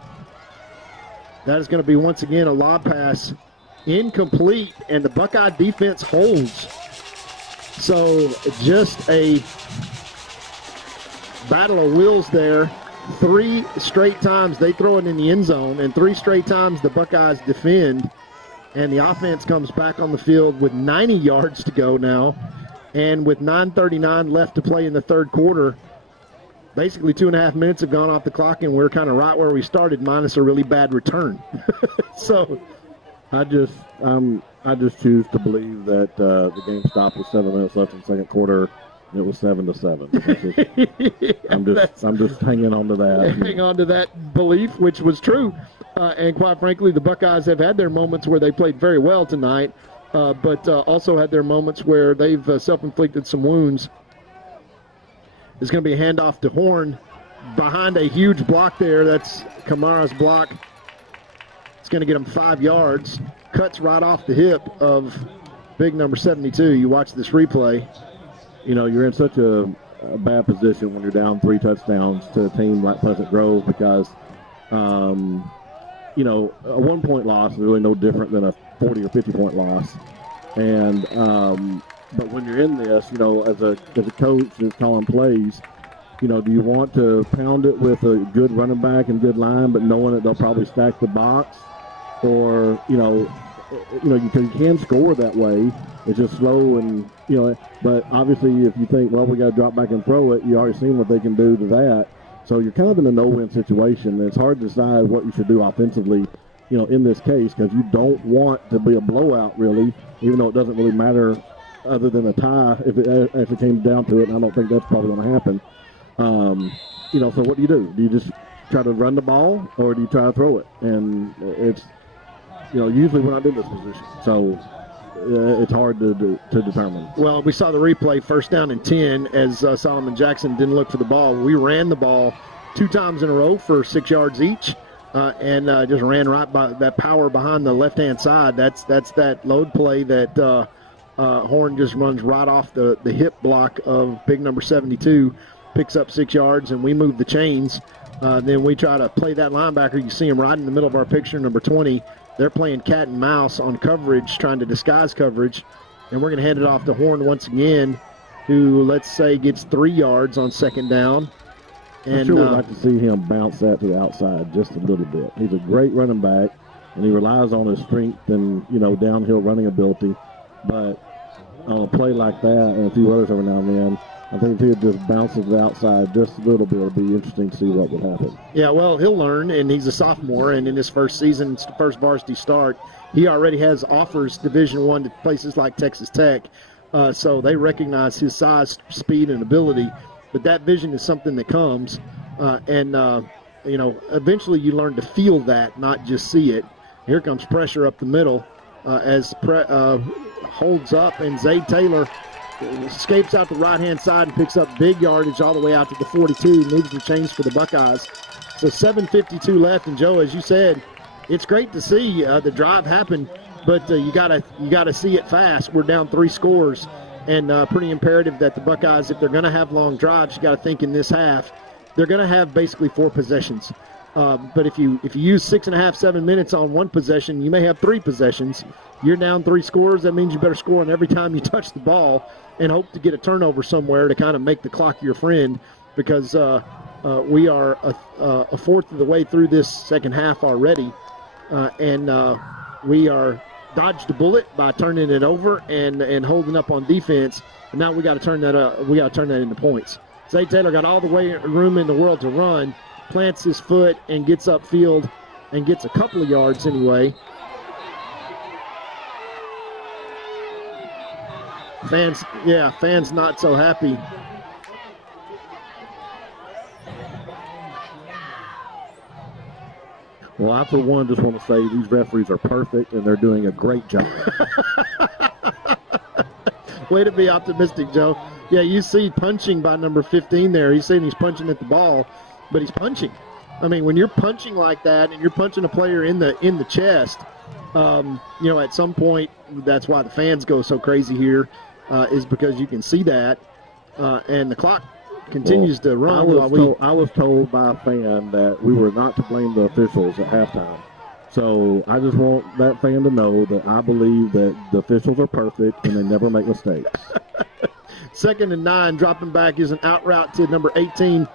That is going to be, once again, a lob pass. Incomplete, and the Buckeye defense holds. So just a battle of wills there. 3 straight times they throw it in the end zone, and 3 straight times the Buckeyes defend, and the offense comes back on the field with 90 yards to go now, and with 9:39 left to play in the 3rd quarter. Basically 2.5 minutes have gone off the clock, and we're kind of right where we started, minus a really bad return. So I just choose to believe that the game stopped with 7 minutes left in the 2nd quarter. It was 7-7. I'm just hanging on to that. Hang on to that belief, which was true. And quite frankly, the Buckeyes have had their moments where they played very well tonight, but also had their moments where they've self-inflicted some wounds. There's going to be a handoff to Horn behind a huge block there. That's Kamara's block. It's going to get him 5 yards. Cuts right off the hip of big number 72. You watch this replay. You know, you're in such a bad position when you're down 3 touchdowns to a team like Pleasant Grove, because, you know, a 1-point loss is really no different than a 40 or 50-point loss. And but when you're in this, you know, as a coach that's calling plays, you know, do you want to pound it with a good running back and good line, but knowing that they'll probably stack the box, or you can score that way. It's just slow, and but obviously if you think, well, we got to drop back and throw it, you already seen what they can do to that. So you're kind of in a no-win situation. It's hard to decide what you should do offensively, in this case, because you don't want to be a blowout, really, even though it doesn't really matter other than a tie if it came down to it, and I don't think that's probably going to happen. So what do you do? Do you just try to run the ball, or do you try to throw it? And it's, usually we're not in this position. So it's hard to determine. Well, we saw the replay, 1st down and 10, as Solomon Jackson didn't look for the ball. We ran the ball 2 times in a row for 6 yards each, and just ran right by that power behind the left-hand side. That's that load play that Horn just runs right off the hip block of big number 72, picks up 6 yards, and we move the chains. Then we try to play that linebacker. You see him right in the middle of our picture, number 20. They're playing cat and mouse on coverage, trying to disguise coverage. And we're going to hand it off to Horn once again, who, let's say, gets 3 yards on 2nd down. And I sure would like to see him bounce that to the outside just a little bit. He's a great running back, and he relies on his strength and, downhill running ability. But on a play like that and a few others every now and then, I think if he just bounces the outside just a little bit, it'll be interesting to see what would happen. Yeah, well, he'll learn, and he's a sophomore, and in his first season, first varsity start, he already has offers Division I to places like Texas Tech. So they recognize his size, speed, and ability. But that vision is something that comes, and eventually you learn to feel that, not just see it. Here comes pressure up the middle as holds up, and Zay Taylor escapes out the right-hand side and picks up big yardage all the way out to the 42, moves the chains for the Buckeyes. So 7:52 left, and Joe, as you said, it's great to see the drive happen, but you gotta see it fast. We're down 3 scores, and pretty imperative that the Buckeyes, if they're going to have long drives, you got to think in this half, they're going to have basically 4 possessions. But if you use 6.5, 7 minutes on one possession, you may have 3 possessions. You're down 3 scores. That means you better score on every time you touch the ball and hope to get a turnover somewhere to kind of make the clock your friend, because we are a fourth of the way through this second half already, and we are dodged a bullet by turning it over and holding up on defense. And now we got to turn that we got to turn that into points. Zay Taylor got all the room in the world to run, plants his foot and gets upfield and gets a couple of yards anyway. Fans not so happy. Well, I, for one, just want to say these referees are perfect, and they're doing a great job. Way to be optimistic, Joe. Yeah, you see punching by number 15 there. He's saying he's punching at the ball, but he's punching. I mean, when you're punching like that and you're punching a player in the chest, at some point, that's why the fans go so crazy here, is because you can see that, and the clock continues to run. I was told by a fan that we were not to blame the officials at halftime. So I just want that fan to know that I believe that the officials are perfect and they never make mistakes. 2nd and 9, dropping back is an out route to number 18,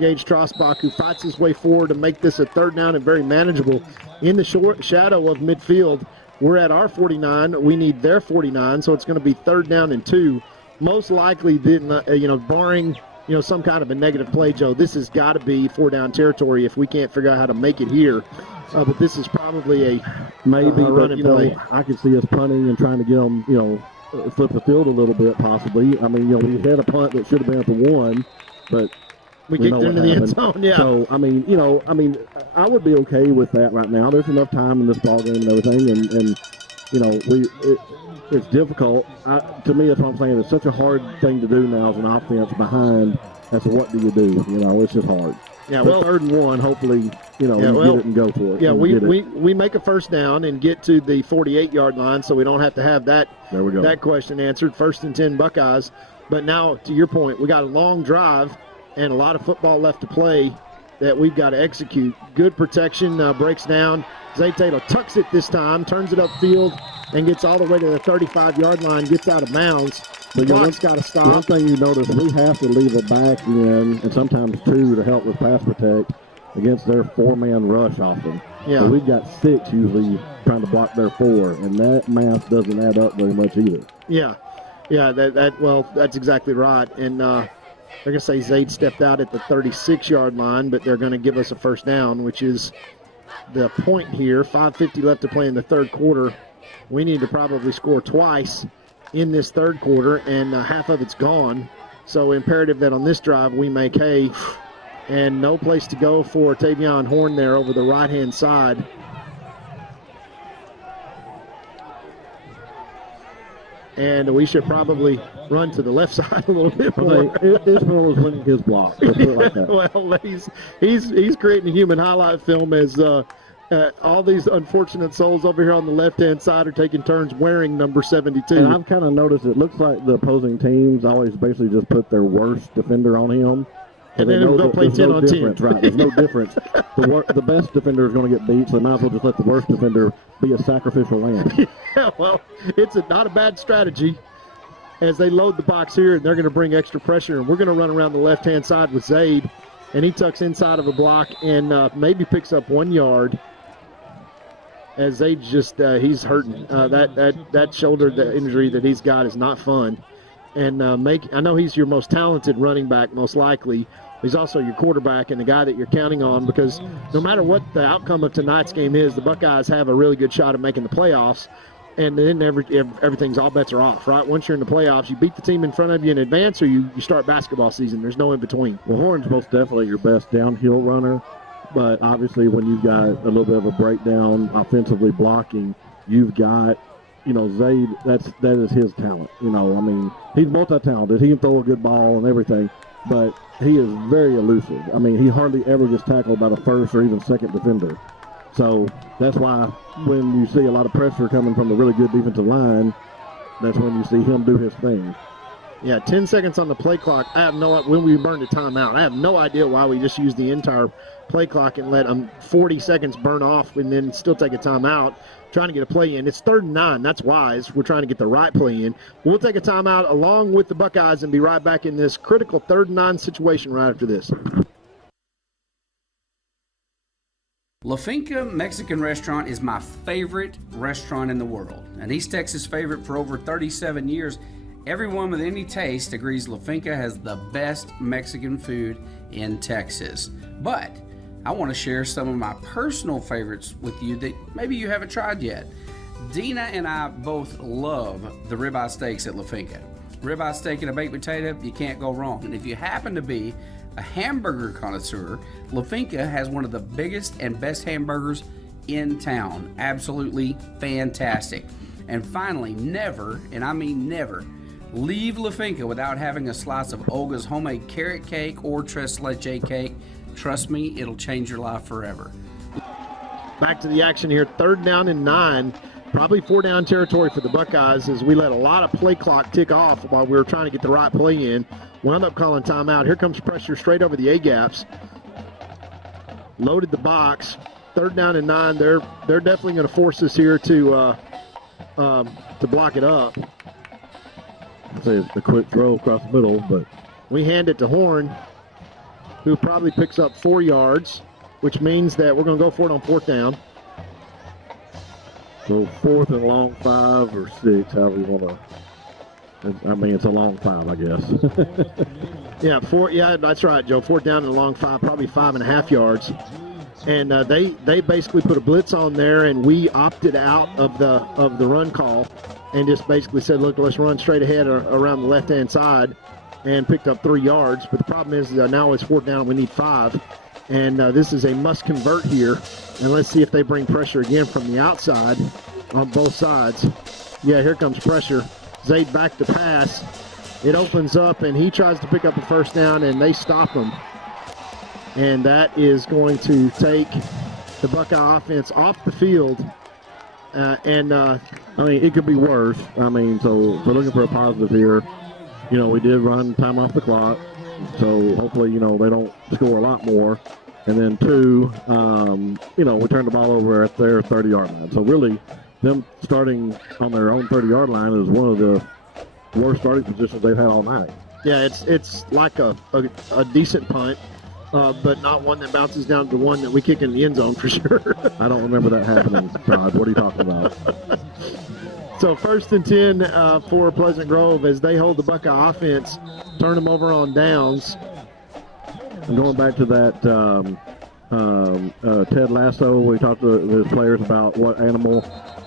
Gage Trosbach, who fights his way forward to make this a 3rd down and very manageable. In the short shadow of midfield, we're at our 49. We need their 49, so it's going to be 3rd down and 2. Most likely, barring some kind of a negative play, Joe, this has got to be 4-down territory if we can't figure out how to make it here. But this is probably a running play. I could see us punting and trying to get them, flip the field a little bit possibly. I mean, we had a punt that should have been at the 1, but we kicked it into the end zone. Yeah. So I would be okay with that right now. There's enough time in this ball game and everything, and it's difficult. To me, that's what I'm saying. It's such a hard thing to do now as an offense behind. As to what do you do? It's just hard. Yeah, but 3rd and 1, hopefully, get it and go for it. Yeah, we make a 1st down and get to the 48-yard line, so we don't have to have that question answered. 1st and 10 Buckeyes. But now, to your point, we got a long drive and a lot of football left to play that we've got to execute. Good protection, breaks down. Zay Taylor tucks it this time, turns it upfield, and gets all the way to the 35-yard line, gets out of bounds. But Clock's got to stop. One thing you notice, we have to leave a back in, and sometimes 2 to help with pass protect against their 4-man rush often. Yeah. So we've got 6 usually trying to block their 4, and that math doesn't add up very much either. Yeah. Yeah, that's exactly right. And they're going to say Zayd stepped out at the 36-yard line, but they're going to give us a 1st down, which is the point here. 5:50 left to play in the 3rd quarter. We need to probably score twice in this 3rd quarter, and half of it's gone. So imperative that on this drive we make hay, and no place to go for Tavion Horn there over the right-hand side. And we should probably run to the left side a little bit more. Ismail is winning his block. Let's do it like that. Well, he's creating a human highlight film as all these unfortunate souls over here on the left-hand side are taking turns wearing number 72. And I've kind of noticed it looks like the opposing teams always basically just put their worst defender on him. And then they'll play 10 on 10. Right, there's no difference. The best defender is going to get beat, so they might as well just let the worst defender be a sacrificial lamb. Yeah, well, it's not a bad strategy as they load the box here, and they're going to bring extra pressure. And we're going to run around the left-hand side with Zayd, and he tucks inside of a block and maybe picks up 1 yard. As Zayd's just, he's hurting. That shoulder injury that he's got is not fun. And I know he's your most talented running back, most likely. He's also your quarterback and the guy that you're counting on, because no matter what the outcome of tonight's game is, the Buckeyes have a really good shot at making the playoffs. And then everything's, all bets are off, right? Once you're in the playoffs, you beat the team in front of you in advance, or you start basketball season. There's no in between. Well, Horn's most definitely your best downhill runner. But obviously when you've got a little bit of a breakdown offensively blocking, you've got, Zaid, that is his talent. I mean, he's multi-talented. He can throw a good ball and everything, but he is very elusive. I mean, he hardly ever gets tackled by the first or even second defender. So that's why when you see a lot of pressure coming from a really good defensive line, that's when you see him do his thing. Yeah, 10 seconds on the play clock. When we burned a timeout, I have no idea why we just used the entire play clock and let 40 seconds burn off and then still take a timeout, trying to get a play in. It's 3rd and 9. That's wise. We're trying to get the right play in. We'll take a timeout along with the Buckeyes and be right back in this critical 3rd and 9 situation right after this. La Finca Mexican restaurant is my favorite restaurant in the world. An East Texas favorite for over 37 years. Everyone with any taste agrees La Finca has the best Mexican food in Texas. But I want to share some of my personal favorites with you that maybe you haven't tried yet. Dina and I both love the ribeye steaks at La Finca. Ribeye steak and a baked potato, you can't go wrong. And if you happen to be a hamburger connoisseur, La Finca has one of the biggest and best hamburgers in town. Absolutely fantastic. And finally, never, and I mean never, leave La Finca without having a slice of Olga's homemade carrot cake or tres leche cake. Trust me, it'll change your life forever. Back to the action here, 3rd down and 9. Probably 4-down territory for the Buckeyes as we let a lot of play clock tick off while we were trying to get the right play in. Wound up calling timeout. Here comes pressure straight over the A-gaps. Loaded the box. 3rd down and 9. They're definitely going to force us here to block it up. I'd say it's a quick throw across the middle, but we hand it to Horn, who probably picks up 4 yards, which means that we're going to go for it on 4th down. So 4th and long 5 or 6, however you want to. I mean, it's a long 5, I guess. Yeah, that's right, Joe. 4th down and a long 5, probably 5.5 yards. And they basically put a blitz on there, and we opted out of the run call and just basically said, look, let's run straight ahead around the left-hand side, and picked up 3 yards. But the problem is now it's 4th down and we need 5. And this is a must-convert here. And let's see if they bring pressure again from the outside on both sides. Yeah, here comes pressure. Zaid back to pass. It opens up, and he tries to pick up a 1st down, and they stop him. And that is going to take the Buckeye offense off the field. I mean, it could be worse. I mean, so if we're looking for a positive here, we did run time off the clock. So hopefully, they don't score a lot more. And then 2, we turned the ball over at their 30-yard line. So really, them starting on their own 30-yard line is one of the worst starting positions they've had all night. Yeah, it's like a decent punt, but not one that bounces down to one that we kick in the end zone for sure. I don't remember that happening, Todd. What are you talking about? So 1st and 10 for Pleasant Grove as they hold the Buckeye offense, turn them over on downs. And going back to that Ted Lasso, we talked to his players about what animal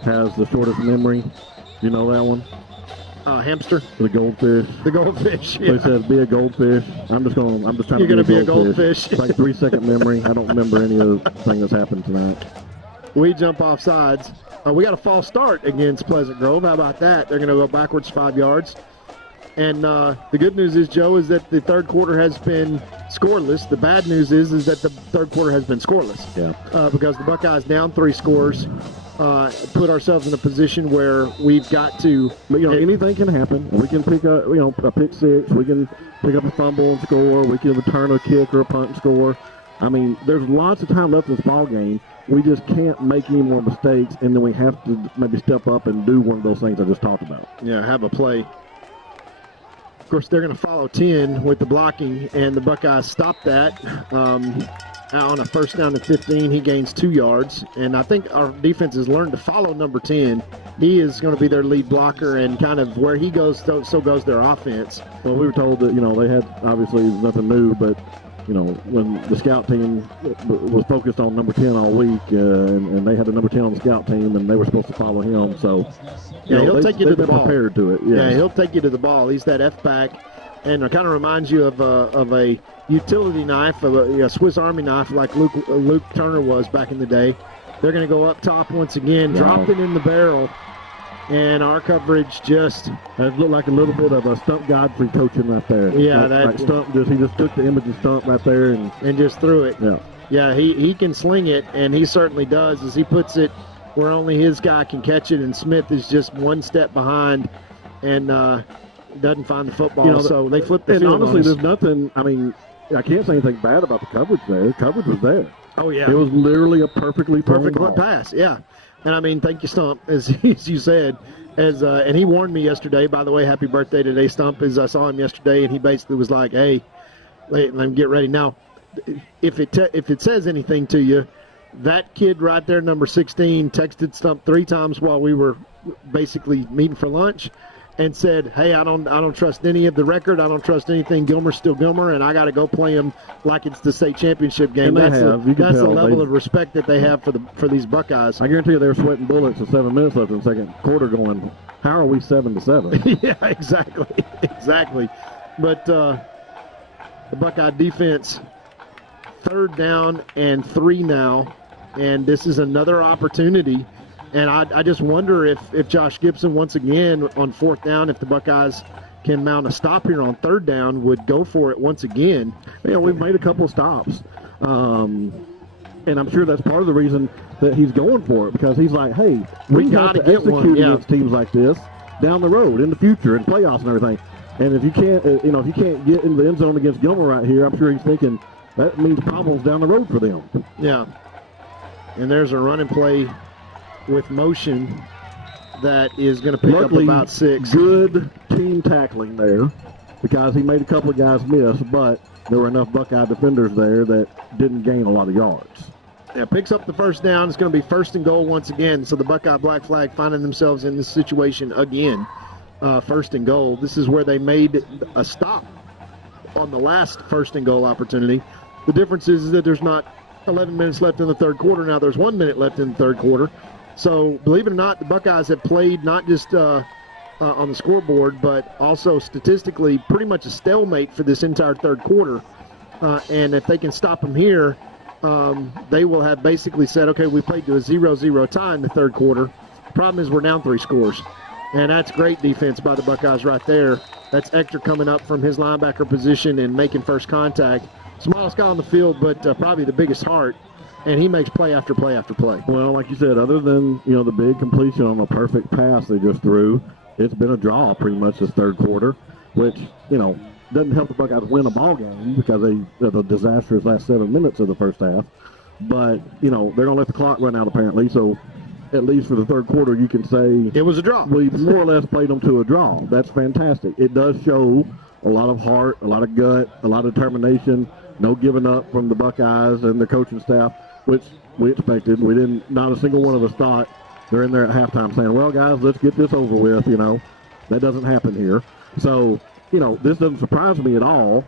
has the shortest memory. You know that one? Hamster. The goldfish. The goldfish. Yeah. So he said, "Be a goldfish." I'm just trying You're to be a goldfish. It's like a 3-second memory. I don't remember any of the thing that's happened tonight. We jump off sides. We got a false start against Pleasant Grove. How about that? They're going to go backwards 5 yards. And the good news is, Joe, is that the 3rd quarter has been scoreless. The bad news is that the 3rd quarter has been scoreless. Yeah. Because the Buckeyes down 3 scores, put ourselves in a position where we've got to. Anything can happen. We can pick up, a pick 6. We can pick up a fumble and score. We can return a kick or a punt and score. I mean, there's lots of time left in this ball game. We just can't make any more mistakes, and then we have to maybe step up and do one of those things I just talked about. Yeah, have a play. Of course, they're going to follow 10 with the blocking, and the Buckeyes stop that. On a 1st down and 15, he gains 2 yards. And I think our defense has learned to follow number 10. He is going to be their lead blocker, and kind of where he goes, so goes their offense. Well, we were told that, they had obviously nothing new, but, when the scout team was focused on number 10 all week, and they had the number 10 on the scout team, and they were supposed to follow him. So, he'll take you to the ball. Prepared to it. Yeah, he'll take you to the ball. He's that F-back. and it kind of reminds you of a utility knife, of a Swiss Army knife like Luke Turner was back in the day. They're going to go up top once again, drop it in the barrel, and our coverage just... It looked like a little bit of a Stump Godfrey coaching right there. Yeah, like Stump he just took the image of Stump right there and just threw it. Yeah. Yeah, he can sling it, and he certainly does, as he puts it where only his guy can catch it, and Smith is just one step behind and doesn't find the football, so they flip the field. And honestly, there's nothing, I can't say anything bad about the coverage there. The coverage was there. Oh, yeah. It was literally a perfect pass, yeah. And, thank you, Stump, as you said. And he warned me yesterday, by the way, happy birthday today, Stump, as I saw him yesterday, and he basically was like, hey, let me get ready. Now, if it says anything to you, that kid right there, number 16, texted Stump 3 times while we were basically meeting for lunch and said, hey, I don't trust any of the record. I don't trust anything. Gilmer's still Gilmer, and I got to go play him like it's the state championship game. And that's the level of respect that they have for these Buckeyes. I guarantee you they were sweating bullets with 7 minutes left in the second quarter going, how are we 7-7? Yeah, exactly. But the Buckeye defense, 3rd down and 3 now, and this is another opportunity. And I just wonder if Josh Gibson, once again, on 4th down, if the Buckeyes can mount a stop here on 3rd down, would go for it once again. We've made a couple of stops. And I'm sure that's part of the reason that he's going for it, because he's like, hey, we got to execute against teams like this down the road in the future in playoffs and everything. And if you can't get in the end zone against Gilmer right here, I'm sure he's thinking that means problems down the road for them. Yeah. And there's a running play with motion that is going to pick up about 6. Good team tackling there, because he made a couple of guys miss, but there were enough Buckeye defenders there that didn't gain a lot of yards. Yeah, picks up the 1st down. It's going to be 1st and goal once again. So the Buckeye Black Flag finding themselves in this situation again. 1st and goal. This is where they made a stop on the last 1st and goal opportunity. The difference is that there's not 11 minutes left in the 3rd quarter. Now there's 1 minute left in the 3rd quarter. So, believe it or not, the Buckeyes have played not just on the scoreboard, but also statistically pretty much a stalemate for this entire 3rd quarter. And if they can stop them here, they will have basically said, okay, we played to a 0-0 tie in the 3rd quarter. Problem is we're down 3 scores. And that's great defense by the Buckeyes right there. That's Ector coming up from his linebacker position and making first contact. Smallest guy on the field, but probably the biggest heart. And he makes play after play after play. Well, like you said, other than, the big completion on a perfect pass they just threw, it's been a draw pretty much this 3rd quarter, which, doesn't help the Buckeyes win a ball game because they had the disastrous last 7 minutes of the first half. But, they're going to let the clock run out apparently, so at least for the 3rd quarter you can say it was a draw. We more or less played them to a draw. That's fantastic. It does show a lot of heart, a lot of gut, a lot of determination, no giving up from the Buckeyes and the coaching staff, which we expected. Not a single one of us thought they're in there at halftime saying, well, guys, let's get this over with, That doesn't happen here. So, this doesn't surprise me at all,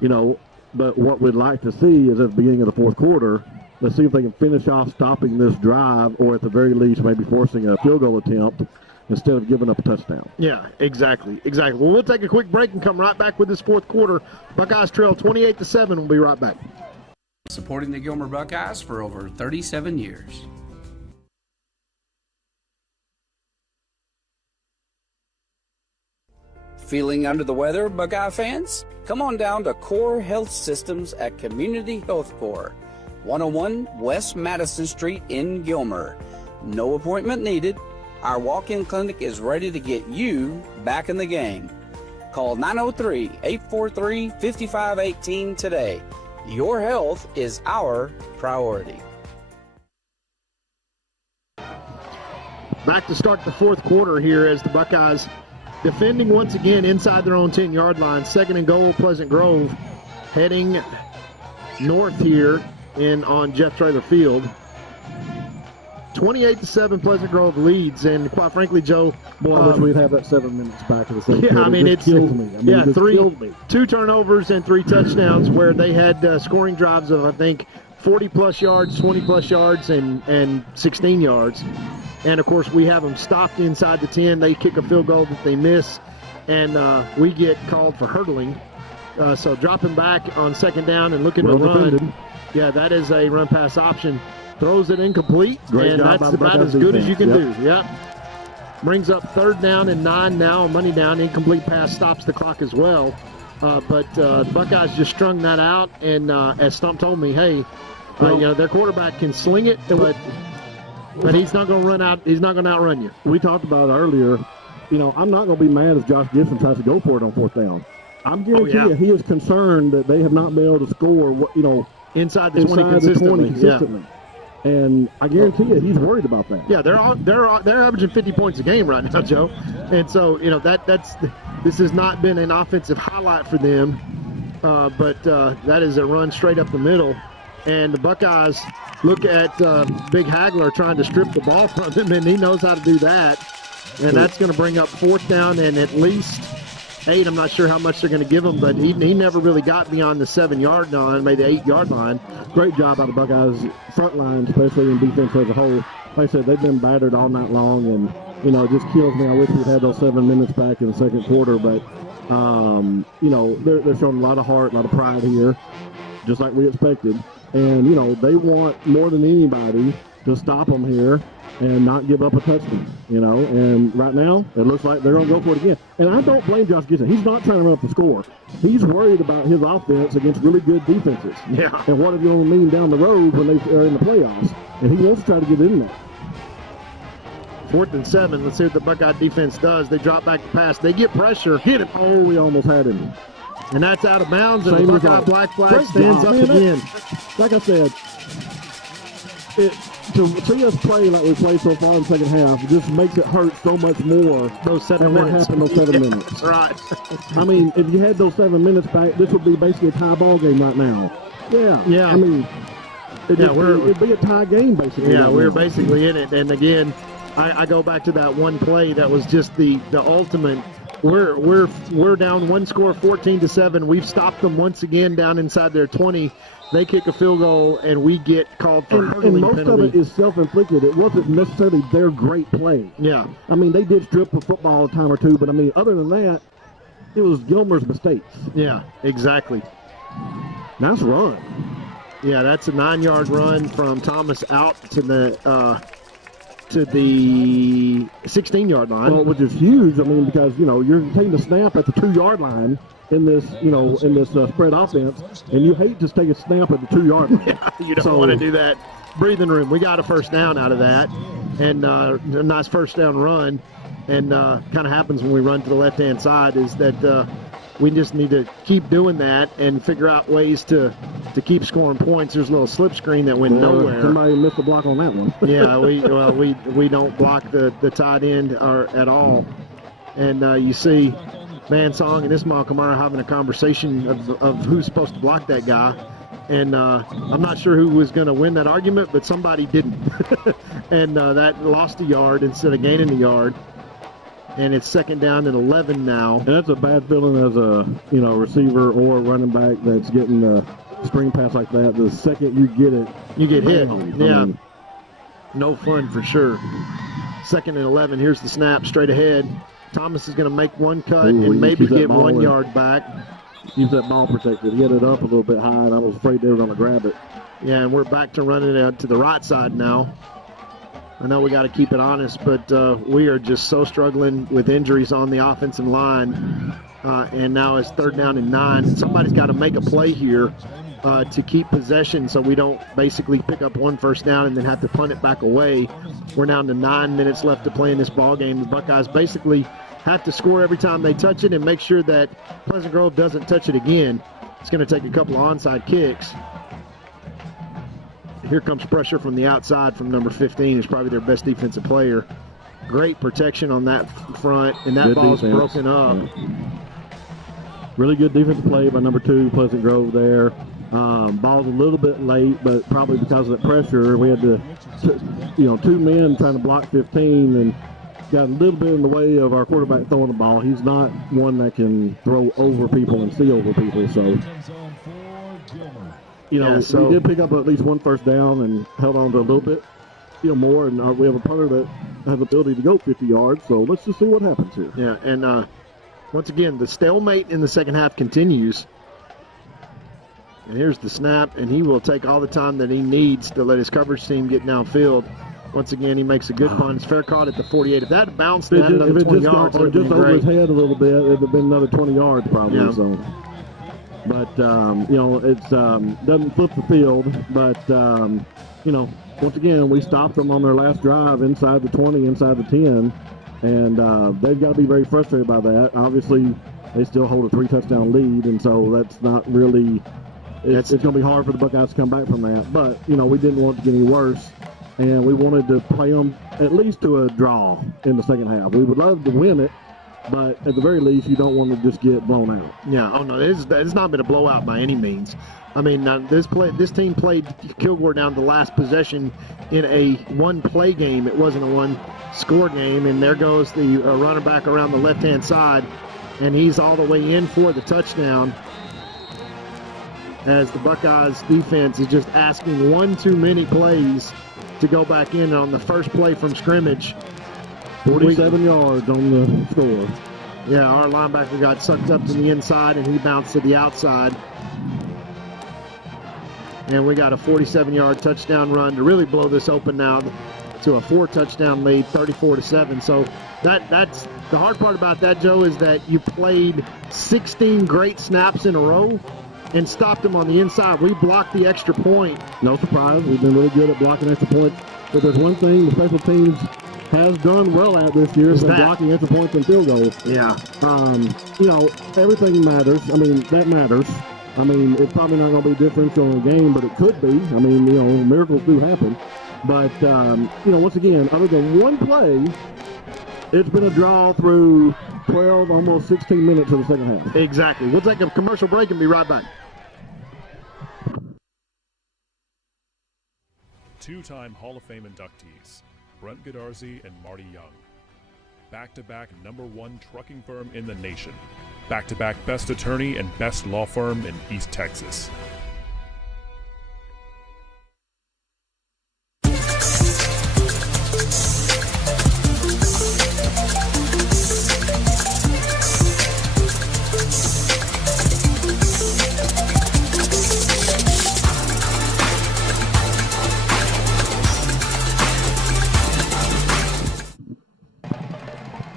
but what we'd like to see is at the beginning of the 4th quarter, let's see if they can finish off stopping this drive, or at the very least maybe forcing a field goal attempt instead of giving up a touchdown. Yeah, exactly. Well, we'll take a quick break and come right back with this 4th quarter. Buckeyes trail 28-7. We'll be right back. Supporting the Gilmer Buckeyes for over 37 years. Feeling under the weather, Buckeye fans? Come on down to Core Health Systems at Community Health Corps, 101 West Madison Street in Gilmer. No appointment needed. Our walk-in clinic is ready to get you back in the game. Call 903-843-5518 today. Your health is our priority. Back to start the 4th quarter here as the Buckeyes defending once again inside their own 10-yard line. 2nd and goal, Pleasant Grove, heading north here on Jeff Traylor Field. 28-7, Pleasant Grove leads, and quite frankly, Joe, I wish we'd have that 7 minutes back in the second quarter. It kills me. It kills me. 2 turnovers and 3 touchdowns, where they had scoring drives of, I think, 40-plus yards, 20-plus yards, and 16 yards. And, of course, we have them stopped inside the 10. They kick a field goal that they miss. and we get called for hurdling. So dropping back on second down and looking to run. Defended. Yeah, that is a run-pass option. Throws it incomplete, and that's about as good as you can do. Yep. Brings up 3rd down and 9 now. Money down, incomplete pass stops the clock as well. But the Buckeyes just strung that out, and as Stump told me, hey, their quarterback can sling it, but he's not going to run out. He's not going to outrun you. We talked about it earlier. I'm not going to be mad if Josh Gibson tries to go for it on 4th down. I'm guaranteeing you he is concerned that they have not been able to score, inside the 20 consistently. Yeah. And I guarantee you he's worried about that. Yeah, they're averaging 50 points a game right now, Joe. And so, this has not been an offensive highlight for them, but that is a run straight up the middle. And the Buckeyes look at Big Hagler trying to strip the ball from him, and he knows how to do that. And that's going to bring up 4th down and at least 8. I'm not sure how much they're going to give him, but he never really got beyond the 7-yard line, maybe the 8-yard line. Great job out of Buckeyes front line, especially in defense as a whole. Like I said, they've been battered all night long, and it just kills me. I wish we'd had those 7 minutes back in the second quarter, but they're showing a lot of heart, a lot of pride here, just like we expected. And they want more than anybody to stop them here and not give up a touchdown, And right now, it looks like they're going to go for it again. And I don't blame Josh Gibson. He's not trying to run up the score. He's worried about his offense against really good defenses. Yeah. And what it's going to mean down the road when they are in the playoffs. And he wants to try to get in there. 4th and 7. Let's see what the Buckeye defense does. They drop back the pass. They get pressure. Hit him. Oh, we almost had him. And that's out of bounds, and the Buckeye black flag stands up again. Like I said, to see us play like we played so far in the second half, it just makes it hurt so much more. Those 7 minutes. What happened those 7 minutes. Right. I mean, if you had those 7 minutes back, this would be basically a tie ball game right now. Yeah. I mean, it'd be a tie game basically. Yeah, right we're now. basically in it. And again, I go back to that one play that was just the ultimate. We're down one score, 14-7. We've stopped them once again down inside their 20. They kick a field goal, and we get called for hurdling and most penalty. of it is self-inflicted. It wasn't necessarily their great play. Yeah. I mean, they did strip for football a time or two, but, I mean, other than that, it was Gilmer's mistakes. Yeah, exactly. Nice run. Yeah, that's a 9-yard run from Thomas out to the 16-yard line. Well, which is huge. I mean, because, you're taking the snap at the 2-yard line in this, spread offense, and you hate to take a snap at the 2-yard line. Yeah, you don't want to do that. Breathing room. We got a first down out of that, and a nice first down run. And kind of happens when we run to the left-hand side is that we just need to keep doing that and figure out ways to keep scoring points. There's a little slip screen that went nowhere. Somebody missed the block on that one. Yeah, we don't block the tight end at all. And you see Mansong and Ismail Kamara having a conversation of who's supposed to block that guy. And I'm not sure who was going to win that argument, but somebody didn't. And that lost a yard instead of gaining a yard. And it's 2nd down and 11 now. And that's a bad feeling as a receiver or running back that's getting a screen pass like that. The second you get it, you get hit. Yeah, I mean, no fun for sure. 2nd and 11. Here's the snap straight ahead. Thomas is going to make one cut and maybe get 1 yard back. Keeps that ball protected. He had it up a little bit high, and I was afraid they were going to grab it. Yeah, and we're back to running it out to the right side now. I know we got to keep it honest, but we are just so struggling with injuries on the offensive line. And now it's 3rd down and 9. Somebody's got to make a play here to keep possession so we don't basically pick up one first down and then have to punt it back away. We're down to 9 minutes left to play in this ball game. The Buckeyes basically have to score every time they touch it and make sure that Pleasant Grove doesn't touch it again. It's going to take a couple of onside kicks. Here comes pressure from the outside from number 15, who's probably their best defensive player. Great protection on that front, and that ball's broken up. Yeah. Really good defensive play by number 2, Pleasant Grove there. Ball's a little bit late, but probably because of that pressure, we had to, 2 men trying to block 15 and got a little bit in the way of our quarterback throwing the ball. He's not one that can throw over people and see over people, so. We did pick up at least one first down and held on to a little bit, more. And we have a punter that has the ability to go 50 yards. So let's just see what happens here. Yeah, and Once again, the stalemate in the second half continues. And here's the snap, and he will take all the time that he needs to let his coverage team get downfield. Once again, he makes a good punt. It's fair caught at the 48. If that bounced down another 20 yards, it would have been over great. his head a little bit, it would have been another 20 yards probably. Yeah. So. But, it's doesn't flip the field. But, once again, we stopped them on their last drive inside the 20, inside the 10. And they've got to be very frustrated by that. Obviously, they still hold a 3-touchdown lead, and so that's not really it's going to be hard for the Buckeyes to come back from that. But, we didn't want it to get any worse, and we wanted to play them at least to a draw in the second half. We would love to win it, but at the very least, you don't want to just get blown out. Yeah, it's not been a blowout by any means. I mean, this team played Kilgore down to the last possession in a one-play game. It wasn't a one-score game, and there goes the runner back around the left-hand side, and he's all the way in for the touchdown as the Buckeyes defense is just asking one too many plays to go back in on the first play from scrimmage. 47 yards on the score. Yeah, our linebacker got sucked up to the inside, and he bounced to the outside. And we got a 47-yard touchdown run to really blow this open now to a 4-touchdown lead, 34-7. So that's the hard part about that, Joe, is that you played 16 great snaps in a row and stopped them on the inside. We blocked the extra point. No surprise. We've been really good at blocking extra points. But there's one thing the special teams has done well at this year is blocking extra points and field goals. Yeah. Everything matters. I mean, that matters. I mean, it's probably not going to be differential in a game, but it could be. I mean, miracles do happen. But, once again, other than one play, it's been a draw through 12, almost 16 minutes of the second half. Exactly. We'll take a commercial break and be right back. Two-time Hall of Fame inductees, Brent Godarzi and Marty Young. Back-to-back #1 trucking firm in the nation. Back-to-back best attorney and best law firm in East Texas.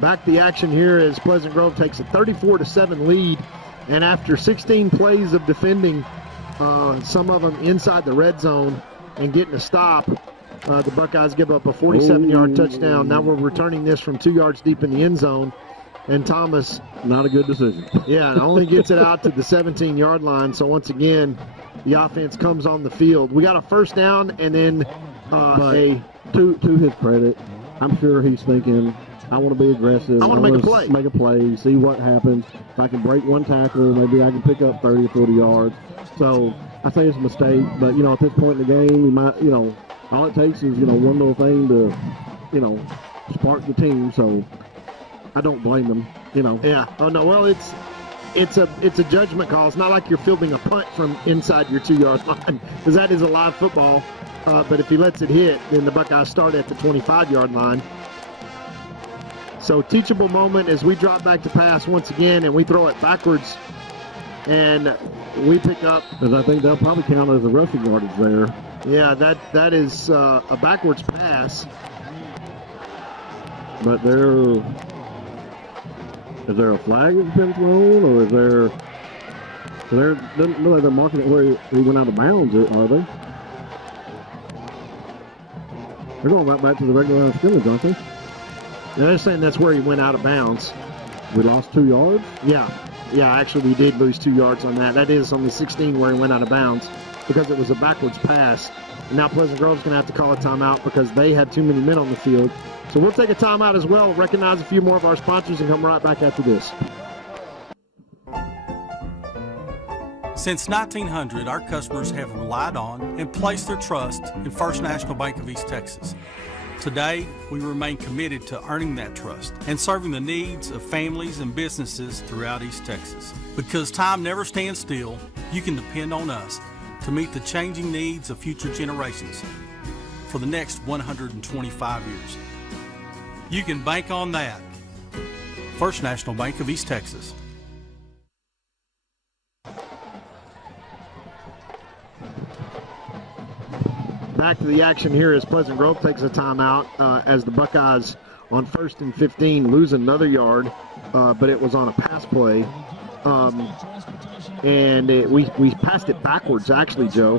Back the action here as Pleasant Grove takes a 34-7 lead, and after 16 plays of defending, some of them inside the red zone and getting a stop, the Buckeyes give up a 47-yard touchdown. Now we're returning this from 2 yards deep in the end zone, and Thomas, not a good decision. Yeah, only gets it out to the 17-yard line. So once again, the offense comes on the field. We got a first down, and then to his credit, I'm sure he's thinking, I want to be aggressive. I want to make a play. Make a play, see what happens. If I can break one tackle, maybe I can pick up 30 or 40 yards. So I say it's a mistake, but, at this point in the game, you might, all it takes is, one little thing to, spark the team. So I don't blame them, Yeah. Oh, no. Well, it's a judgment call. It's not like you're fielding a punt from inside your 2-yard line, because that is a live football. But if he lets it hit, then the Buckeyes start at the 25-yard line. So teachable moment as we drop back to pass once again, and we throw it backwards, and we pick up. Because I think they'll probably count as a rushing yardage there. Yeah, that is a backwards pass. But is there a flag that's been thrown, or is there? Doesn't look like they're marking it where he went out of bounds, are they? They're going right back to the regular line of scrimmage, aren't they? They're saying that's where he went out of bounds. We lost 2 yards? Yeah, actually we did lose 2 yards on that. That is on the 16 where he went out of bounds because it was a backwards pass. And now Pleasant Grove's going to have to call a timeout because they had too many men on the field. So we'll take a timeout as well, recognize a few more of our sponsors, and come right back after this. Since 1900, our customers have relied on and placed their trust in First National Bank of East Texas. Today, we remain committed to earning that trust and serving the needs of families and businesses throughout East Texas. Because time never stands still, you can depend on us to meet the changing needs of future generations for the next 125 years. You can bank on that. First National Bank of East Texas. Back to the action here as Pleasant Grove takes a timeout as the Buckeyes on 1st and 15 lose another yard, but it was on a pass play. We passed it backwards, actually, Joe.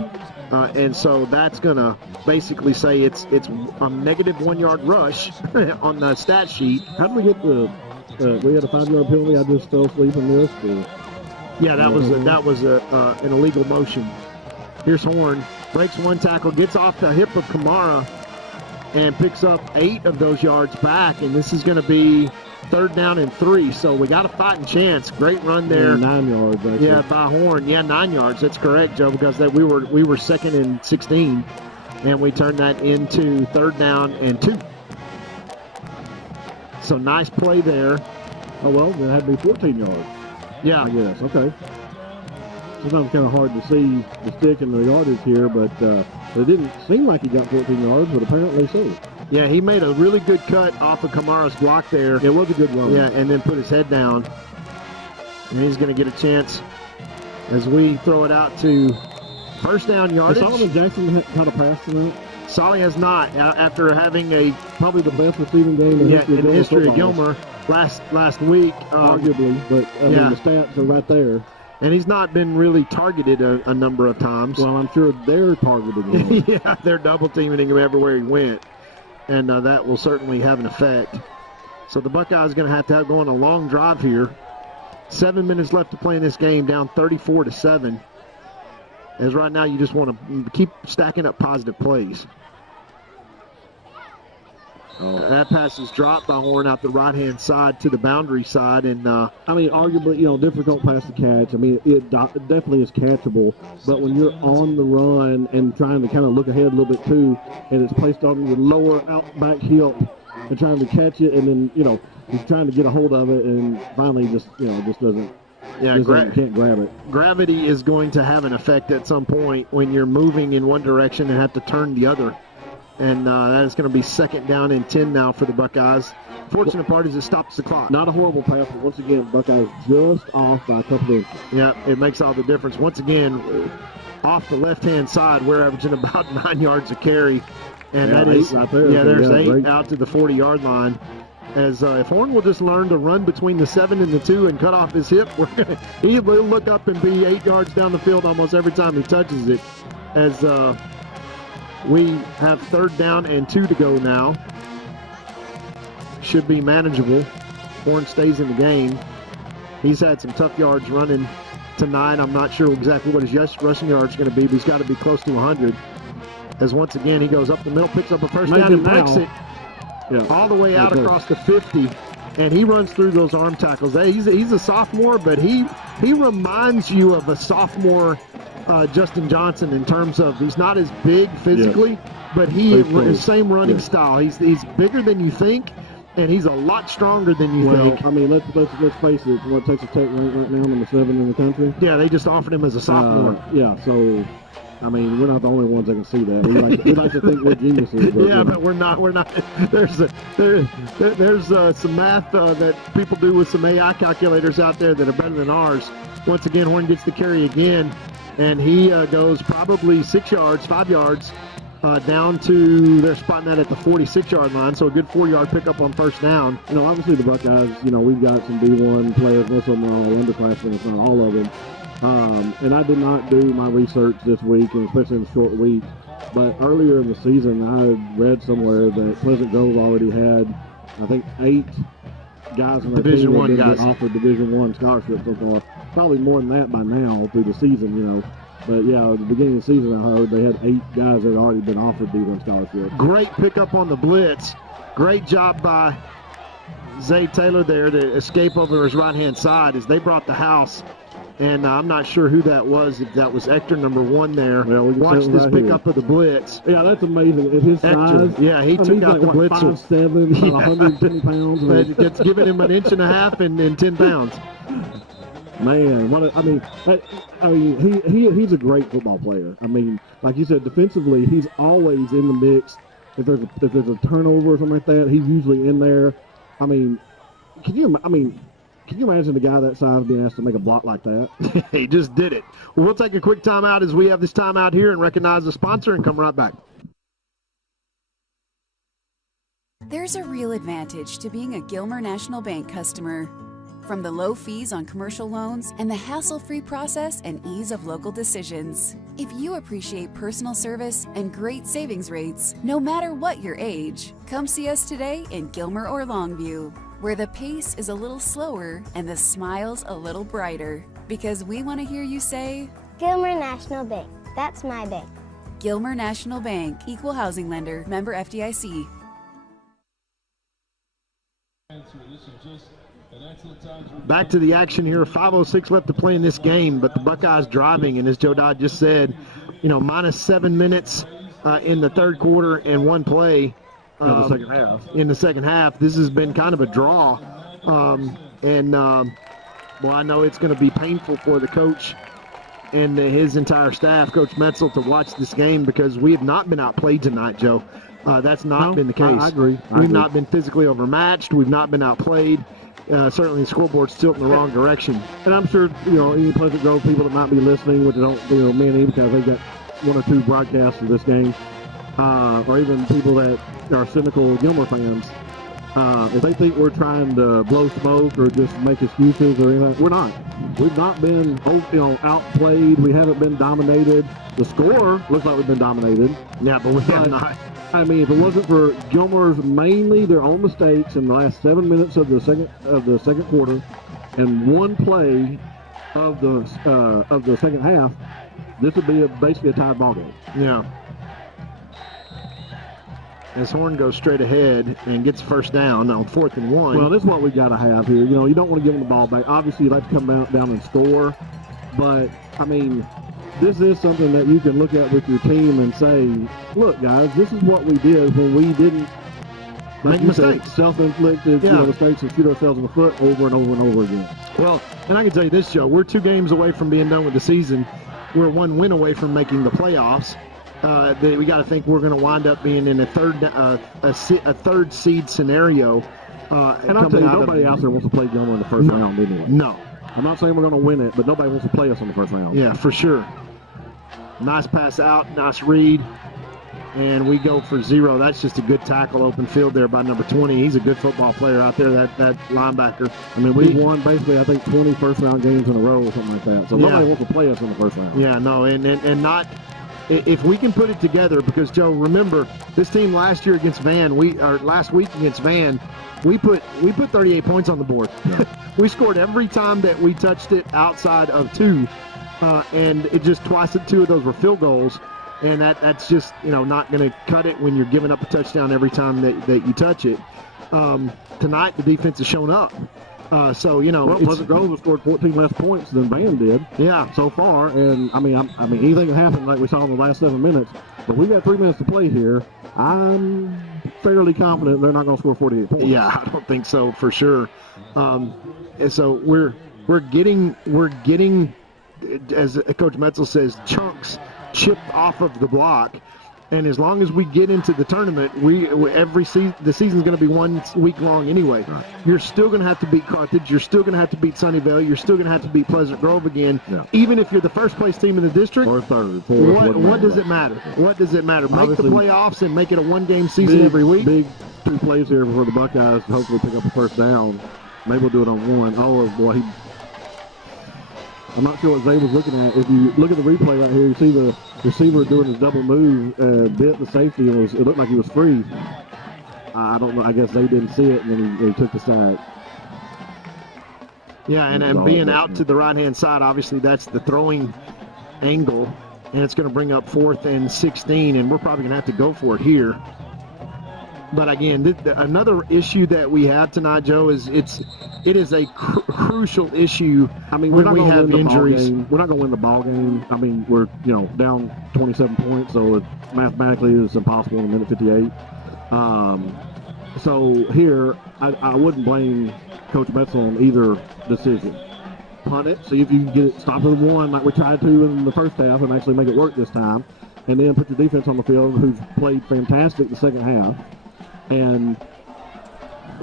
And so that's going to basically say it's a negative 1 yard rush on the stat sheet. How did we get we had a 5-yard penalty? I just fell asleep and missed. Yeah, that was an illegal motion. Here's Horn. Breaks one tackle, gets off the hip of Kamara, and picks up 8 of those yards back. And this is going to be 3rd down and 3. So we got a fighting chance. Great run there. 9 yards, actually. Yeah, by Horn. Yeah, 9 yards. That's correct, Joe, because we were 2nd and 16, and we turned that into 3rd down and 2. So nice play there. Oh, well, that had to be 14 yards. Yeah. I guess. Okay. Sometimes kind of hard to see the stick and the yardage here, but it didn't seem like he got 14 yards, but apparently so. Yeah, he made a really good cut off of Kamara's block there. It was a good run. Yeah, and then put his head down. And he's going to get a chance as we throw it out to 1st down yardage. Has Solomon Jackson had a pass tonight? Solly has not, after having probably the best receiving game in the history of Gilmer last week. Arguably, but I mean, the stats are right there. And he's not been really targeted a number of times. Well, I'm sure they're targeting him. Yeah, they're double teaming him everywhere he went. And that will certainly have an effect. So the Buckeyes are going to have go on a long drive here. 7 minutes left to play in this game, down 34-7. As right now you just want to keep stacking up positive plays. That pass is dropped by Horn out the right-hand side to the boundary side. And I mean, arguably, difficult pass to catch. I mean, it definitely is catchable. But when you're on the run and trying to kind of look ahead a little bit too, and it's placed on your lower out back hip and trying to catch it, and then, he's trying to get a hold of it, and finally just doesn't. Yeah, can't grab it. Gravity is going to have an effect at some point when you're moving in one direction and have to turn the other. And that is going to be 2nd down and 10 now for the Buckeyes. Fortunate part is it stops the clock. Not a horrible pass, but once again, Buckeyes just off by a couple inches. Yeah, it makes all the difference. Once again, off the left-hand side, we're averaging about 9 yards a carry. And that is, right there. Yeah, there's 8 out to the 40-yard line. As if Horn will just learn to run between the 7 and the 2 and cut off his hip, he will look up and be 8 yards down the field almost every time he touches it. As we have 3rd down and 2 to go now. Should be manageable. Horn stays in the game. He's had some tough yards running tonight. I'm not sure exactly what his rushing yards going to be, but he's got to be close to 100. As once again, he goes up the middle, picks up a 1st down and breaks it all the way out across the 50. And he runs through those arm tackles. He's a sophomore, but he reminds you of a sophomore Justin Johnson in terms of he's not as big physically, but his same running style. He's bigger than you think, and he's a lot stronger than you think. I mean, let's face it. What Texas Tech ranked right now, number 7 in the country. Yeah, they just offered him as a sophomore. So I mean, we're not the only ones that can see that. We like to think we're geniuses. But, yeah, but we're not. There's some math that people do with some AI calculators out there that are better than ours. Once again, Horn gets the carry again, and he goes probably 5 yards down to, they're spotting that at the 46-yard line, so a good 4-yard pickup on 1st down. Obviously the Buckeyes, we've got some D1 players, most of them are all underclassmen, if not all of them. And I did not do my research this week, and especially in a short week. But earlier in the season, I had read somewhere that Pleasant Grove already had, I think, 8 guys in their Division team I guys offered Division I scholarships so far. Probably more than that by now through the season, But yeah, at the beginning of the season, I heard they had 8 guys that had already been offered D1 scholarships. Great pickup on the blitz. Great job by Zay Taylor there to escape over his right-hand side as they brought the house. And I'm not sure who that was, if that was Ector number 1 there. Well, watch this pickup of the blitz. Yeah, that's amazing. At his size. Yeah, he took out the blitz. 5'7", 110 pounds. It's giving him an 1.5 inches and 10 pounds. Man, he's a great football player. I mean, like you said, defensively, he's always in the mix. If there's a turnover or something like that, he's usually in there. I mean, can you imagine the guy that size being asked to make a block like that? He just did it. Well, we'll take a quick timeout as we have this timeout here and recognize the sponsor and come right back. There's a real advantage to being a Gilmer National Bank customer. From the low fees on commercial loans and the hassle-free process and ease of local decisions. If you appreciate personal service and great savings rates, no matter what your age, come see us today in Gilmer or Longview, where the pace is a little slower and the smiles a little brighter. Because we want to hear you say, Gilmer National Bank. That's my bank. Gilmer National Bank, Equal Housing Lender, member FDIC. Back to the action here. 5:06 left to play in this game, but the Buckeyes driving, and as Joe Dodd just said, minus 7 minutes in the third quarter and one play the second half. In the second half. This has been kind of a draw, I know it's going to be painful for the coach and his entire staff, Coach Metzel, to watch this game because we have not been outplayed tonight, Joe. That's not been the case. I agree. We've not been physically overmatched. We've not been outplayed. Certainly the scoreboard's tilting in the wrong direction. And I'm sure, any Pleasant Grove people that might be listening, which don't, me and E, because they've got one or two broadcasts of this game, or even people that are cynical Gilmer fans, if they think we're trying to blow smoke or just make excuses or anything, we're not. We've not been, outplayed. We haven't been dominated. The score looks like we've been dominated. Yeah, but we have not. I mean, if it wasn't for Gilmer's mainly their own mistakes in the last 7 minutes of the second quarter, and one play of the second half, this would be basically a tied ball game. Yeah. As Horn goes straight ahead and gets first down on 4th and 1. Well, this is what we got to have here. You don't want to give them the ball back. Obviously, you'd like to come down and score, but I mean, this is something that you can look at with your team and say, look, guys, this is what we did when we didn't make mistakes. Self-inflicted mistakes and shoot ourselves in the foot over and over and over again. Well, and I can tell you this, Joe, we're 2 games away from being done with the season. We're 1 win away from making the playoffs. We got to think we're going to wind up being in a third seed scenario. And I'll tell you, nobody out there wants to play Gilmer in the first round anyway. No. I'm not saying we're going to win it, but nobody wants to play us in the first round. Yeah, for sure. Nice pass out, nice read, and we go for 0. That's just a good tackle, open field there by number 20. He's a good football player out there, that linebacker. I mean, we've won basically, I think, 20 first-round games in a row or something like that. So nobody wants to play us in the first round. Yeah, no, and not – if we can put it together, because, Joe, remember, this team last week against Van, we put 38 points on the board. Yeah. We scored every time that we touched it outside of 2. And it just twice, 2 of those were field goals, and that's just not going to cut it when you're giving up a touchdown every time that you touch it. Tonight the defense has shown up, Pleasant Grove has scored 14 less points than Van did. Yeah, so far, and I mean anything can happen like we saw in the last 7 minutes. But we've got 3 minutes to play here. I'm fairly confident they're not going to score 48 points. Yeah, I don't think so for sure. And so we're getting. As Coach Metzel says, chunks chipped off of the block, and as long as we get into the tournament, the season's going to be 1 week long anyway. Right. You're still going to have to beat Carthage. You're still going to have to beat Sunnyvale. You're still going to have to beat Pleasant Grove again, even if you're the first place team in the district or third. What does it matter? What does it matter? Make the playoffs and make it a 1-game season every week. Big 2 plays here for the Buckeyes to hopefully pick up a first down. Maybe we'll do it on 1. Oh boy, I'm not sure what Zay was looking at. If you look at the replay right here, you see the receiver doing his double move, bit the safety, and it looked like he was free. I don't know. I guess they didn't see it, and then he took the sack. Yeah, and being out to the right-hand side, obviously that's the throwing angle, and it's going to bring up 4th and 16, and we're probably going to have to go for it here. But again, another issue that we have tonight, Joe, is it is a crucial issue. I mean, when we have injuries, we're not going to win the ball game. I mean, we're down 27 points, so it mathematically is impossible in a minute 58. So here, I wouldn't blame Coach Metzel on either decision. Punt it, see if you can get it stopped at 1 like we tried to in the first half and actually make it work this time, and then put your defense on the field, who's played fantastic the second half. And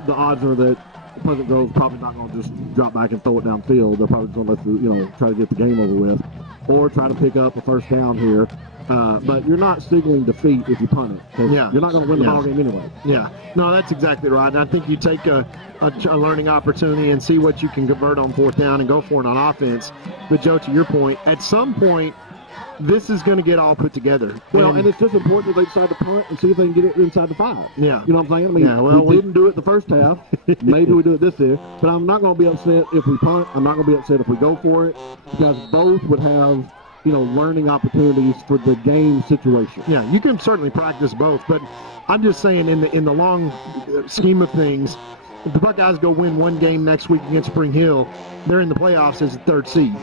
the odds are that Pleasant Grove's probably not going to just drop back and throw it downfield. They're probably going to let try to get the game over with, or try to pick up a first down here. But you're not signaling defeat if you punt it. Yeah. You're not going to win the ball game anyway. Yeah. No, that's exactly right. And I think you take a learning opportunity and see what you can convert on fourth down and go for it on offense. But, Joe, to your point, at some point, this is going to get all put together. Well, and it's just important that they decide to punt and see if they can get it inside the 5. Yeah. You know what I'm saying? I mean, we didn't do it the first half. Maybe we do it this year. But I'm not going to be upset if we punt. I'm not going to be upset if we go for it, because both would have, learning opportunities for the game situation. Yeah, you can certainly practice both, but I'm just saying in the long scheme of things, if the Buckeyes go win one game next week against Spring Hill, they're in the playoffs as the 3rd seed.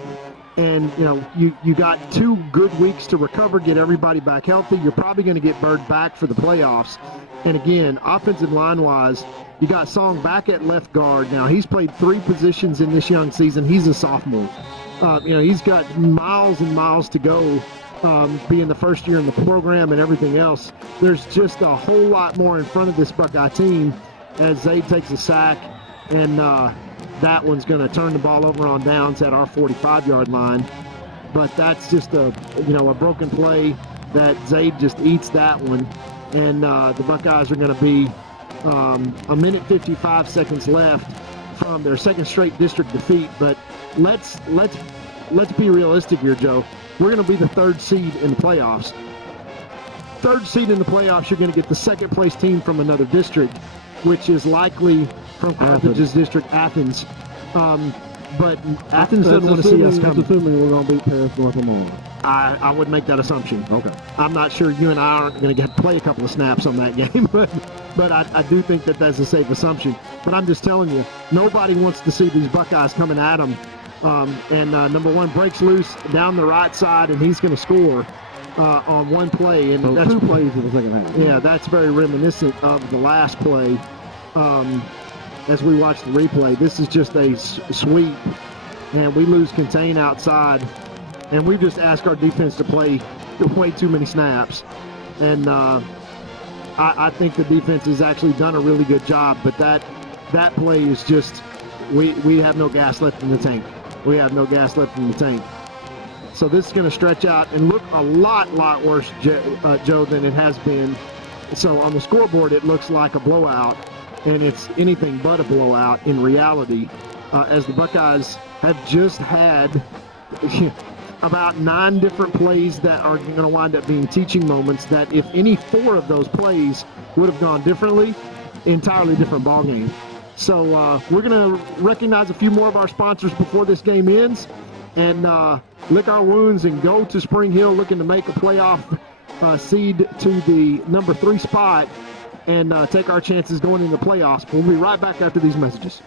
And, you got 2 good weeks to recover, get everybody back healthy. You're probably going to get Bird back for the playoffs. And, again, offensive line-wise, you got Song back at left guard. Now, he's played 3 positions in this young season. He's a sophomore. He's got miles and miles to go, being the first year in the program and everything else. There's just a whole lot more in front of this Buckeye team as Zaid takes a sack, and that one's going to turn the ball over on downs at our 45-yard line. But that's just a broken play that Zaid just eats that one, and the Buckeyes are going to be a minute 55 seconds left from their 2nd straight district defeat. But let's be realistic here, Joe. We're going to be the 3rd seed in the playoffs. 3rd seed in the playoffs, you're going to get the 2nd place team from another district, which is likely from Carthage's district, Athens. But Athens doesn't want to see us coming. That's assuming we're going to beat Paris North Lamar. I would make that assumption. Okay. I'm not sure you and I aren't going to get to play a couple of snaps on that game, but I do think that that's a safe assumption. But I'm just telling you, nobody wants to see these Buckeyes coming at them. Number 1 breaks loose down the right side, and he's going to score on one play. And so that's 2 plays in the second half. Yeah, that's very reminiscent of the last play. As we watch the replay, this is just a sweep, and we lose contain outside, and we just ask our defense to play way too many snaps. And I think the defense has actually done a really good job, but that play is just, we have no gas left in the tank. We have no gas left in the tank. So this is going to stretch out and look a lot worse, Joe, than it has been. So on the scoreboard, it looks like a blowout, and it's anything but a blowout in reality, as the Buckeyes have just had about 9 different plays that are going to wind up being teaching moments that if any 4 of those plays would have gone differently, entirely different ball game. So we're going to recognize a few more of our sponsors before this game ends, and lick our wounds and go to Spring Hill looking to make a playoff seed to the number 3 spot and take our chances going into the playoffs. We'll be right back after these messages.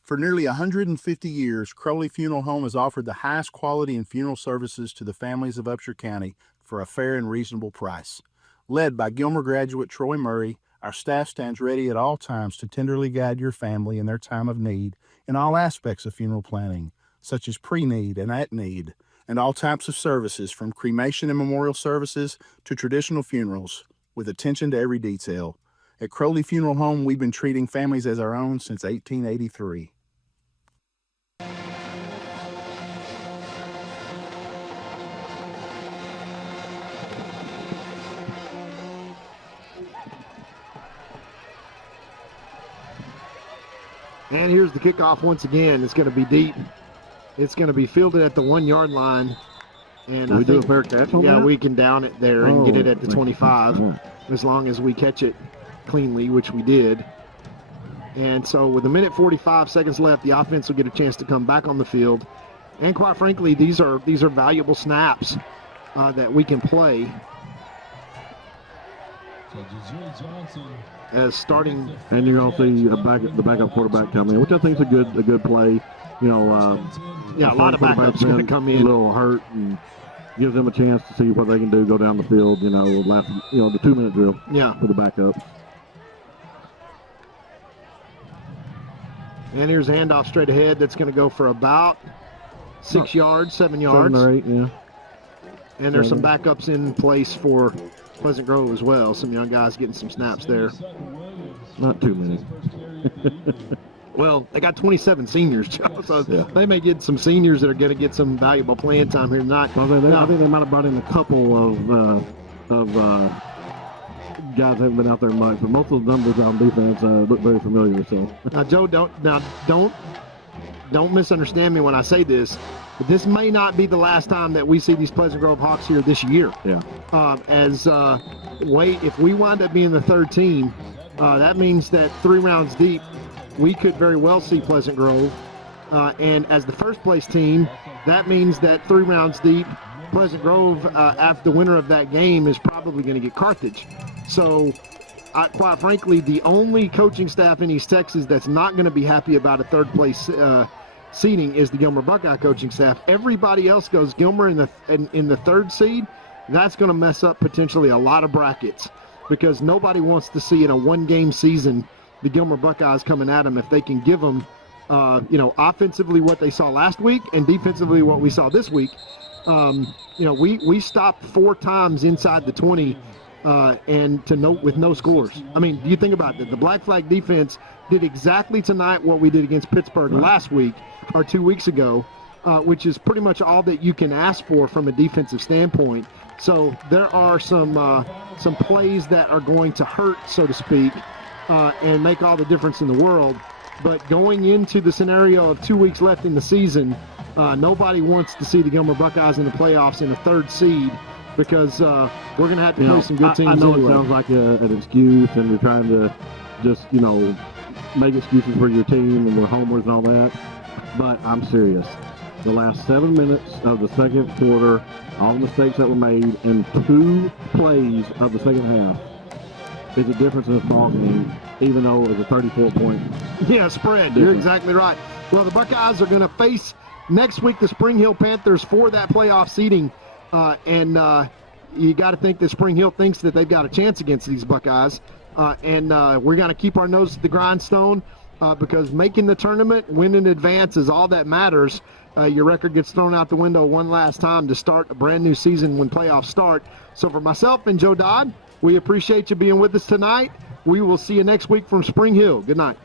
For nearly 150 years, Crowley Funeral Home has offered the highest quality in funeral services to the families of Upshur County for a fair and reasonable price. Led by Gilmer graduate Troy Murray, our staff stands ready at all times to tenderly guide your family in their time of need in all aspects of funeral planning, such as pre-need and at-need, and all types of services from cremation and memorial services to traditional funerals, with attention to every detail. At Crowley Funeral Home, we've been treating families as our own since 1883. And here's the kickoff once again. It's going to be deep. It's going to be fielded at the 1-yard line. And do we do a fair catch on that? Yeah, we can down it there and get it at the 25, right, as long as we catch it cleanly, which we did. And so with 1:45 seconds left, the offense will get a chance to come back on the field. And quite frankly, these are valuable snaps that we can play. As starting, and you're going to see the backup quarterback come in, which I think is a good play. You know, a lot of backups going to come in a little hurt, and gives them a chance to see what they can do, go down the field. You know, the 2-minute drill. Yeah, for the backups. And here's a handoff straight ahead. That's going to go for about 6 yards, 7 yards, 7 or 8, yeah. And there's some backups in place for Pleasant Grove as well. Some young guys getting some snaps there. Not too many. Well, they got 27 seniors, Joe, so Yeah. they may get some seniors that are going to get some valuable playing time here tonight. I think they might have brought in a couple of guys that haven't been out there much, but most of the numbers on defense look very familiar. So Now, Joe, don't misunderstand me when I say this. But this may not be the last time that we see these Pleasant Grove Hawks here this year. Yeah. If we wind up being the third team, that means that 3 rounds deep, we could very well see Pleasant Grove. And as the first place team, that means that 3 rounds deep, Pleasant Grove, after the winner of that game, is probably going to get Carthage. So, quite frankly, the only coaching staff in East Texas that's not going to be happy about a third place seeding is the Gilmer Buckeye coaching staff. Everybody else goes Gilmer in the third seed. That's going to mess up potentially a lot of brackets because nobody wants to see in a one-game season the Gilmer Buckeyes coming at them if they can give them, offensively what they saw last week and defensively what we saw this week. We stopped 4 times inside the 20 with no scores. I mean, do you think about that? The Black Flag defense did exactly tonight what we did against Pittsburgh last week or 2 weeks ago, which is pretty much all that you can ask for from a defensive standpoint. So there are some plays that are going to hurt, so to speak, and make all the difference in the world. But going into the scenario of 2 weeks left in the season, nobody wants to see the Gilmer Buckeyes in the playoffs in a third seed because we're going to have to play some good teams. I know anyway. It sounds like an excuse, and you're trying to just, make excuses for your team and we're homers and all that. But I'm serious. The last 7 minutes of the second quarter, all the mistakes that were made, and 2 plays of the second half is a difference in this ball game, even though it was a 34-point spread. difference. You're exactly right. Well, the Buckeyes are going to face next week the Spring Hill Panthers for that playoff seeding, and you got to think that Spring Hill thinks that they've got a chance against these Buckeyes, and we're going to keep our nose to the grindstone because making the tournament, winning advance is all that matters. Your record gets thrown out the window one last time to start a brand new season when playoffs start. So for myself and Joe Dodd, we appreciate you being with us tonight. We will see you next week from Spring Hill. Good night.